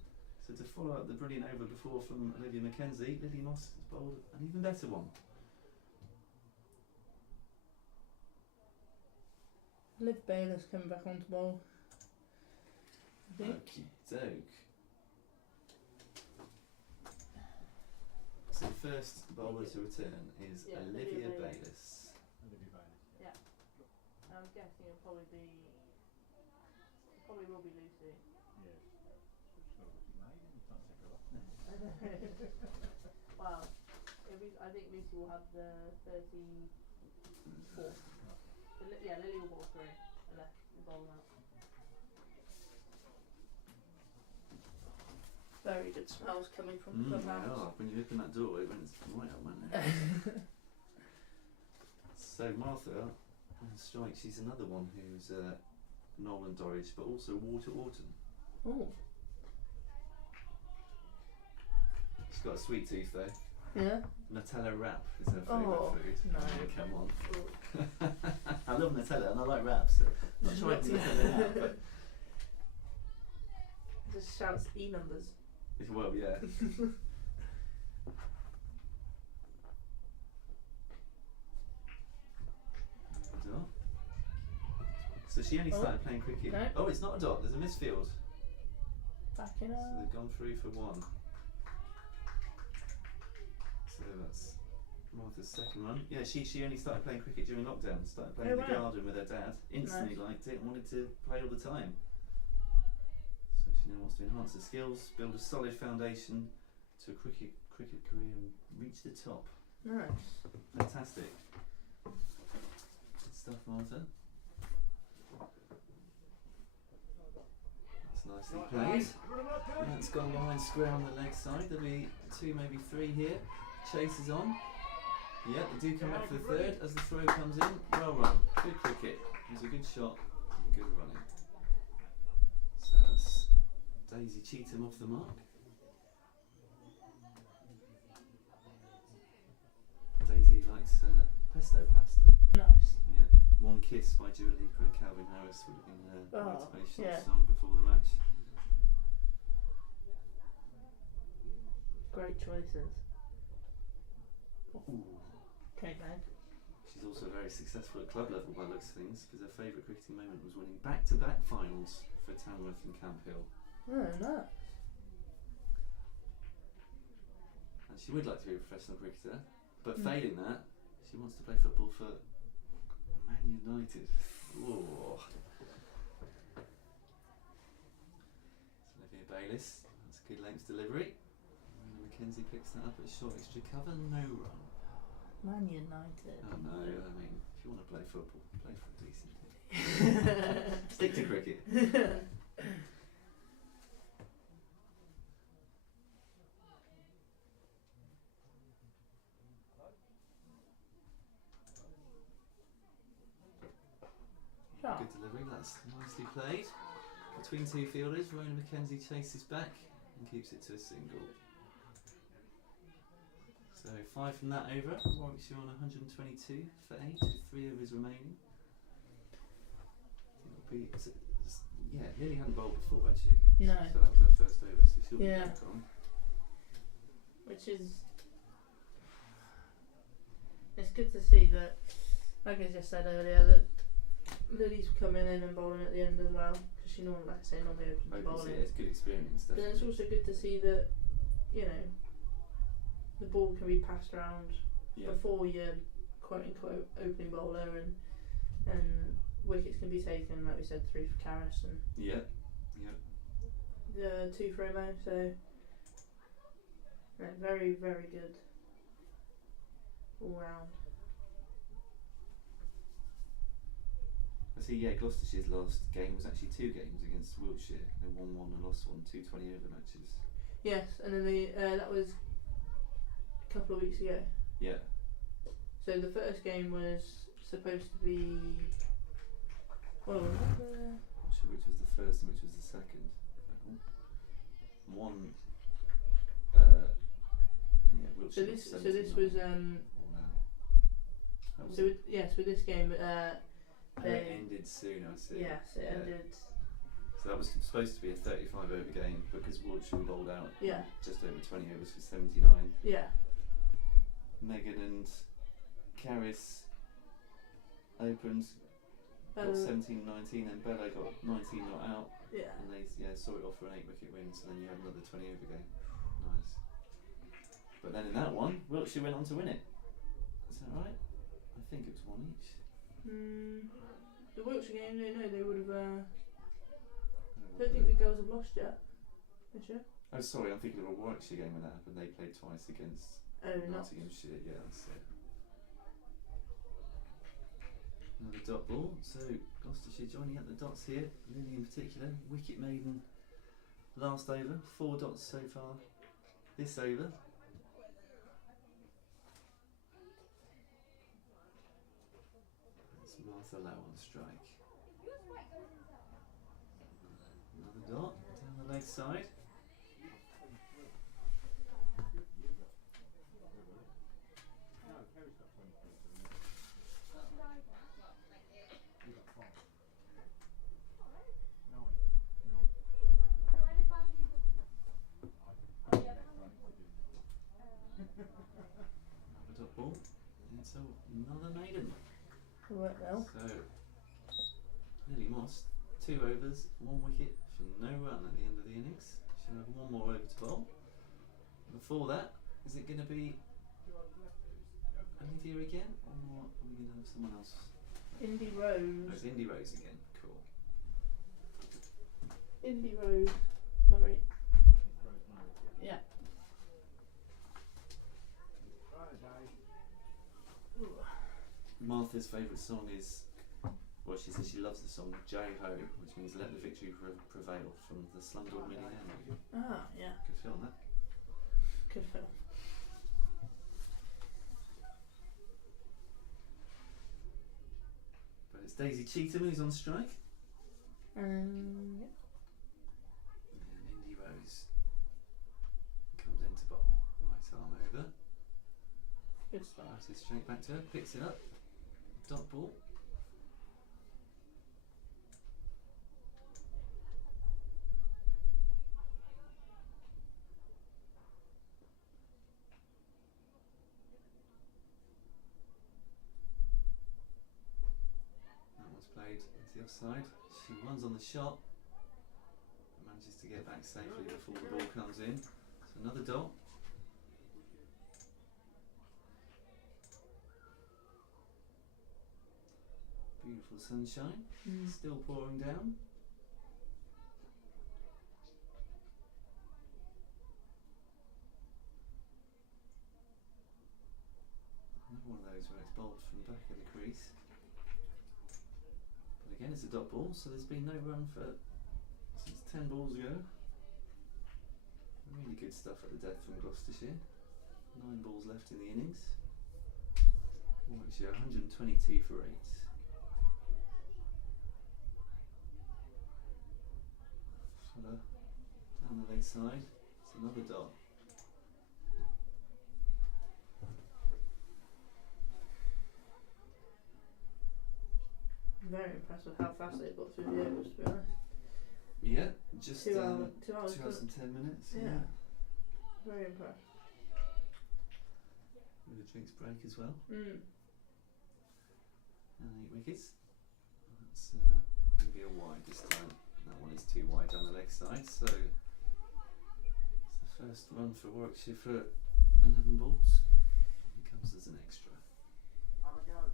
So to follow up the brilliant over before from Olivia Mackenzie, Lily Moss has bowled an even better one. Liv Bayless coming back onto bowl. I think. Okie doke. So the first bowler to return is Yeah, Olivia Olivia Bayliss. I'm guessing it'll probably will be Lucy. Wow. I think Lucy will have the 34. Lily will bowl 3 and left the bowl out. very good smells coming from the They clubhouse. are. When you open that door, it went right up my neck. So Martha on strike, she's another one who's Nolan Dorridge, but also Water Orton. Oh, She's got a sweet tooth though. yeah. Nutella wrap is her favourite Oh, food. no. Yeah, come on. Oh. I love Nutella and I like wraps. So I'm not sure I can Nutella now, but Just shouts E numbers. well, yeah. Dot. So she only started playing cricket. No. Oh, it's not a dot. There's a misfield. Back in So up. they've gone through for one. So that's Martha's second run. Yeah, she only started playing cricket during lockdown. Started playing in the wow. garden with her dad. Instantly Nice. liked it and wanted to play all the time. So she now wants to enhance her skills, build a solid foundation to a cricket career and reach the top. Nice. Fantastic. Good stuff, Martha. That's nicely played. That's gone behind square on the leg side. There'll be two, maybe three here. Chase is on. Yeah, they do come back for the third as the throw comes in. Well run. Good cricket. It was a good shot. Good running. So that's Daisy Cheetham off the mark. Daisy likes pesto pasta. Nice. Yeah. One Kiss by Dua Lipa and Calvin Harris would have been her Oh, motivational yeah. song before the match. Great choices. Ooh. Okay, Meg. She's also very successful at club level by the looks of things, because her favourite cricketing moment was winning back-to-back finals for Tamworth and Camp Hill. Oh, nice. And she would like to be a professional cricketer, but Mm. failing that, she wants to play football for Man United. Ooh. It's Olivia Bayliss. That's a good length delivery. Rena McKenzie picks that up at short extra cover, no run. Man United. Oh no, I mean, if you want to play football, play for a decent team. Stick to cricket. Sharp. Good delivery, that's nicely played. Between two fielders, Rona McKenzie chases back and keeps it to a single. So 5 from that over. Warwickshire on 122 for 8, with 3 overs remaining. It'll be, yeah, Lily hadn't bowled before, had she? No. So that was her first over, so she'll Yeah. be back on. Which is, it's good to see that, like I just said earlier, that Lily's coming in and bowling at the end as well, because she normally, like I say, normally opens Opens bowling. it, it's good experience, But then it's definitely. also good to see that, you know, the ball can be passed around Yeah, before your quote unquote opening bowler, and wickets can be taken, like we said, 3 for Karras and yeah, yeah. the 2 for Omo, so yeah, very, very good all round. I see, yeah, Gloucestershire's last game was actually 2 games against Wiltshire. They won 1 and lost 1, 2 20 over matches. Yes, and then that was a couple of weeks ago. Yeah, So the first game was supposed to be, well, not sure which was the first and which was the second. One, yeah, so Wiltshire. this was so this 79 was all out. That was so it. yes, with this game Oh, it ended soon, I see. yes, it Yeah. ended, So that was supposed to be a 35 over game, because Wiltshire rolled out yeah, just over 20 overs for 79. yeah, Megan and Karras opened, got um, 17-19, and Bella got 19 not out, yeah, and they saw it off for an 8-wicket win. So then you had another 20 over game. Nice. But then in that one, Wiltshire went on to win it. Is that right? I think it was 1 each. The Wiltshire game, no, they would have. I don't think the girls have lost yet this year. Oh, sorry, I'm thinking of a Warwickshire game when that happened. They played twice against Oh, not. Nottinghamshire. Yeah, that's it. Another dot ball. So Gloucestershire joining up the dots here. Lily in particular, wicket maiden last over. 4 dots so far this over. It's Martha Lowe on strike. Another dot down the leg side. No, Kerry's got 23, so you got 5. 9. No. Another dot ball. It's another maiden. It worked well. So, Lily Moss, 2 overs, 1 wicket for no run at the end of the innings. She'll have 1 more over to bowl. Before that, is it going to be Olivia again, or are we going to have someone else? Indie Oh, Rose. it's Indy Rose again. Cool. Indie Rose. Murray. Yeah. Martha's favourite song is, well, she says she loves the song Jai Ho, which means Let the Victory Prevail, from the Slumdog Millionaire movie. Ah, yeah. Good film, that. Good film. But it's Daisy Cheetham who's on strike. Yeah. And Indy Rose comes into bowl. Right arm over. Good start. Passes straight back to her, picks it up. Dot ball. That one's played into the offside. She runs on the shot. Manages to get back safely before the ball comes in. So another dot. Beautiful sunshine. Still pouring down. Another one of those where it's bowled from back of the crease. But again, it's a dot ball, so there's been no run for since 10 balls ago. Really good stuff at the death from Gloucestershire. 9 balls left in the innings. Warwickshire 122 for 8. Fuller down the leg side. It's another dot. Very impressed with how fast they got through the overs, to be honest. Yeah, just 2 hours. 2 hours. 2 hours and 10 minutes. Yeah. Very impressed. With a drinks break as well. Mm. And 8 wickets. That's going to be a wide this time. That one is too wide down the leg side, so it's the first run for Warwickshire for 11 balls. It comes as an extra. Have a go.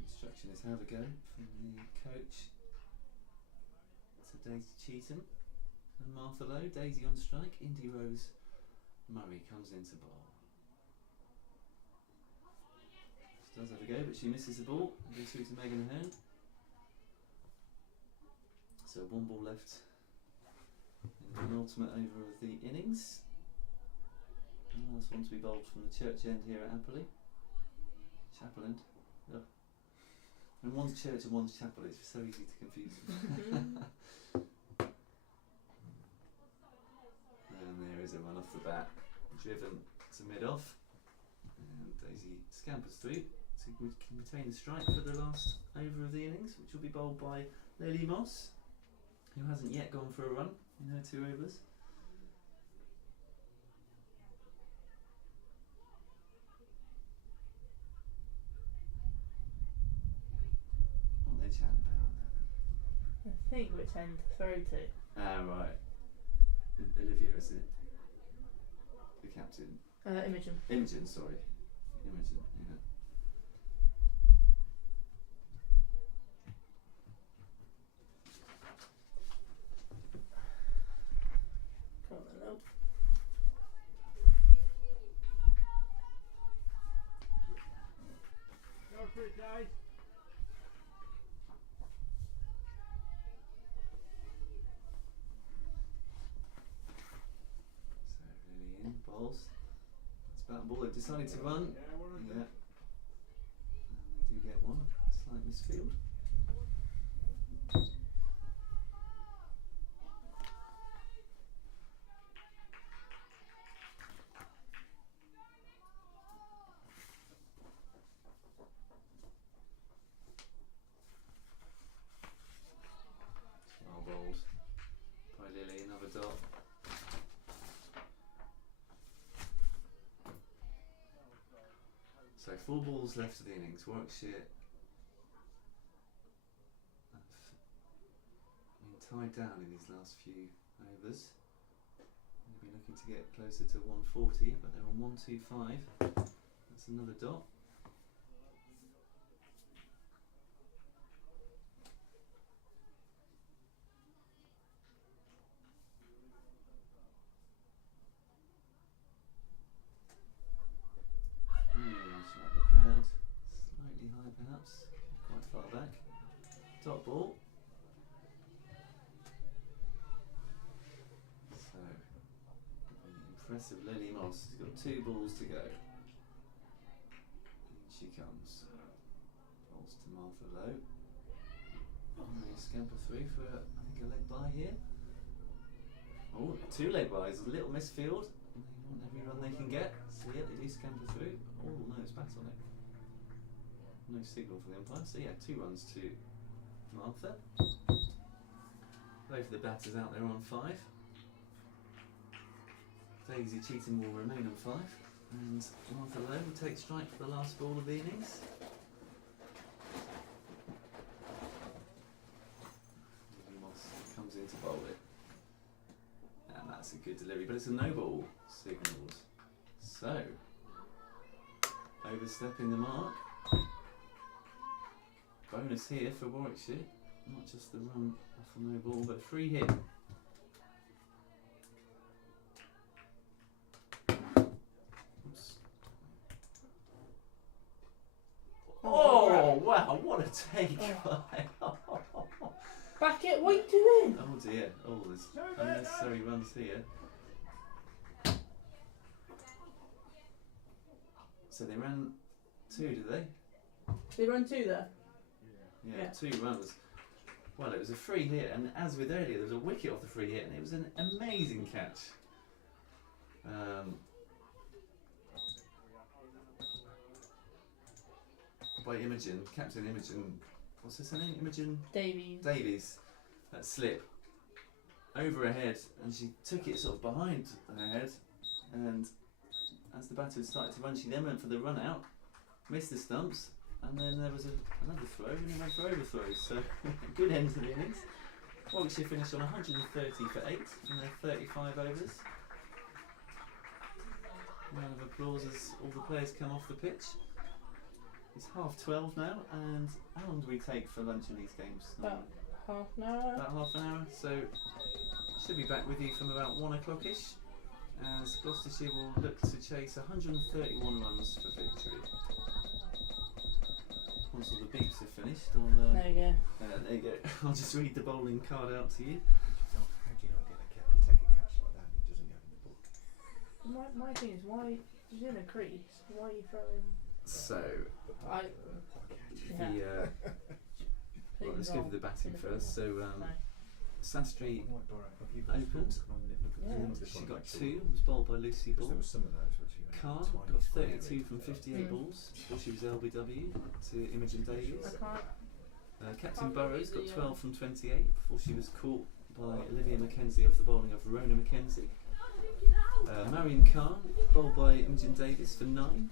Instruction is have a go from the coach. So Daisy Cheetham and Martha Lowe. Daisy on strike. Indy Rose Murray comes into bowl. She does have a go, but she misses the ball. Goes through to Megan Hearn. So 1 ball left in the penultimate over of the innings. And the last one to be bowled from the church end here at Apperley. Chapel end. Ugh. And one's church and one's chapel, it's so easy to confuse them. And there is a run off the bat, driven to mid-off. And Daisy scampers through to retain the strike for the last over of the innings, which will be bowled by Lily Moss, who hasn't yet gone for a run in her 2 overs. What are they chatting about there then? I think which end to throw to. Ah, right. Olivia, is it? The captain. Imogen. Imogen, sorry. Imogen, yeah. Come on then, Lil. Go for it, guys. bat and ball. They've decided to run. Yeah. And they do get one. Slight misfield. Well bowled by Lily, another dot. So 4 balls left of the innings. Warwickshire have been tied down in these last few overs. They'll be looking to get closer to 140, but they're on 125. That's another dot. Like the pad, slightly high perhaps, quite far back. Top ball. So, the impressive Lily Moss has got 2 balls to go. In she comes. Balls to Martha Lowe. They scamper through for, I think, a leg bye here. Oh, 2 leg byes, a little misfield. They want every run they can get. So yeah, they do scamper through. Oh no, it's back on it. No signal from the umpire. So yeah, 2 runs to Martha. Both of the batters out there on 5. Daisy Cheetham will remain on 5. And Martha Lowe will take strike for the last ball of the innings. Moss comes in to bowl it. And that's a good delivery, but it's a no ball signalled. So, overstepping the mark. Bonus here for Warwickshire. Not just the run off a no ball, but free hit. Oops. Oh wow, what a take! Back it, what are you doing? Oh dear, oh there's unnecessary runs here. So they ran 2, did they? They run 2 there. Yeah, 2 runs. Well, it was a free hit, and as with earlier, there was a wicket off the free hit, and it was an amazing catch. By Imogen, Captain Imogen, what's her name? Imogen Davies. That slip over her head, and she took it sort of behind her head, and as the batter started to run, she then went for the run out, missed the stumps, and then there was another throw, and it went for overthrows. So, good end to the innings. Warwickshire finished on 130 for 8 in their 35 overs. Round of applause as all the players come off the pitch. It's 12:30 now, and how long do we take for lunch in these games? About half an hour. About half an hour, so should be back with you from about 1 o'clock-ish, as Gloucestershire will look to chase 131 runs for victory. Once all the beeps are finished, There you go. there you go. I'll just read the bowling card out to you. How do you not get a catch? You take a catch like that and it doesn't go in the book. My thing is, why he's in a crease? Why are you throwing? So, well, let's go for the batting first. So, Sastry opened. She got 2. Was bowled by Lucy Ball. There was some of those which you Khan got 32 from 58 balls before she was LBW to Imogen Davies. Captain Burrows got 12 from 28 before she was caught by Olivia Mackenzie off the bowling of Rona Mackenzie. Marion Khan bowled by Imogen Davies for 9.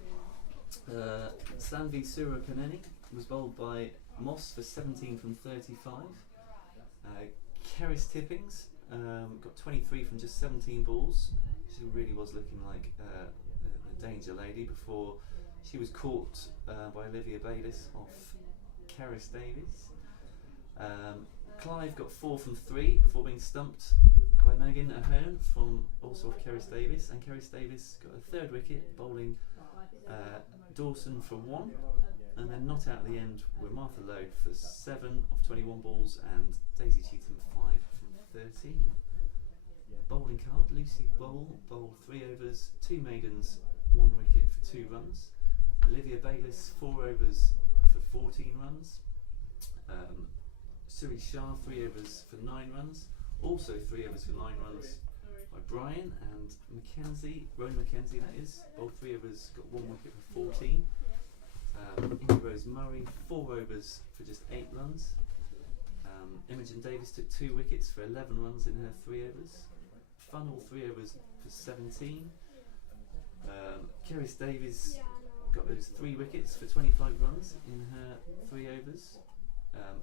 Sanvi Surapaneni was bowled by Moss for 17 from 35. Keris Tippings got 23 from just 17 balls. She really was looking like the danger lady before she was caught by Olivia Bayliss off Keris Davies. Clive got 4 from 3 before being stumped by Megan Ahern from also off Keris Davies, and Keris Davies got a 3rd wicket bowling Dawson for 1, and then not out at the end were Martha Lowe for 7 off 21 balls and Daisy Cheetham 5 from 13. Bowling card: Lucy Bowl bowled 3 overs, 2 maidens, 1 wicket for 2 runs. Olivia Bayliss 4 overs for 14 runs. Suri Shah 3 overs for 9 runs. Also 3 overs for 9 runs by Brian and Mackenzie, Rowan Mackenzie that is. Bowled 3 overs, got 1 wicket for 14. Indy Rose Murray 4 overs for just 8 runs. Imogen Davis took 2 wickets for 11 runs in her 3 overs. Funnell 3 overs for 17. Keris Davies got those 3 wickets for 25 runs in her 3 overs.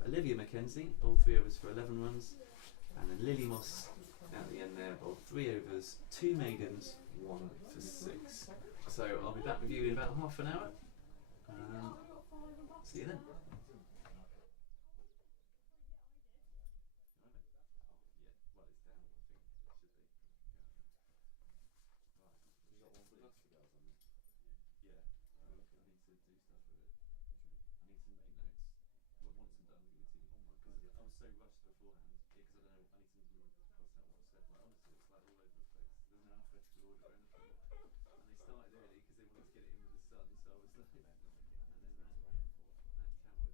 Olivia Mackenzie bowled 3 overs for 11 runs. And then Lily Moss at the end there bowled 3 overs, 2 maidens, 1 for 6. So I'll be back with you in about half an hour. See you then. You got one for Gloucester girls on there? Yeah, I need to do stuff with it. I need to make notes. Well, once I'm done, I'll give it to you. Oh my God. I was so rushed beforehand because I don't know. I need to cross out what I've said. Like honestly, it's like all over the place. There's no alphabetical order or anything. And they started early because they wanted to get it in with the sun. So I was like, and then that camera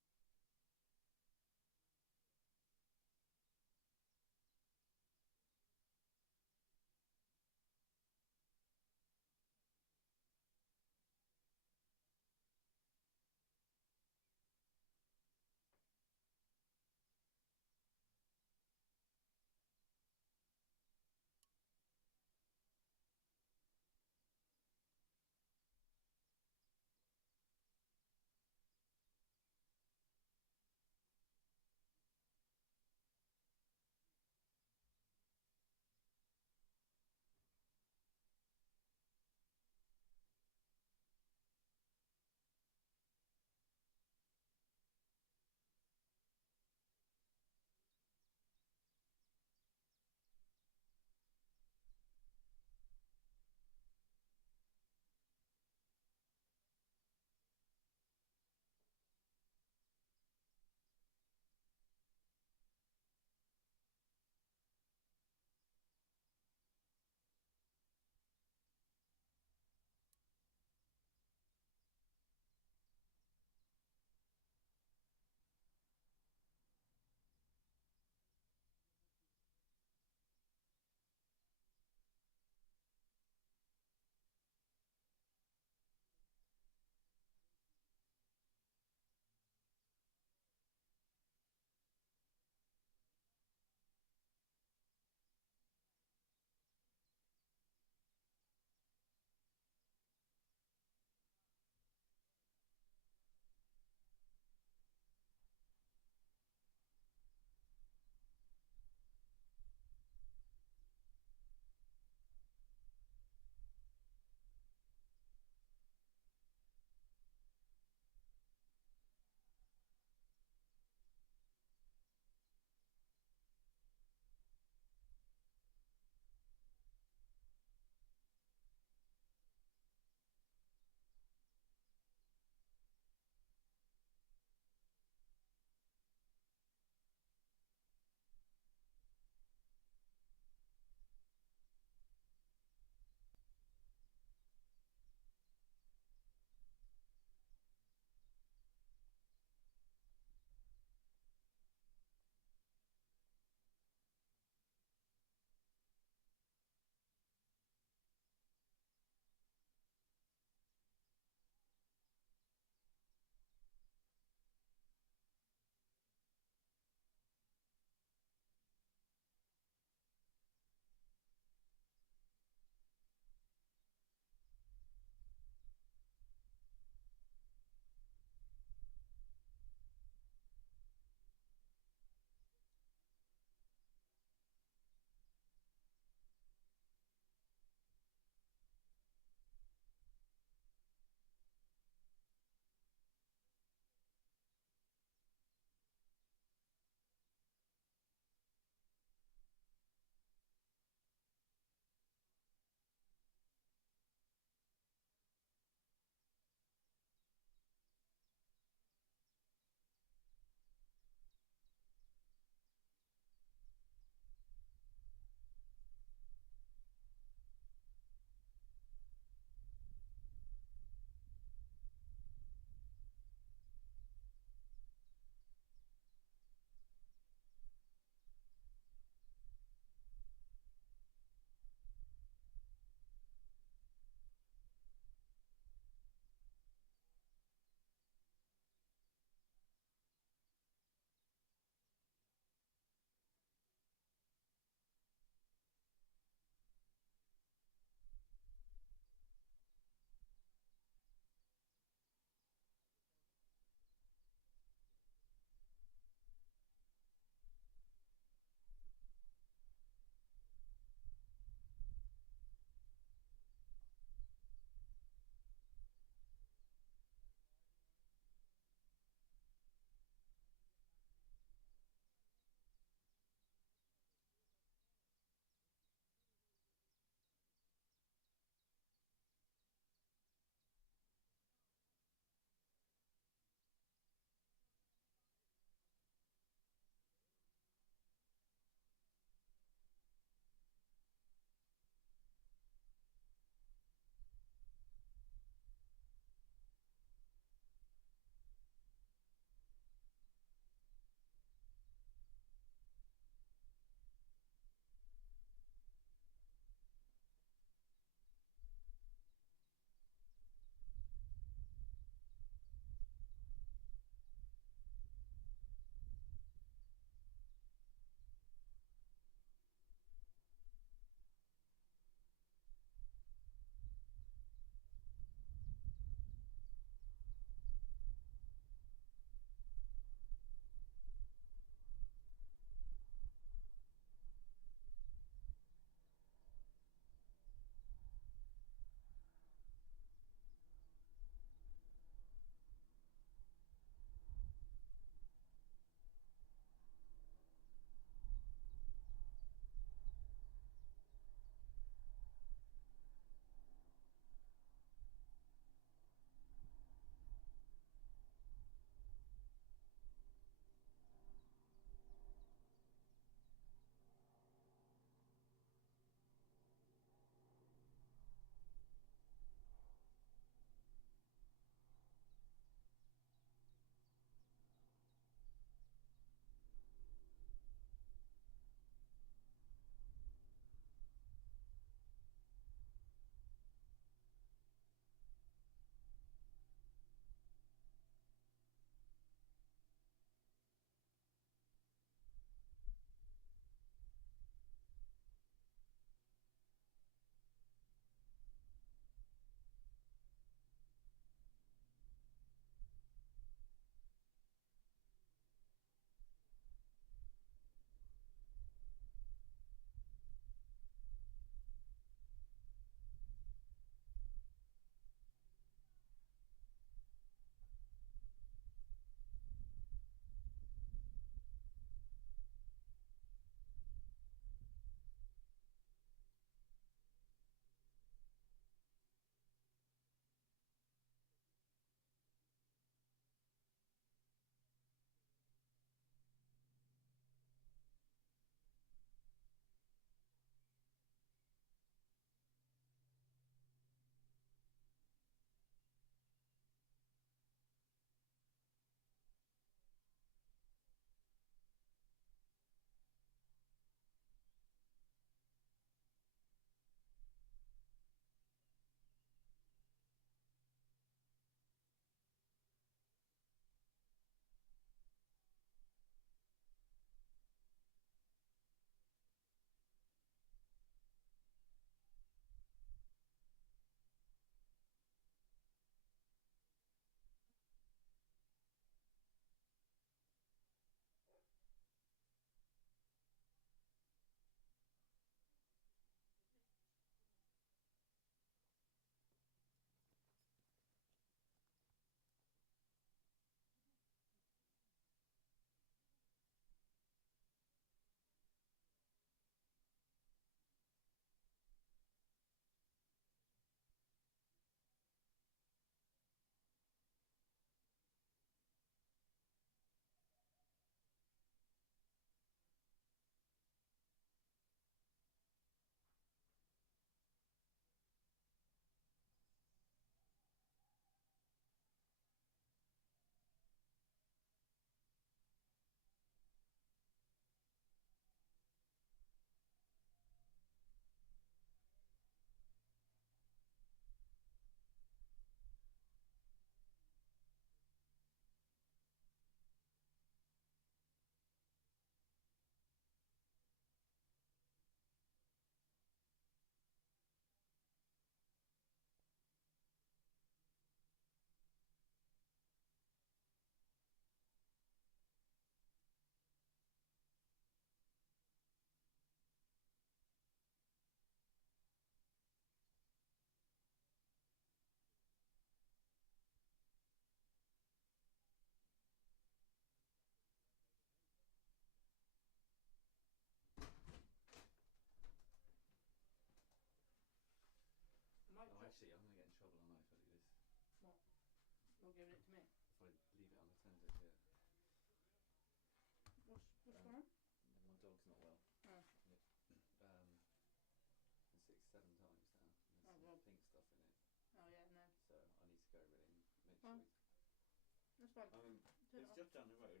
fine. It's just down the road.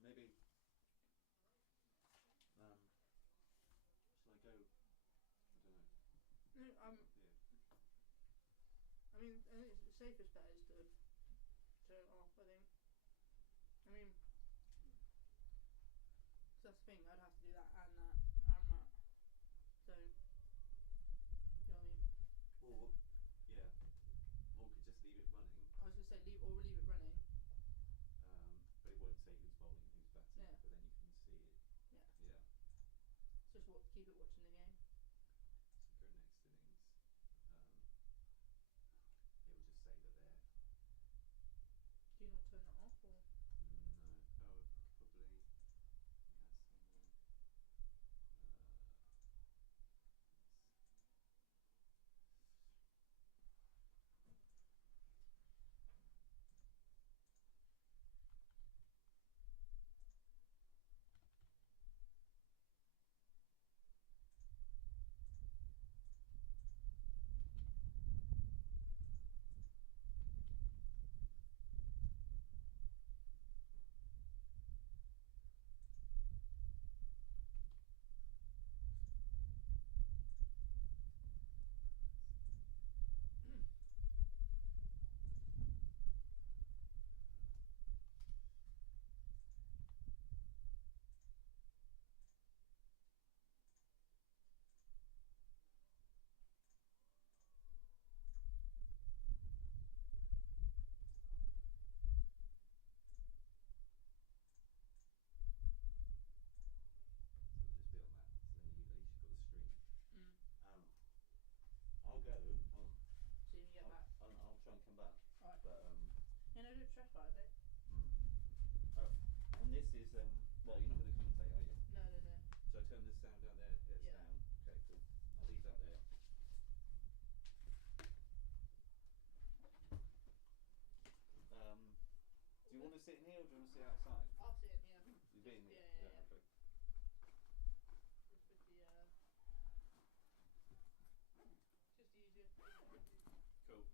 Maybe. Shall I go? I don't know. No, Yeah. I mean, I think the safest bet is to turn it off. I think. I mean, 'cause that's the thing. I'd have to do that and that and that. So, you know what I mean? Or yeah. Or could just leave it running. I was gonna say leave it running. But it won't say who's bowling and who's batting. Yeah. But then you can see it. Yeah. Yeah. It's just keep it watching the game. So go next innings. It will just say that they're. Do you not turn that off or? No. Oh, I could probably add someone. Let's see. So it'll just be on that. So then at least you've got the stream. I'll go. So you can get back. I'll try and come back. Alright. But Yeah, no, don't stress about it. Oh, and this is well, you're not going to commentate, are you? No. So I turn this sound out there. Yeah, it's Yeah. down. Okay, cool. I'll leave that there. Do you want to sit in here or do you want to sit outside? I'll sit in here. You being here? Yeah. Okay. Just with the just easier. Cool.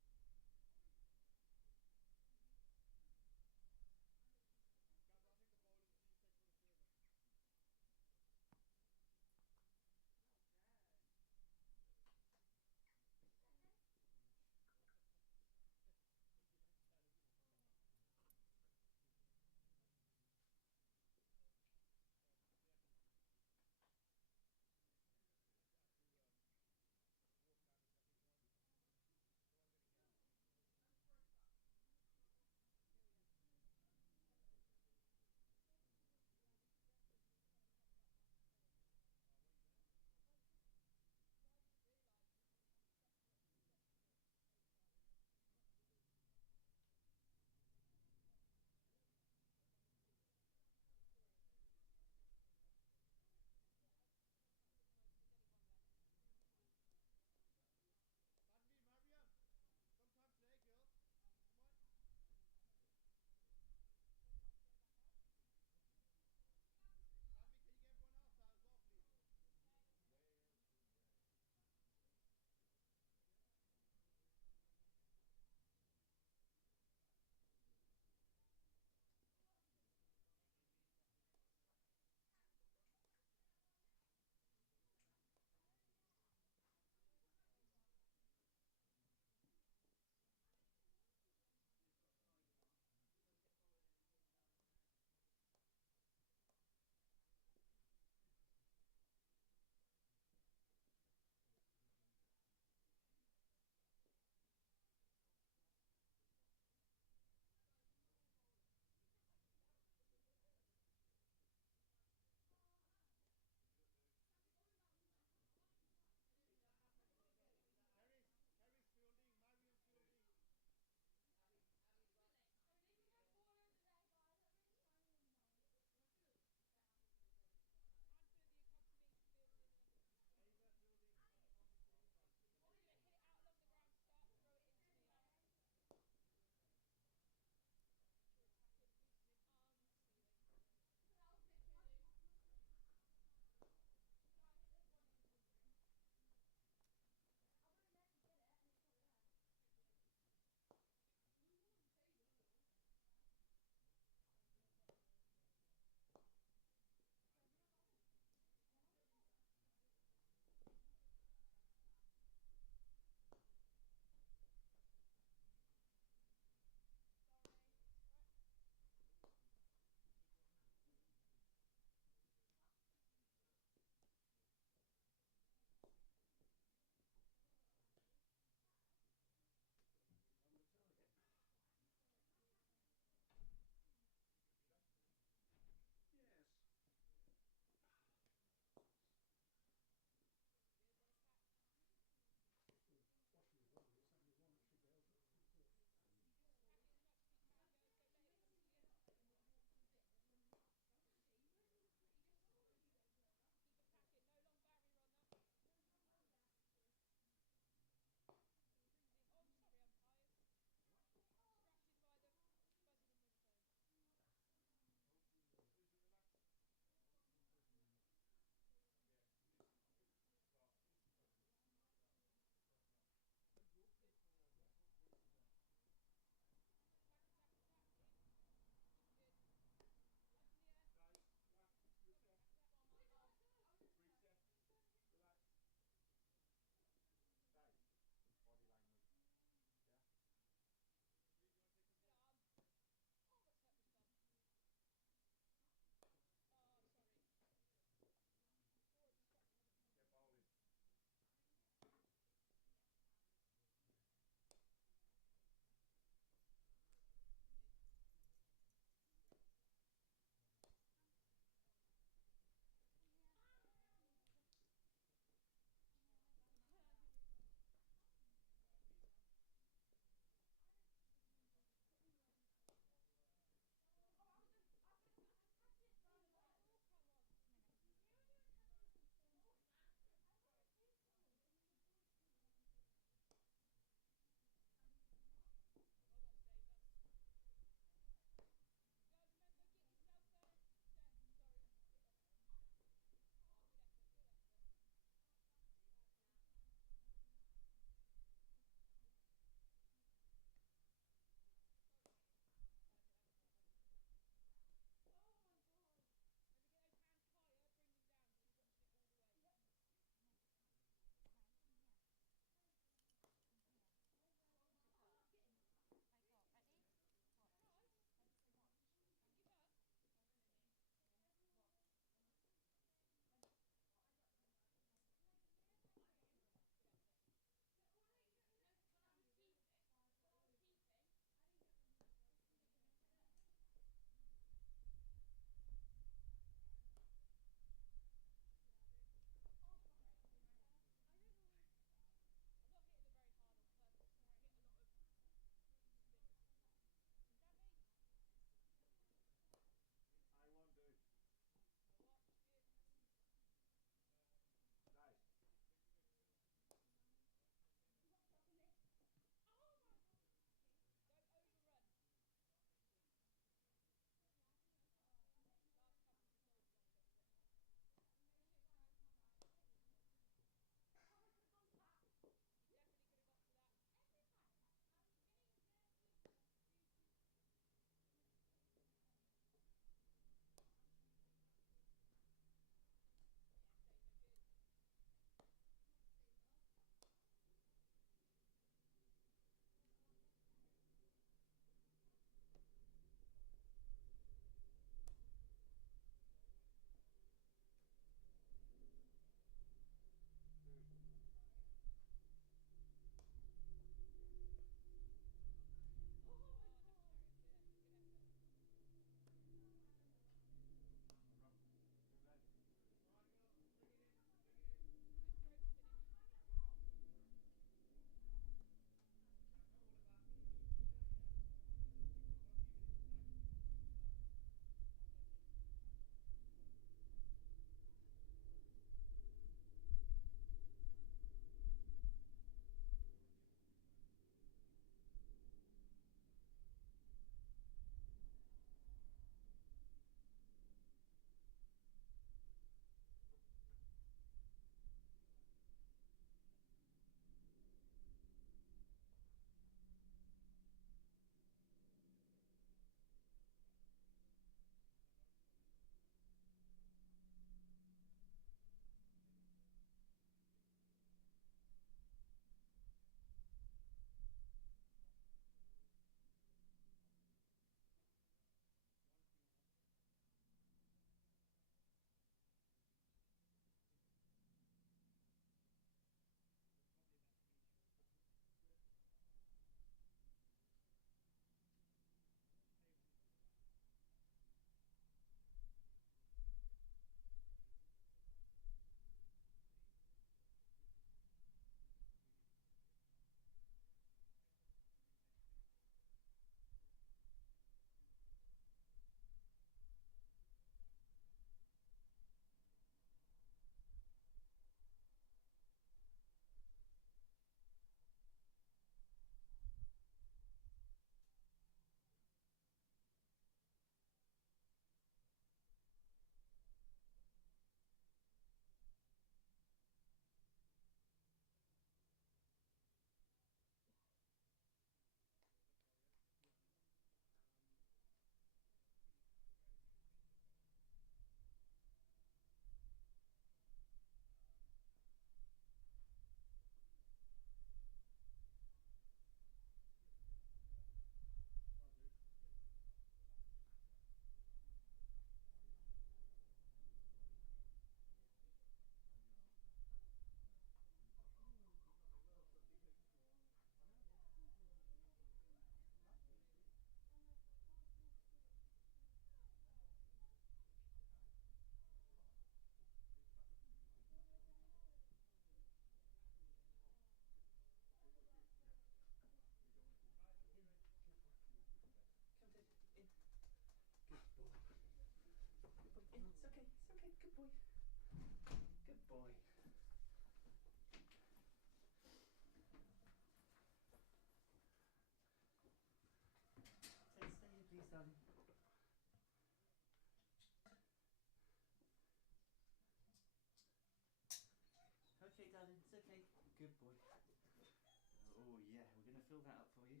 fill that up for you.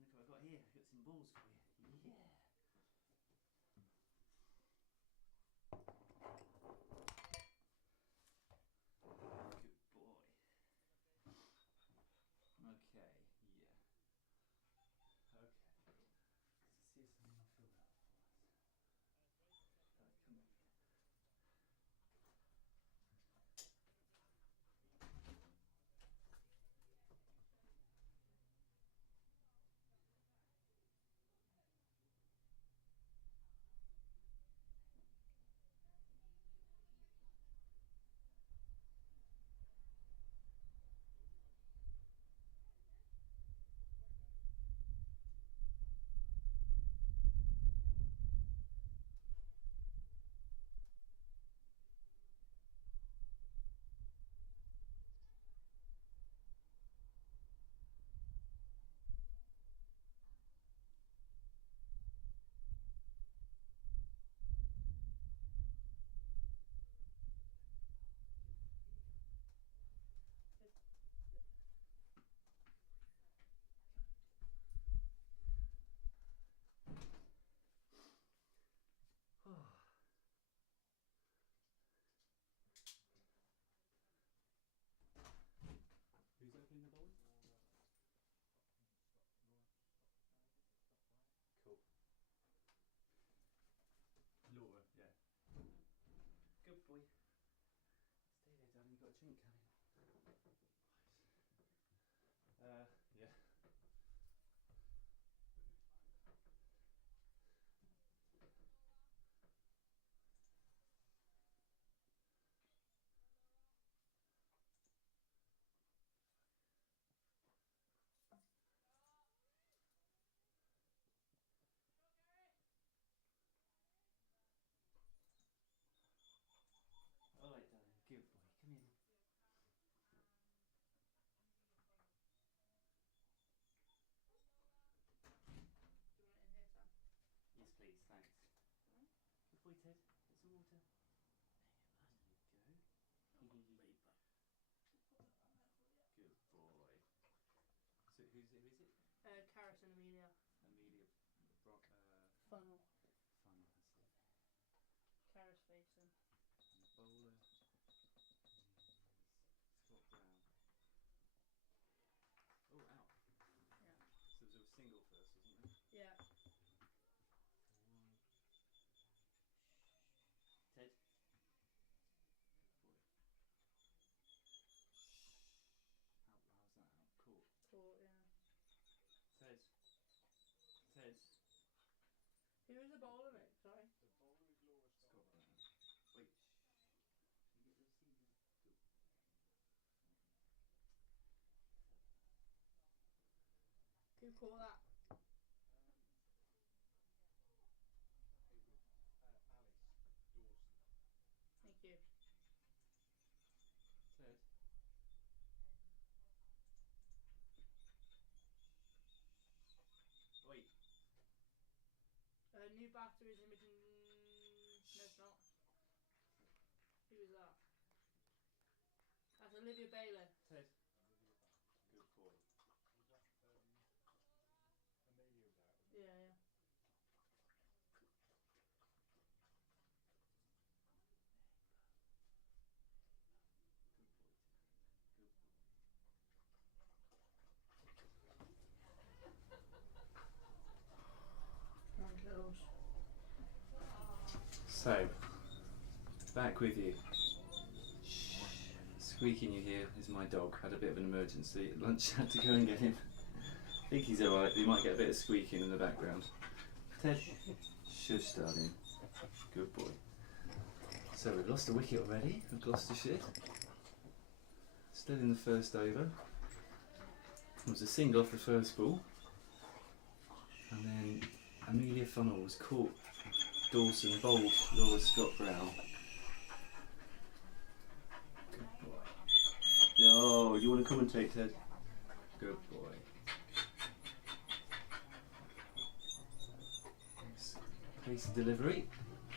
Look what I've got here. I've got some balls for you. Yeah. Good boy. Okay, yeah. Okay. Let's see if someone will fill that up for us. Come on. Who's opening the bowl? Cool. Laura, yeah. Good boy. Stay there, darling. You've got a drink coming. Yeah. All right, darling. Good boy. Come here. Do you want it in here, Sam? Yes, please. Thanks. Alright. Good boy, Ted. Get some water. There you go. Good boy. So who is it? Karis and Amelia. Amelia Brock. Funnel. Funnel. That's it. Karis facing. And the bowler is Scott Brown. Oh, out. Yeah. So it was a single first, wasn't it? Yeah. Ted. Good boy. How's that out? Cool. Court, yeah. Ted. Ted. Who is the bowler, mate? Sorry. The bowler is Laura Scott Brown. Wait. Can you get the receiver? Good. Who caught that? It was Alice Dawson. Thank you. Ted. Wait. New batter is Imogen. No, it's not. Who is that? That's Olivia Bailey. Ted. Good boy. Was that Amelia was out? Wasn't it? Yeah, yeah. Good boy, Ted. Good boy. So, back with you. Shh. Squeaking you hear is my dog. Had a bit of an emergency at lunch, had to go and get him. I think he's alright, you might get a bit of squeaking in the background. Ted, shush darling. Good boy. So we've lost a wicket already for Gloucestershire. Still in the first over. It was a single off the first ball. And then Amelia Funnel was caught. Dawson bowled Laura Scott Brown. Good boy. Yo, do you want to commentate, Ted? Good boy. Pace delivery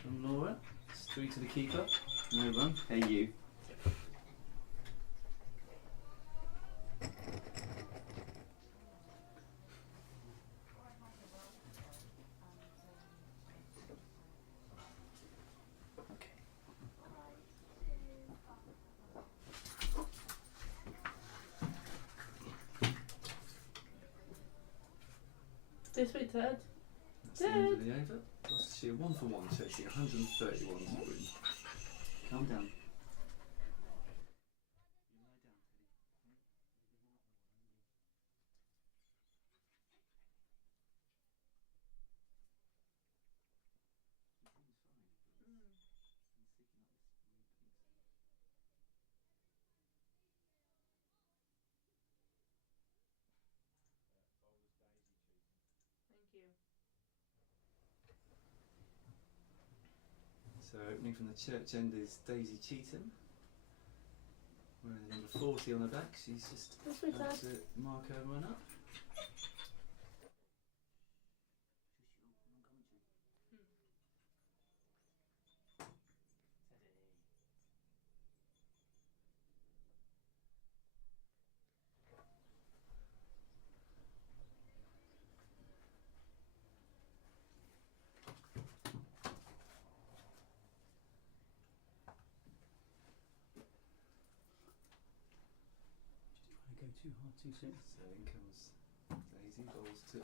from Laura. Straight to the keeper. No run. Hey you. This way, Ted. That's the end of the over. Gloucestershire 1 for 1, chasing 131 to win. Calm down. You lie down, Teddy. Bowler's Daisy cheating. Thank you. So opening from the church end is Daisy Cheetham. Wearing the number 40 on her back. She's just This way, about Ted. to mark her run up. Trying to go too hard too soon. So in comes Daisy, bowls to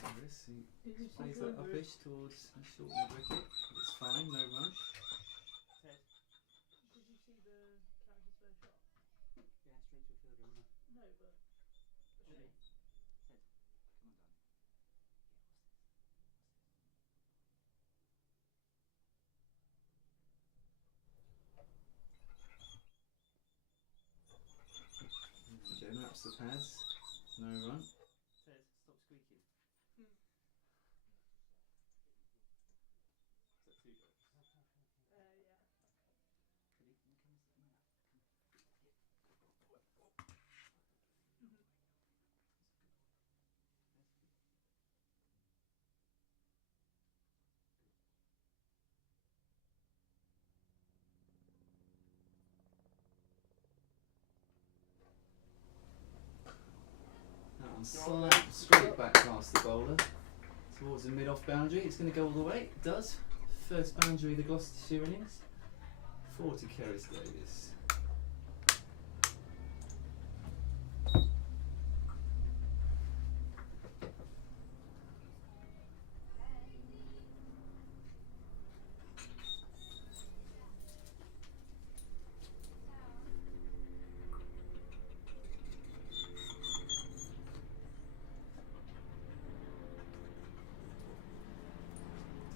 Harris, who Did you see plays that Gordon? uppish towards a short mid wicket. It's fine, no run. Ted. Did you see the character's first shot? Yeah, straight to a fielder, wasn't it? No, but the Ready? shape. Ted. Come on, darling. There we go, maps the pads. No run. Ted, stop squeaking. Is that 2 goals? Yeah. Teddy, here comes the man. That one slapped straight back past the bowler towards the mid-off boundary. It's going to go all the way. It does. First boundary of the Gloucestershire innings. 40 Keris Davis.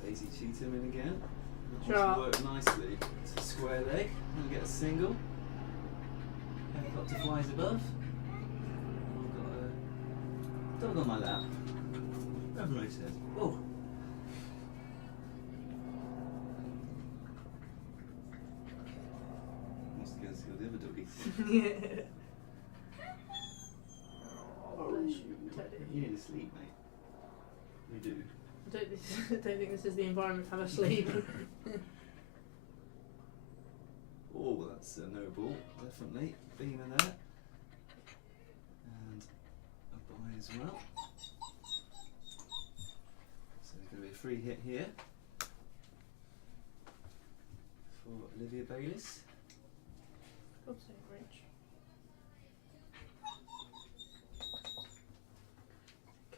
Daisy Cheetham in again. That Sure. worked nicely. It's a square leg. We'll get a single. Helicopter flies above. I've got a dog on my lap. Everybody says, oh. Must go and see all the other doggies. Yeah. Bless you, Teddy. You need to sleep, mate. You do. I don't think this is the environment to have a sleep. Oh, that's a no ball, definitely. Beamer there. And a bye as well. So there's going to be a free hit here for Olivia Bayliss. God's sake, Rich.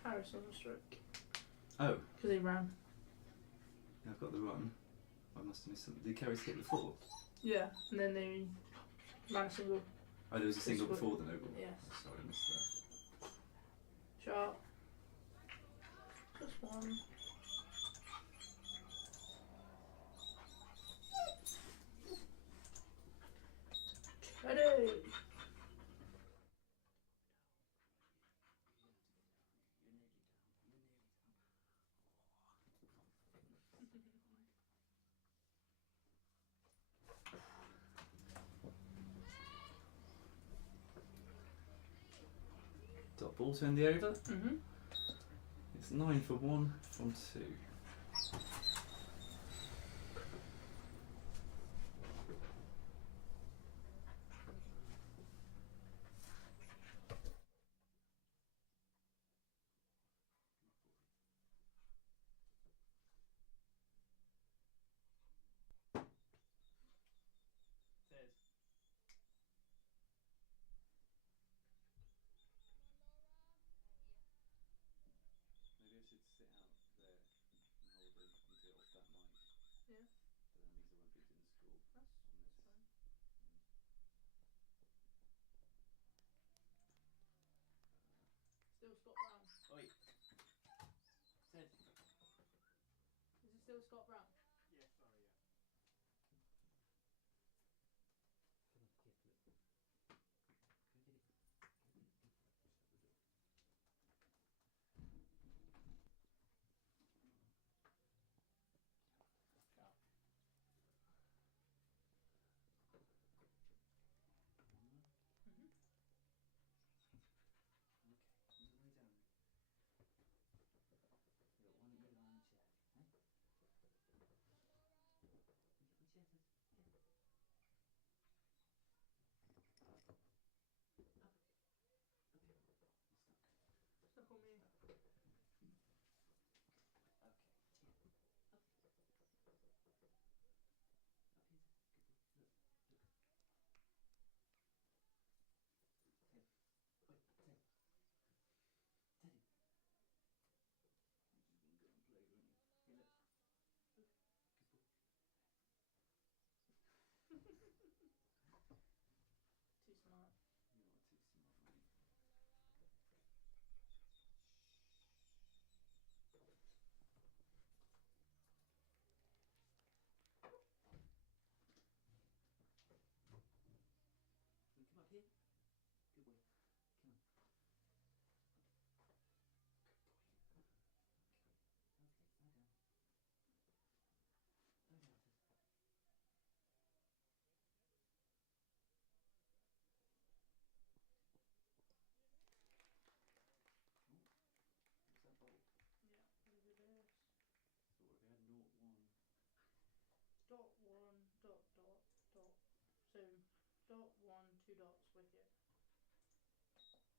Carousel stroke. Oh, Because he ran. yeah, I've got the run. I must have missed something. Did Kerry's hit before? Yeah, and then they ran a single. Oh, there was a single This before the no ball. Yes. Sorry, I missed that. Sharp. Just one. Teddy! Dot ball to end the over. Mm-hmm. It's 9 for 1 from 2. Ted. still Scott Brown? Yeah, sorry, yeah. Come on, here, look. Go get it. Go get it. Shut the door. Sharp. Mm-hmm. Okay, you lay down. You got one at middle on the chair, eh? You get my chair, Tess. Get. Up. Okay. You're stuck. Stuck on me. Stuck. Okay. Here. Up. Up here, Tess. Good boy. Look. Look. Ted. Oi, Ted. Teddy. You're just gonna go and play, aren't you? Here, look. Look. Good boy. Too smart. You are too smart, aren't you? Can you come up here? Good boy. Come on. Good boy. Okay. Okay, lie down. Lie down, Tess. Oh, what's that bowl? Yeah, over this. Thought we had 0, 1. Dot 1, dot, dot, dot. So, dot 1, 2 dots, wicket. Is that Cambridge now?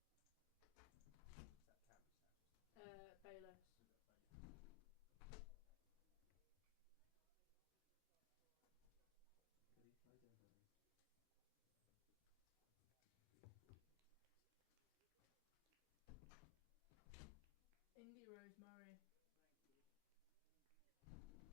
Bayless. Is that Bailey? Teddy, lie down, darling. Indy Rose Murray. Thank you.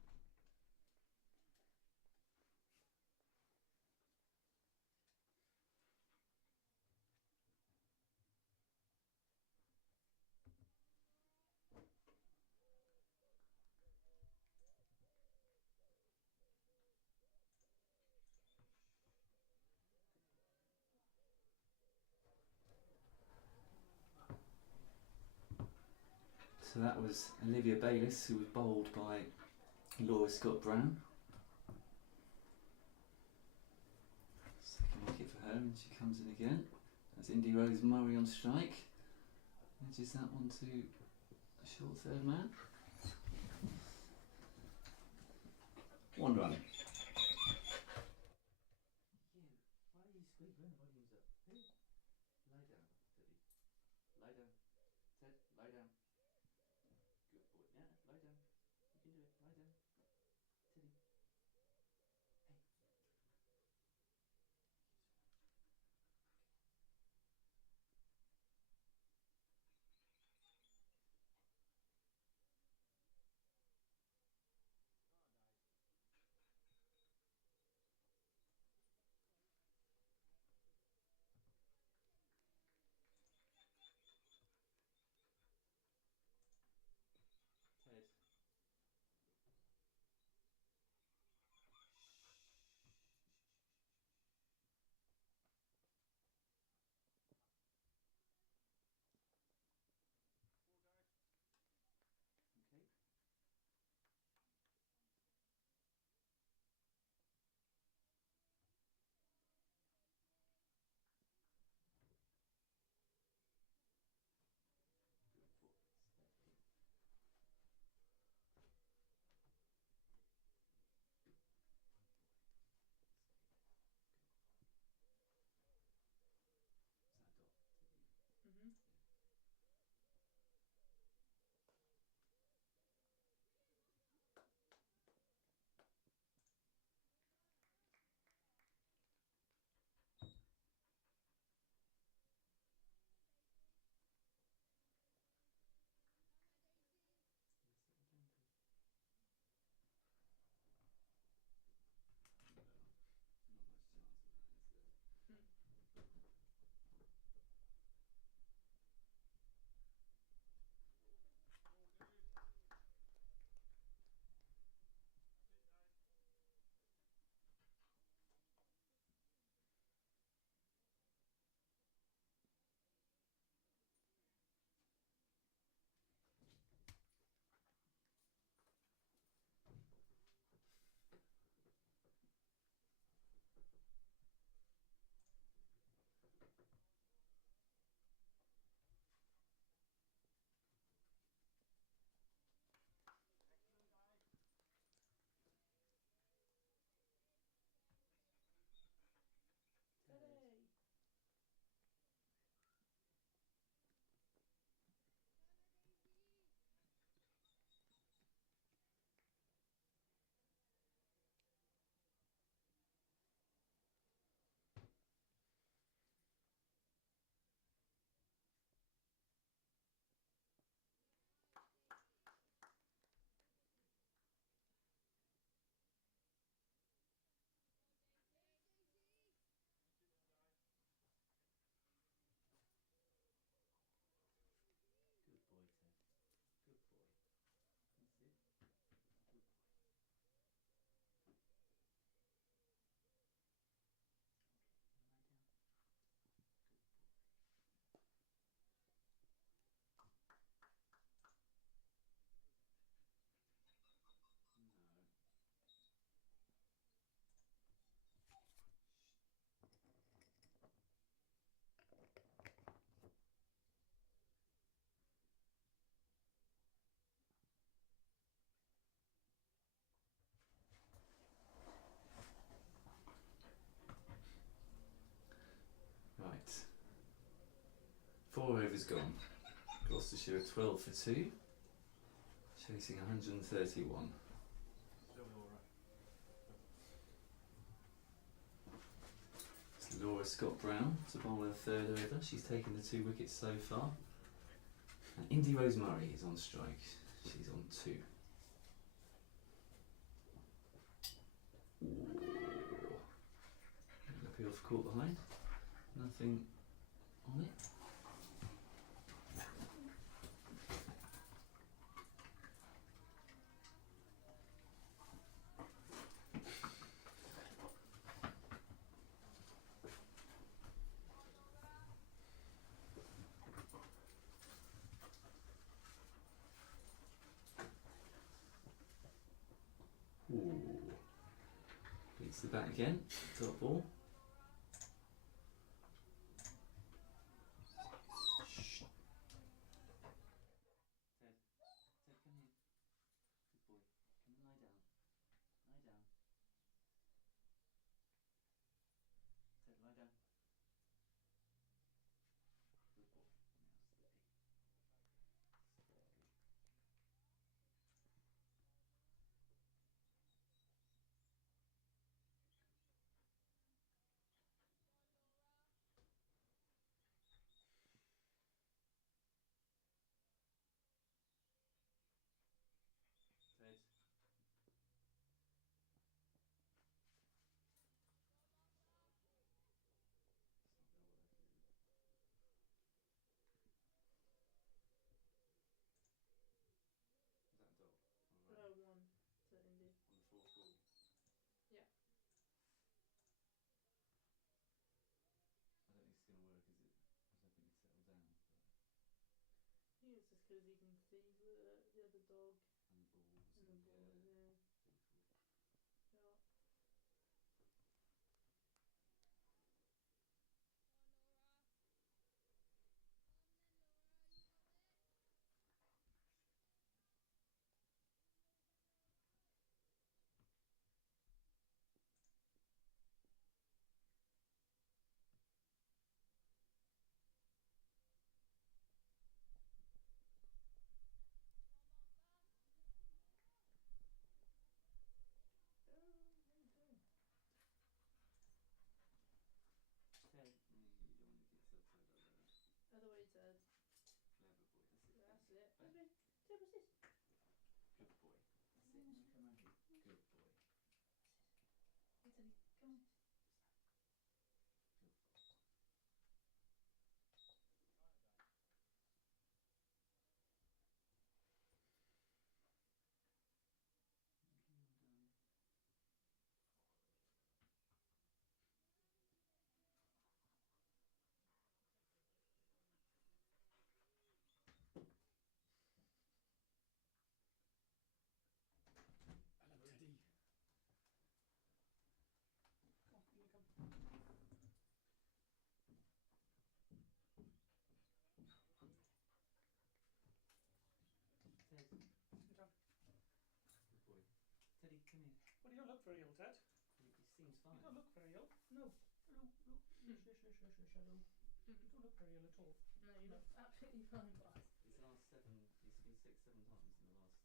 So that was Olivia Bayliss, who was bowled by Laura Scott Brown. Second wicket for her, and she comes in again. That's Indy Rose Murray on strike. Edges that one to a short third man. 1 run. You, why are you squeaking the volumes up? Who? Lie down, Teddy. Lie down. Ted, lie down. Good boy. Yeah, lie down. You can do it. Lie down. Teddy. Hey. Oh, nice. 4 overs gone. Gloucestershire 12 for 2, chasing 131. Still Laura. It's Laura Scott Brown to bowl her 3rd over. She's taken the 2 wickets so far. And Indy Rose Murray is on strike. She's on 2. Appeal for caught behind. Nothing on it. Ooh. Beats the bat again. Top ball. Shh. Ted, come here. Good boy. Come and lie down. Lie down. Ted, lie down. Good boy. Now stay. Stay. Ted. It's not going to work, is it? Is that a dot? Or right? 1 to Indy. On the 4th ball? Yeah. I don't think it's going to work, is it? I don't think it's settled down. But I think it's just because you can see the other dog and the balls and the ball. Yeah. beautiful. Yeah. Oh, what are you doing? Ted, you don't want to get yourself tied up like that. Other way, Ted. Clever boy, that's it. That's it. Bang. Ted, what's this? Good boy. That's it. Now come on here. Good boy. Hey Teddy, come on. Good boy. Okay, well done. Hello, Teddy. Come on, here you come. Ted, Sit down. good boy. Teddy, come here. Well, you don't look very ill, Ted. He seems fine. You don't look very ill. No. Hello. No. Hello. You don't look very ill at all. No, you look absolutely fine, boss. It's the last 7, it's been 6-7 times in the last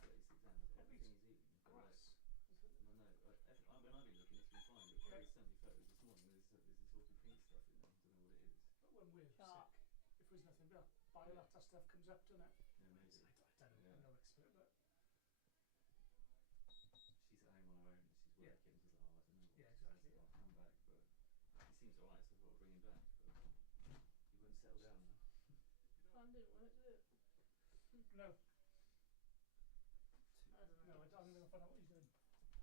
36 hours. Probably Everything he's eaten. Grass. I know. When I've been looking, it's been fine. But Kerry sent me photos this morning. There's this awful pink stuff in there. I don't know what it is. But when we're Shark. sick, if there's nothing but bile, that stuff comes up, doesn't it? Yeah, maybe. I don't know. Yeah. I'm no expert, but She's at home on her own. She's Yeah. working. She's like, oh, I don't know. Yeah, So I exactly. said, I'll come back, but he seems alright, so I thought I'd bring him back. But he won't settle down now. Plan didn't work, did it? no. I don't know. No, I don't even find out what he's doing.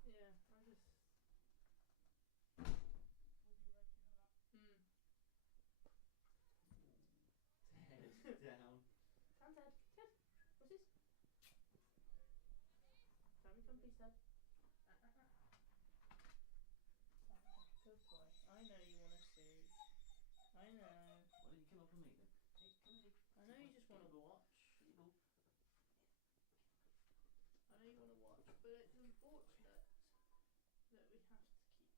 Yeah, I just. Was he right? You know that? Ted, down. Come, Ted. Ted, what's this? Come, please, Ted. Good boy. I know you want to see. I know. Why don't you come up and meet them? Hey, come here. I know you just want to watch. People. I know you want to watch, but it's unfortunate that we have to keep you safe and off the tops.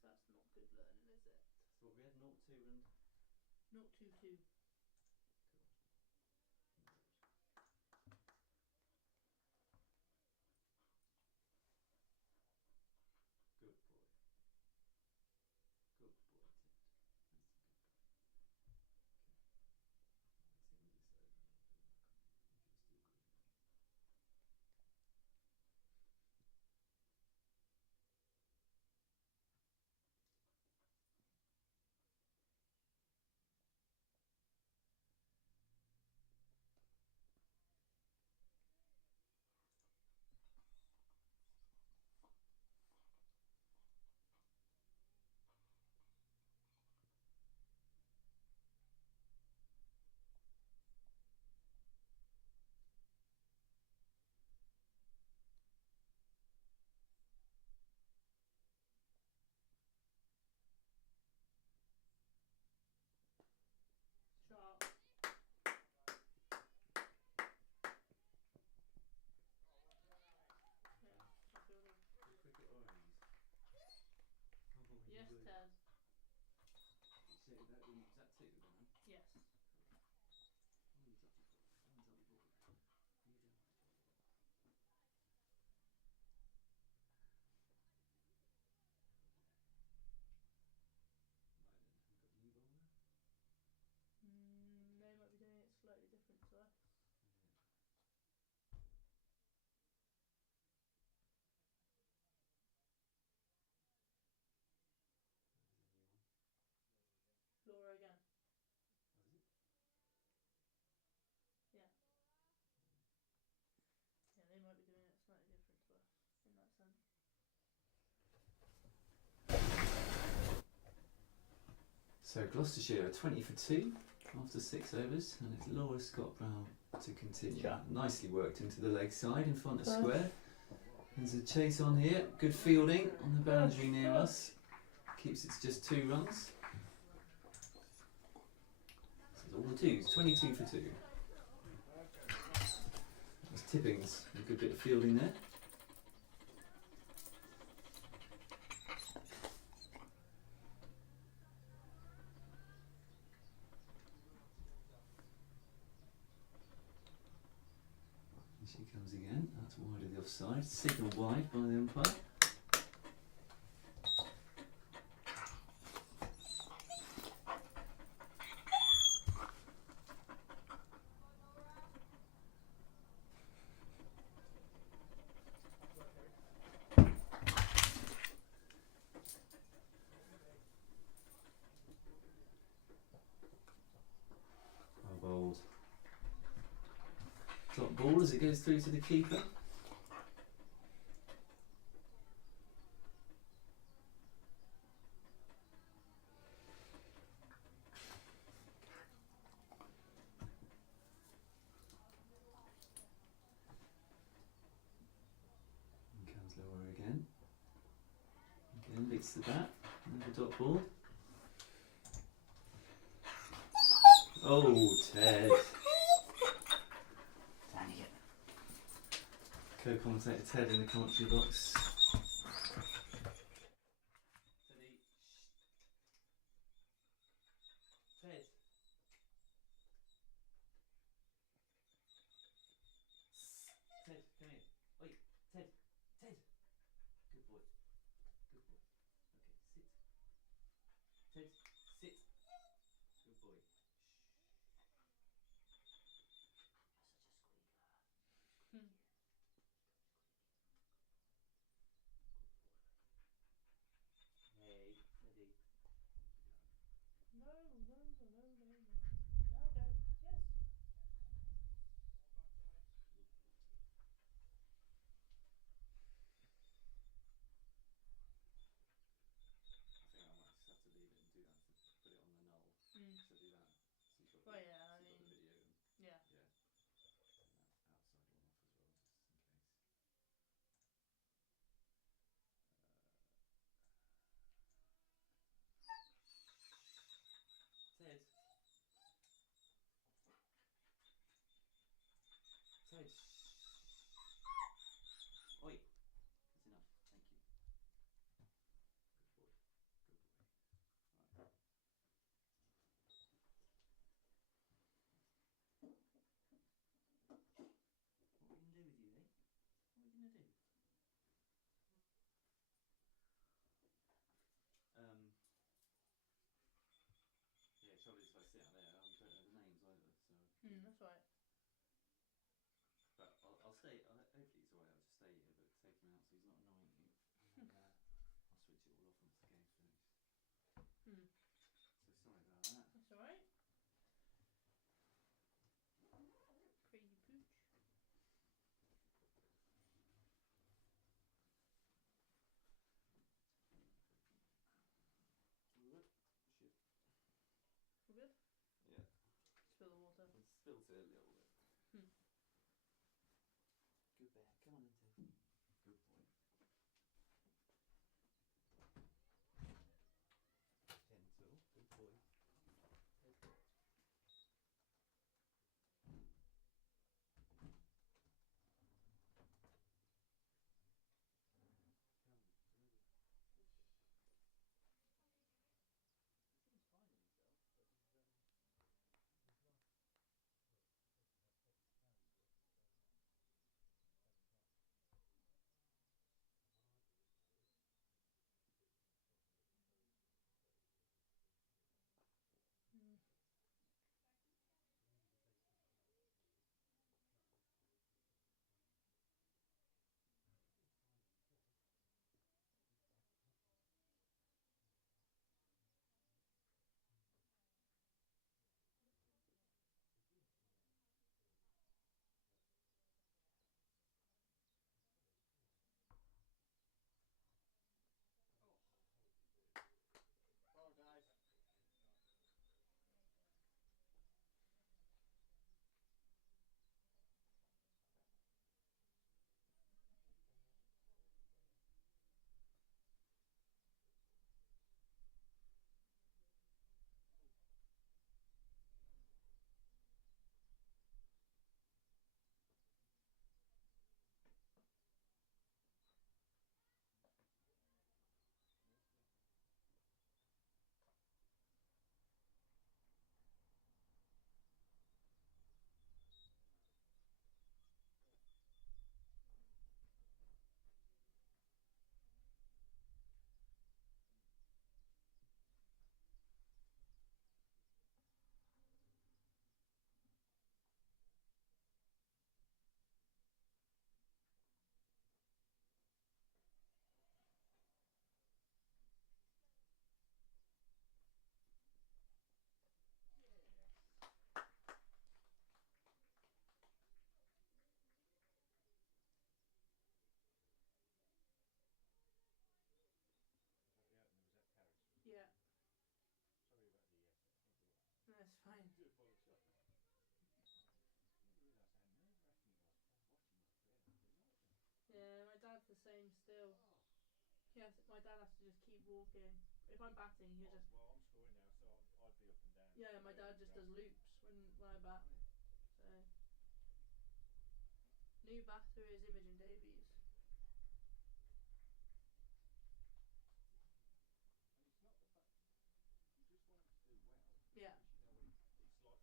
So that's not good learning, is it? So what we had 0-2 and 0-2-2. good boy. Good boy, Ted. That's a good boy. Okay. Let's move this over a little bit. Make it still green. Sharp. Yeah, I feel good. Blue cricket or Innings? Oh, you Yes, blue. Ted. So that, was that 2 then? Yes. Oh, you dodgy ball. Go and dodgy ball. You don't like ball. Right then, we've got new bowler. They might be doing it slightly different to us. Yeah. There's a new one. Laura again. Oh, is it? Yeah. Yeah, they might be doing it slightly different to us in that sense. So Gloucestershire are 20 for 2 after 6 overs, and it's Laura Scott Brown to continue. Yeah. Nicely worked into the leg side in front of square. There's a chase on here. Good fielding on the boundary near us. Keeps it to just 2 runs. This is all the 2s. 22 for 2. There's Tippings. A good bit of fielding there. She comes again, that's wide of the offside, signal wide by the umpire. Well bowled. Top ball as it goes through to the keeper. And comes lower again. Again beats the bat. Another dot ball. Oh, Ted. Down you get. Co-commentator Ted in the commentary box. Teddy. Ted. Ted, come here. Oi, Ted. Ted. Good boy. Good boy. Okay, sit. Ted, sit. Good boy. You're such a squeaker. Hmm. That's right. But I'll stay. Hopefully he's alright. I'll just stay here, but take him out so he's not annoying you. And then, I'll switch it all off once the game's finished. So sorry about that. That's alright. Crazy pooch. All good? Shit. We're good? Yeah. Spill the water. I spilt it a little bit. Good bear. Come on into. Good boy. Gentle. Good boy. Good boy. Come, really. He seems fine with himself, but he's lost. Well, basically that's what his carries were for today now. 7 plus. And what I do is when I leave him, I keep it in a spot where he shows me the photos where he's been hit. So even if they keep coming up to me, that makes it easier for me to find them. He seems fine with himself. He's happy. He seems fine still. But he's sorry, he's still on it. Oh. How would you do? Oh, guys. Was that the opener? Was that carries? Yeah. Sorry about the yes. That's fine. I do apologise. I didn't realise how nerve-wracking it was watching these players. They're lightning. Yeah, my dad's the same still. Oh. Yes, my dad has to just keep walking. If I'm batting, he'll just. Well, I'm scoring now, so I'd be up and down. Yeah, my dad just does loops when I bat. So. New batter is Imogen Davies. And it's not the fact you just want them to do well. Yeah. Because you know what it's like.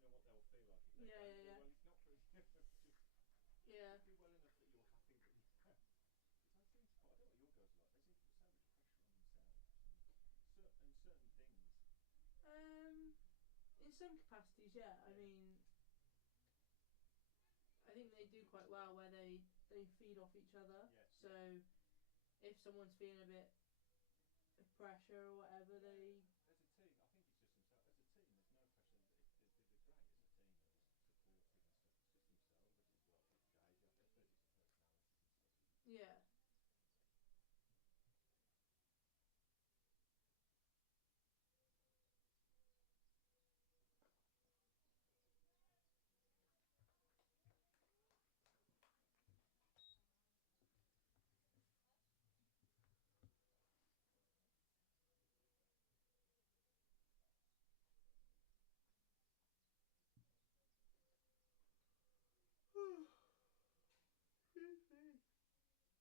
I know what they'll feel like if they Yeah, don't yeah, do yeah. well. It's not for just Yeah. do well enough that you're happy that you can. Because I seem to put, I don't know what your girls are like. They seem to put so much pressure on themselves and certain things. In some capacities, yeah. I mean, I think they do quite well where they feed off each other. Yes, so if someone's feeling a bit of pressure or whatever, they. As a team, I think it's just themselves. As a team, there's no pressure. They're great as a team and just supportive and stuff. It's just themselves. Well, Gage, I suppose it's the personalities and stuff. Isn't it? Yeah. Still Laura. Laura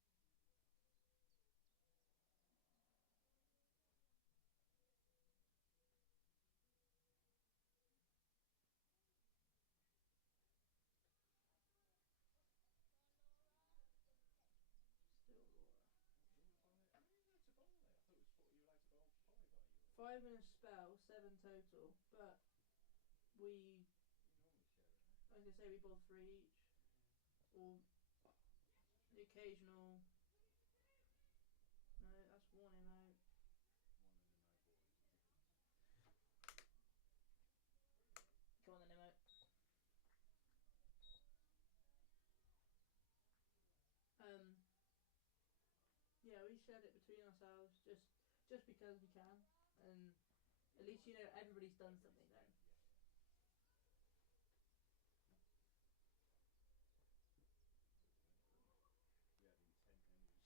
Bonnet. How many are you allowed to bowl there? I thought it was 4. You're allowed to bowl 5, are you? 5 in a spell, 7 total, but we You normally share it, don't gonna say we bowl 3 each, or the occasional. No, that's 1 emote. One and a no ball is ridiculous. Go on then, emote. Yeah, we shared it between ourselves just because we can, and at least you know everybody's done something then. Yeah, yeah. We had intent then.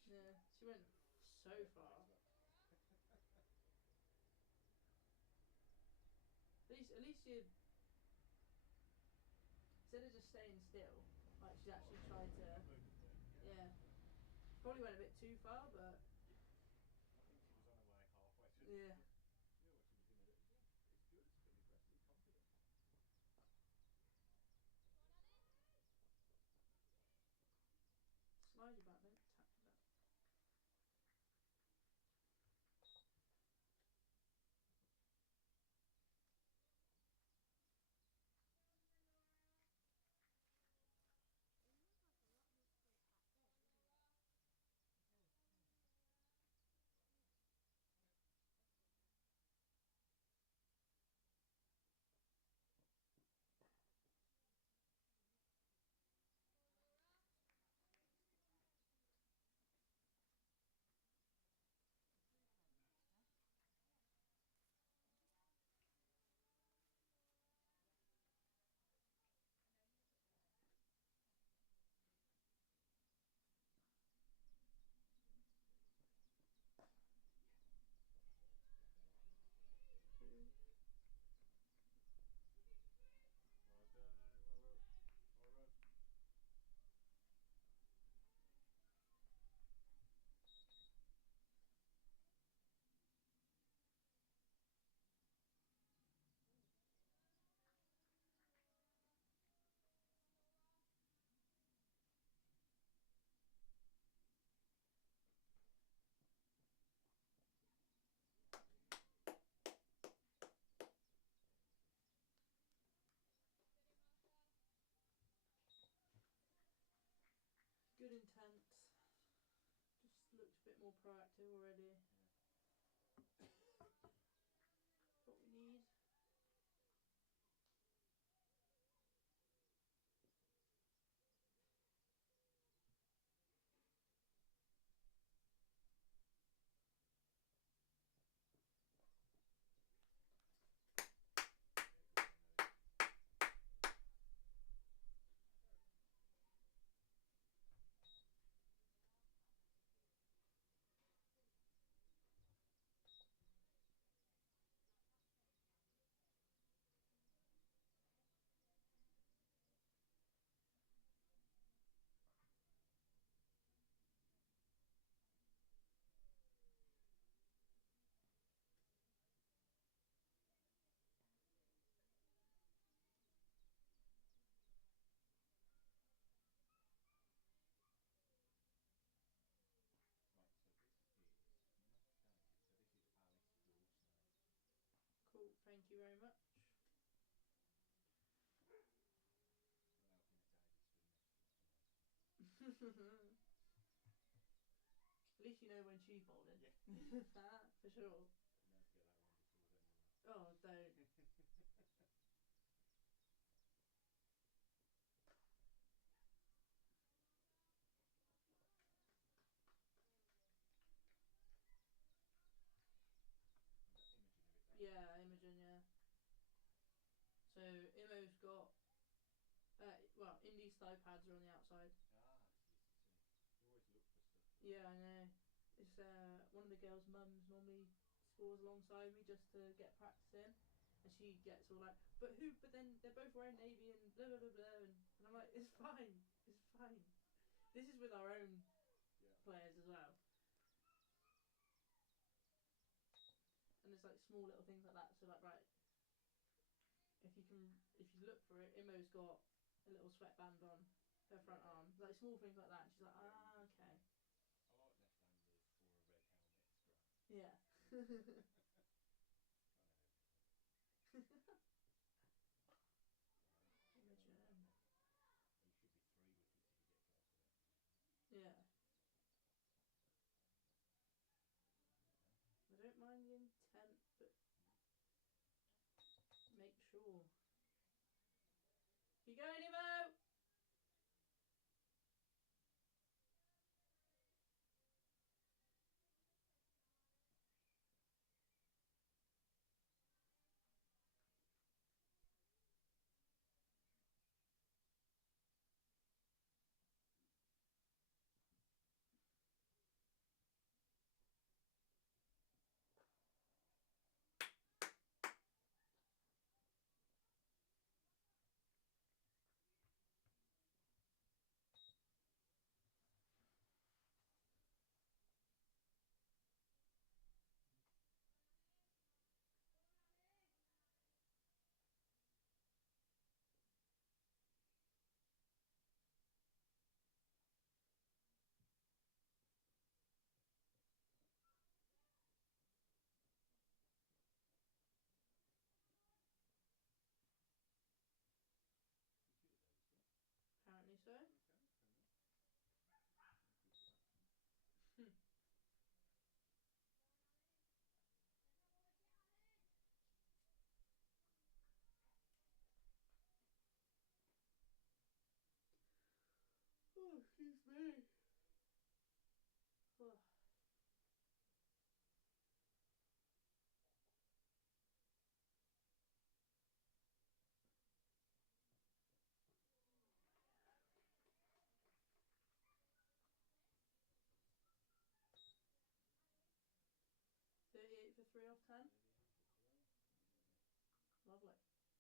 Yeah, she went so far. At least you, instead of just staying still, like she actually tried to. Yeah, probably went a bit too far, but I think she was on her way halfway through. yeah. You know what she was doing? Yeah, it's good. It's good. Aggressive, confident. Slide your back, don't tap that. It looks like a lot more space back there, doesn't it? Oh, yeah. Yeah. That's good. To the next one. It's your turn, Master. Well done, Annie. Well run. Good intent. Just looks a bit more proactive already. Yeah. What we need. Yeah, good on, Ellie. Right, so this is not Daisy. So this is Alice Dawson. Cool. Thank you very much. Still hoping that Daisy's stood next to her tomorrow. At least you know when she's bowling. Yeah. For sure. Didn't have to get that wrong before then, did I? Oh, don't. Is that Imogen of it, that? Yeah, Imogen, yeah. So, Imo's got. Well, Indy's thigh pads are on the outside. Ah, yes, I see. You always look for stuff. Yeah, I know. It's one of the girls' mums normally scores alongside me just to get practice in, and she gets all like, "But who? But then they're both wearing navy and blah blah blah blah," and I'm like, "It's fine, it's fine." This is with our own Yeah. players as well, and there's like small little things like that. So like, right, if you look for it, Imo's got a little sweatband on her front Yeah. arm, like small things like that. And she's like, Yeah, "Ah, you can okay, see. I like left-handers or a red helmet. It's great. yeah." Can't have everything. Imogen. Ooh. Keep going, Evo! Computer day this week. Apparently so. Okay, fair enough. Good production. Oh, excuse me. Oh. $38 for 3 off 10. 38 for 3.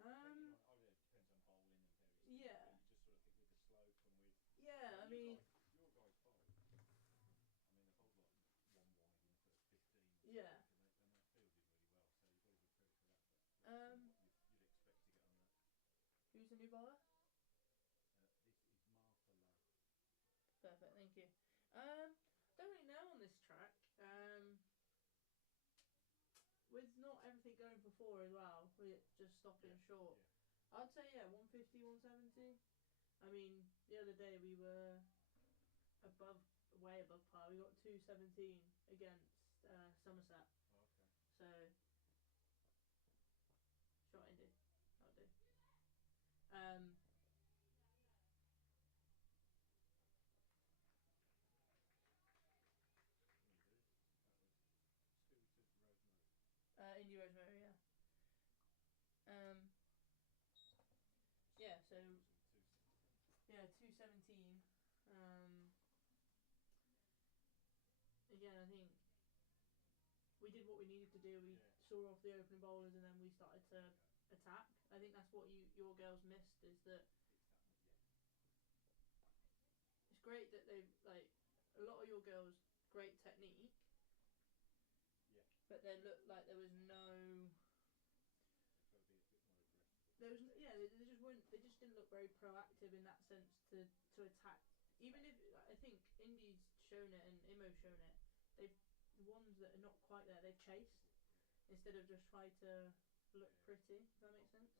Lovely. What would be like your par score on this track? I just thought we were about 20, 30 short, aren't you? Depending on, it depends on bowling and various things. Yeah. But you just sort of think with the slope and with. Yeah, I you mean. your guys bowled. I mean, they bowled like one wide in the first 15 or Yeah. something, and they fielded really well. So you've got to give credit for that. But less than what you'd expect to get on that. Who's the new bowler? This is Martha Lowe. Perfect, thank you. Don't really know on this track. With not everything going for 4 as well, with it just stopping short. Yeah. I'd say 150, 170. I mean, the other day we were way above par. We got 217 against Somerset. Oh, okay. So shot Indy. That'll do. Indeed. That was 2 to Rosemary. Indy Rosemary, yeah. Yeah, so 217. Again, I think we did what we needed to do. We saw off the opening bowlers and then we started to attack. I think that's what your girls missed, is that it's great that they've, like, a lot of your girls, great technique, but they looked like there was no. Got to be a bit more aggressive. There was they just weren't. They just didn't look very proactive in that sense to attack. Even if I think Indy's shown it and Imo's shown it, the ones that are not quite there, they've chased instead of just try to look pretty. If that makes sense.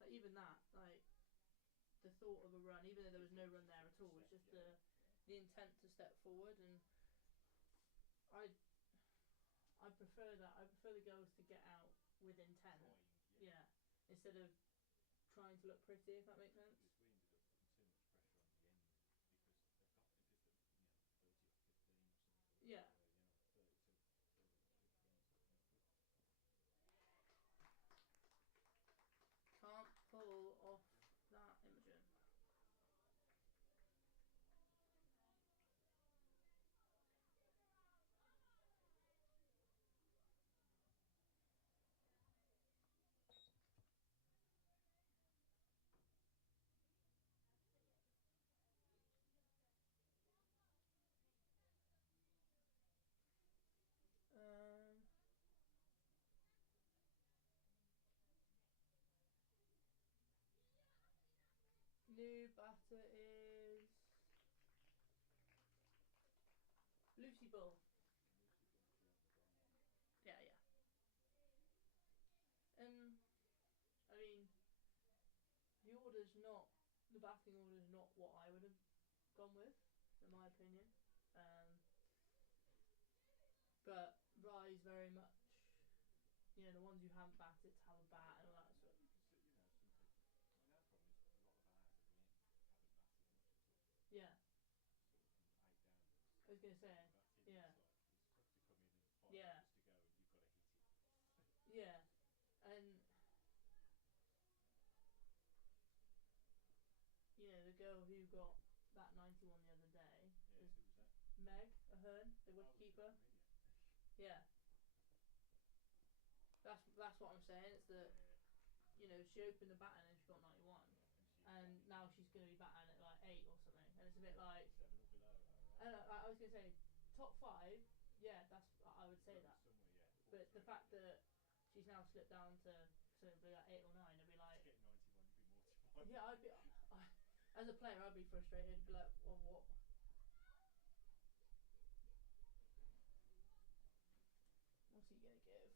Like even that, like the thought of a run, even though there was no run there at all, it's just the intent to step forward, and I prefer that. I prefer the girls to get out with intent. Instead of trying to look pretty, if that makes sense. Because we ended up putting too much pressure on the end because they got just 30 off 15 or something. Yeah. 30 off 15, something like that. Can't pull off that, Imogen. New batter is Lucy Bull. Lucy Bull, the barman. Yeah. order's not the batting order's not what I would have gone with, in my opinion. But Rye's very much, the ones who haven't batted to have a bat and all that sort of. Our problem is a lot of ours at the end haven't batted much at all. Yeah. Sort of from 8 downwards. I was gonna say, yeah. It's tough to come in and 5 Yeah. overs to go and you've got to hit it. Yeah, and the girl who got that 91 the other day is Who was that? Meg Ahern, the wicketkeeper. Yeah. That's what I'm saying. It's that she opened the batting and she got 91, and now she's going to be batting at like 8 or something, and it's a bit like 7 or below. And I was going to say top 5. Yeah, I would say that. Somewhere, yeah. But the fact that she's now slipped down to be like 8 or 9, I'd be like, getting 91, you'd be mortified. yeah, I'd be. As a player, I'd be frustrated. I'd be like, well, what? What's he gonna give?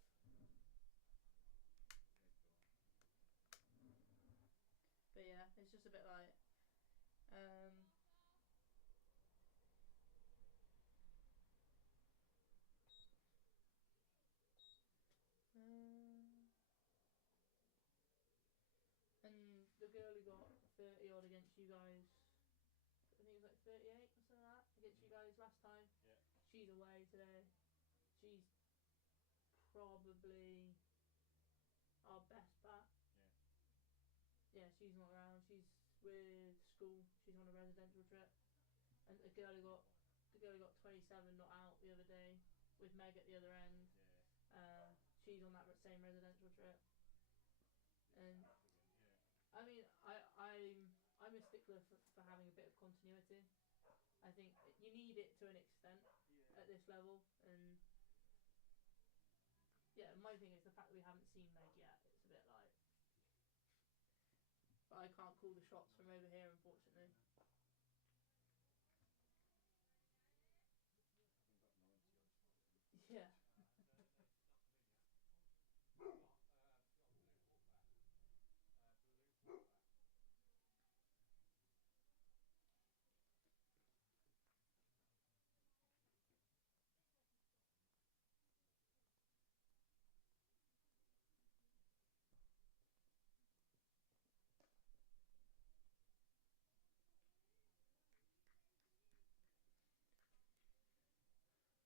But yeah, it's just a bit like, and the girl who got 30 odd against you guys, I think it was like 38 or something like that against you guys last time. Yeah. She's away today. She's probably our best bat. Yeah. Yeah, she's not around. She's with school. She's on a residential trip. And the girl who got 27 not out the other day with Meg at the other end. Yeah. She's on that same residential trip. And yeah. I mean, I'm a stickler for having a bit of continuity. I think you need it to an extent at this level, and yeah, my thing is the fact that we haven't seen Meg yet. It's a bit like, but I can't call the shots from over here, unfortunately. Having got 90 odd. Yeah.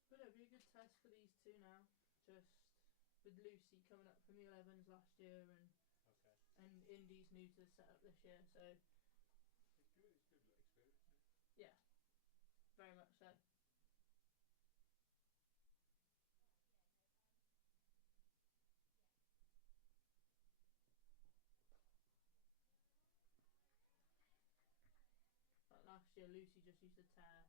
But it'll be a good test for these two now. Just with Lucy coming up from the 11s last year, and Indy's new to the setup this year, so it's good. It's good experience. Yeah, very much so. Like last year, Lucy just used to tear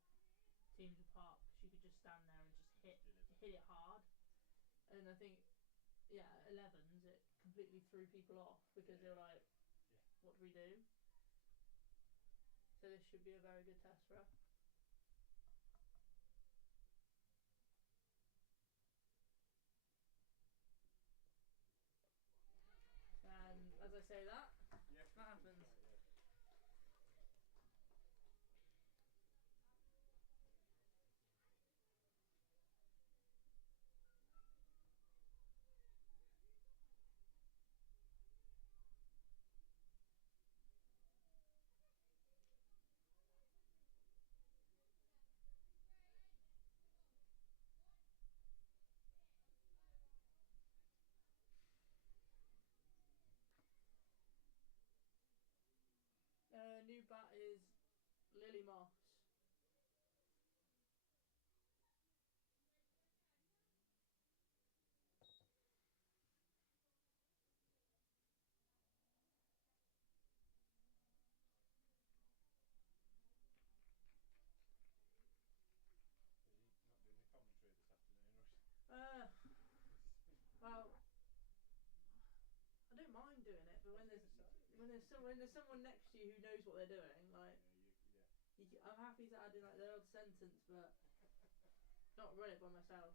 teams apart because she could just stand there and just hit it hard. And I think, 11s, it completely threw people off because they were like, what do we do? So this should be a very good test for her. And as I say that happens. New bat is Lily Moss. Is he not doing the commentary this afternoon? Well, I don't mind doing it, but when there's someone next to you who knows what they're doing, like, I'm happy to add in like the odd sentence, but not run it by myself.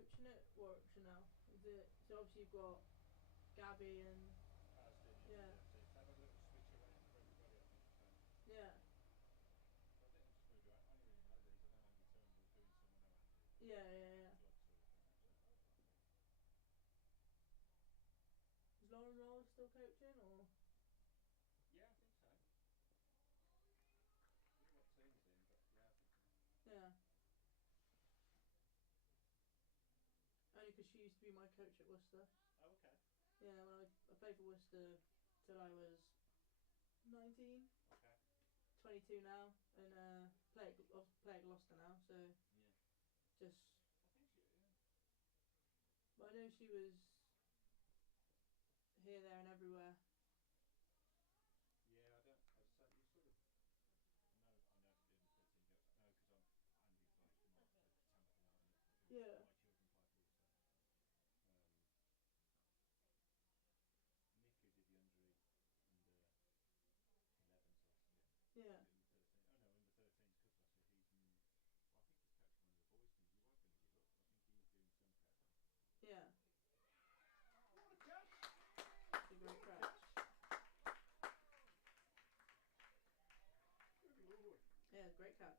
coaching at Warwickshire now? Is it, so obviously you've got Gabby and Aston, Yeah. So it's had a little switch around for everybody, I think. yeah, So I think I've just moved around. I only really know these. I know Andy Turnbull's doing some. I know Andrew. yeah. Club sort of thing. So. Is Lauren Roll still coaching or? Yeah, I think so. I don't know what team he's in, but yeah, I think so. Yeah. Only 'cause she used to be my coach at Worcester. Oh, okay. Yeah, when I played for Worcester till I was 19, Okay. 22 now, and play at Gloucester now. So Yeah. just, I think she. Yeah. but I know she was here, there, and everywhere. Yeah, I don't. I was saying you sort of. I know she did the 13 jokes. No, because Andy plays for Tamworth Army, who Yeah. my children play for. So. Nick, who did the under 11s last year. Yeah. Under 13. Oh no, under 13s club last year. Well, I think he's coaching one of the boys' teams. He was going to give up, but I think he's doing some coaching. Yeah. What a catch! It's a great catch. Good lord. Yeah, great catch.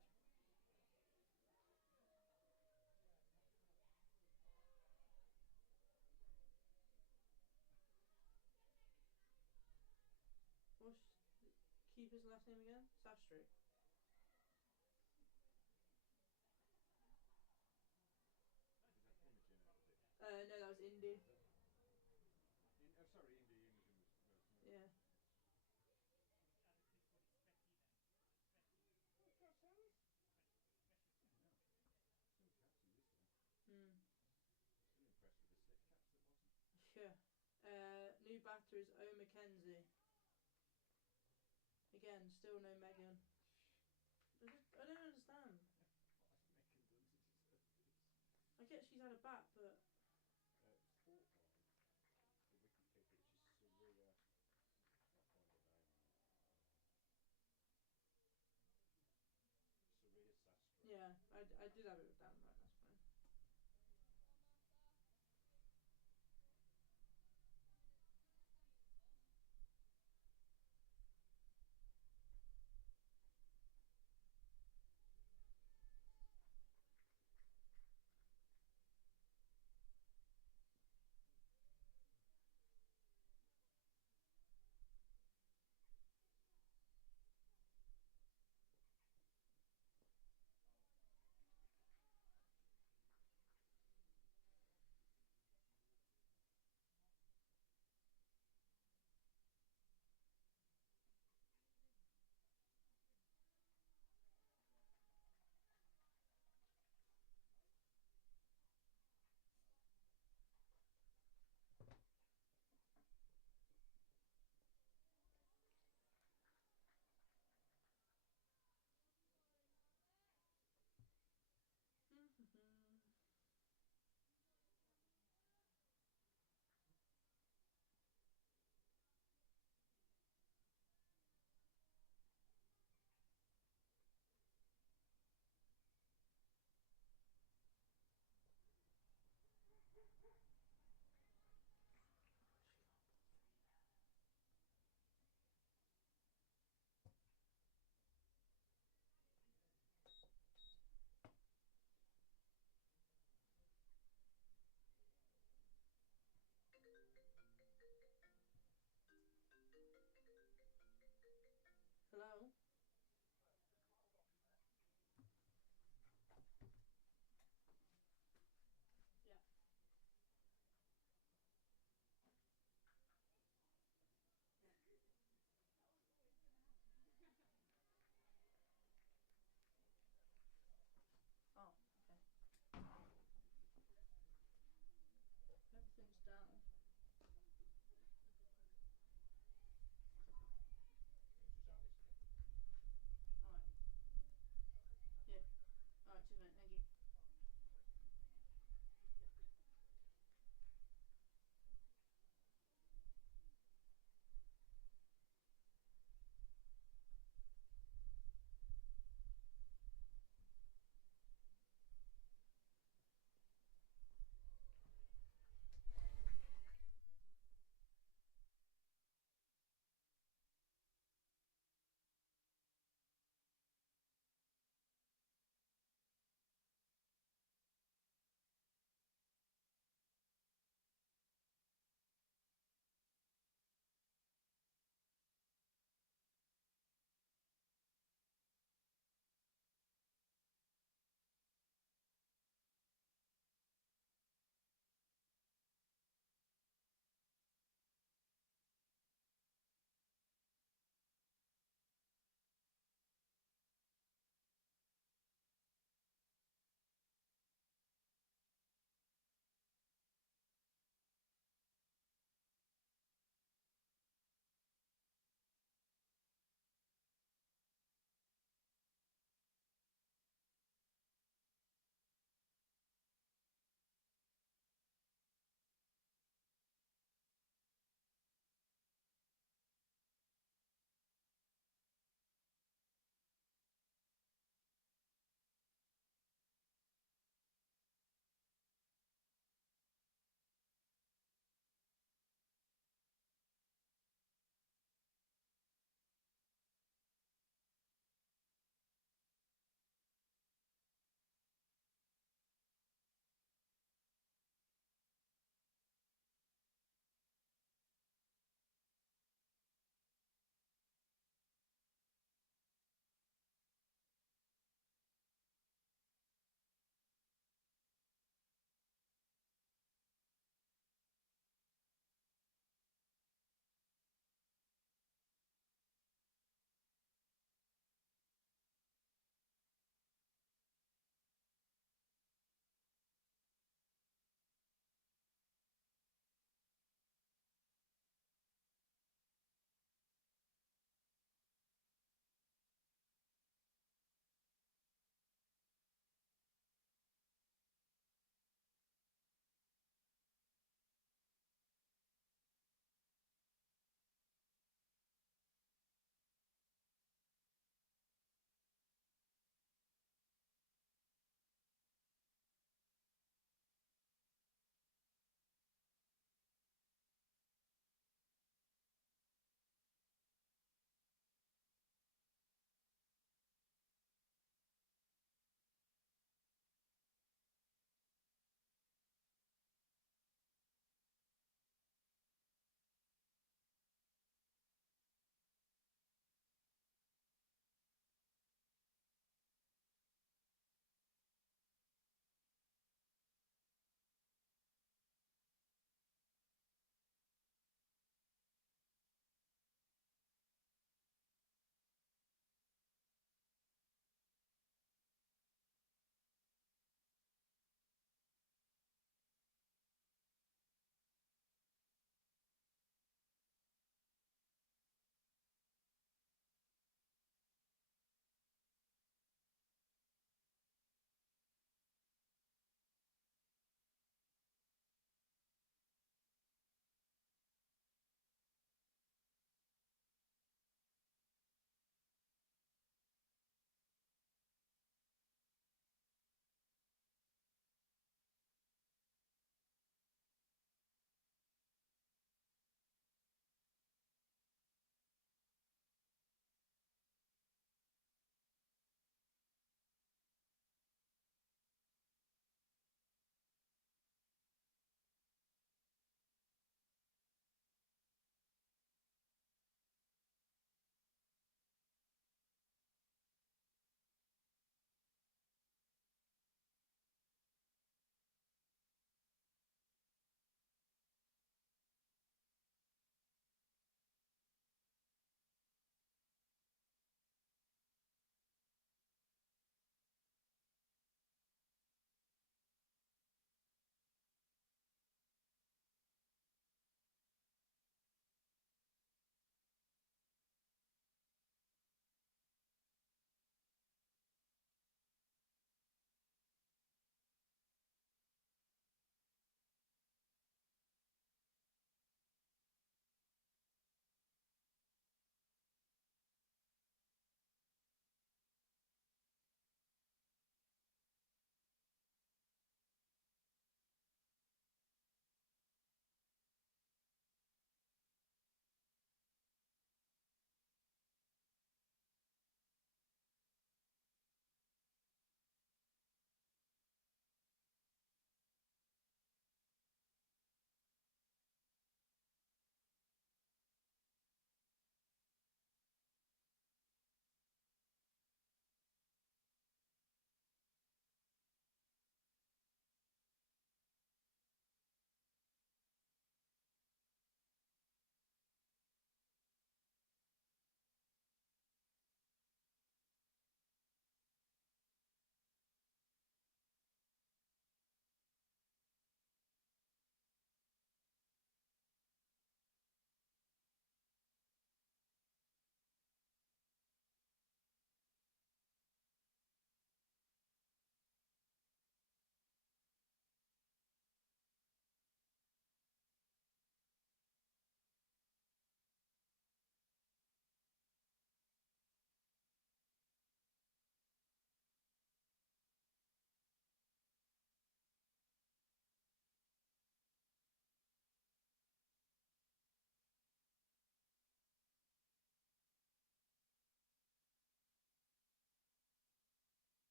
What's the keeper's last name again? Sastry. Is that Imogen out, was it? No, that was Indy. Sorry, Indy Imogen was no. Yeah. As a kid's called it Specky now. Specky. What a catch that is! Special catch. No. Some catches this one. Still impressed with the slip catch that wasn't. Yeah. New batter is O Mackenzie. Again, still no Megan. I don't understand. Why Megan doesn't deserve this? I get she's had a bat, but It was fought by the wicket keeper, which is Saria. I'll find her name on it. Saria Sastra. yeah, I did have it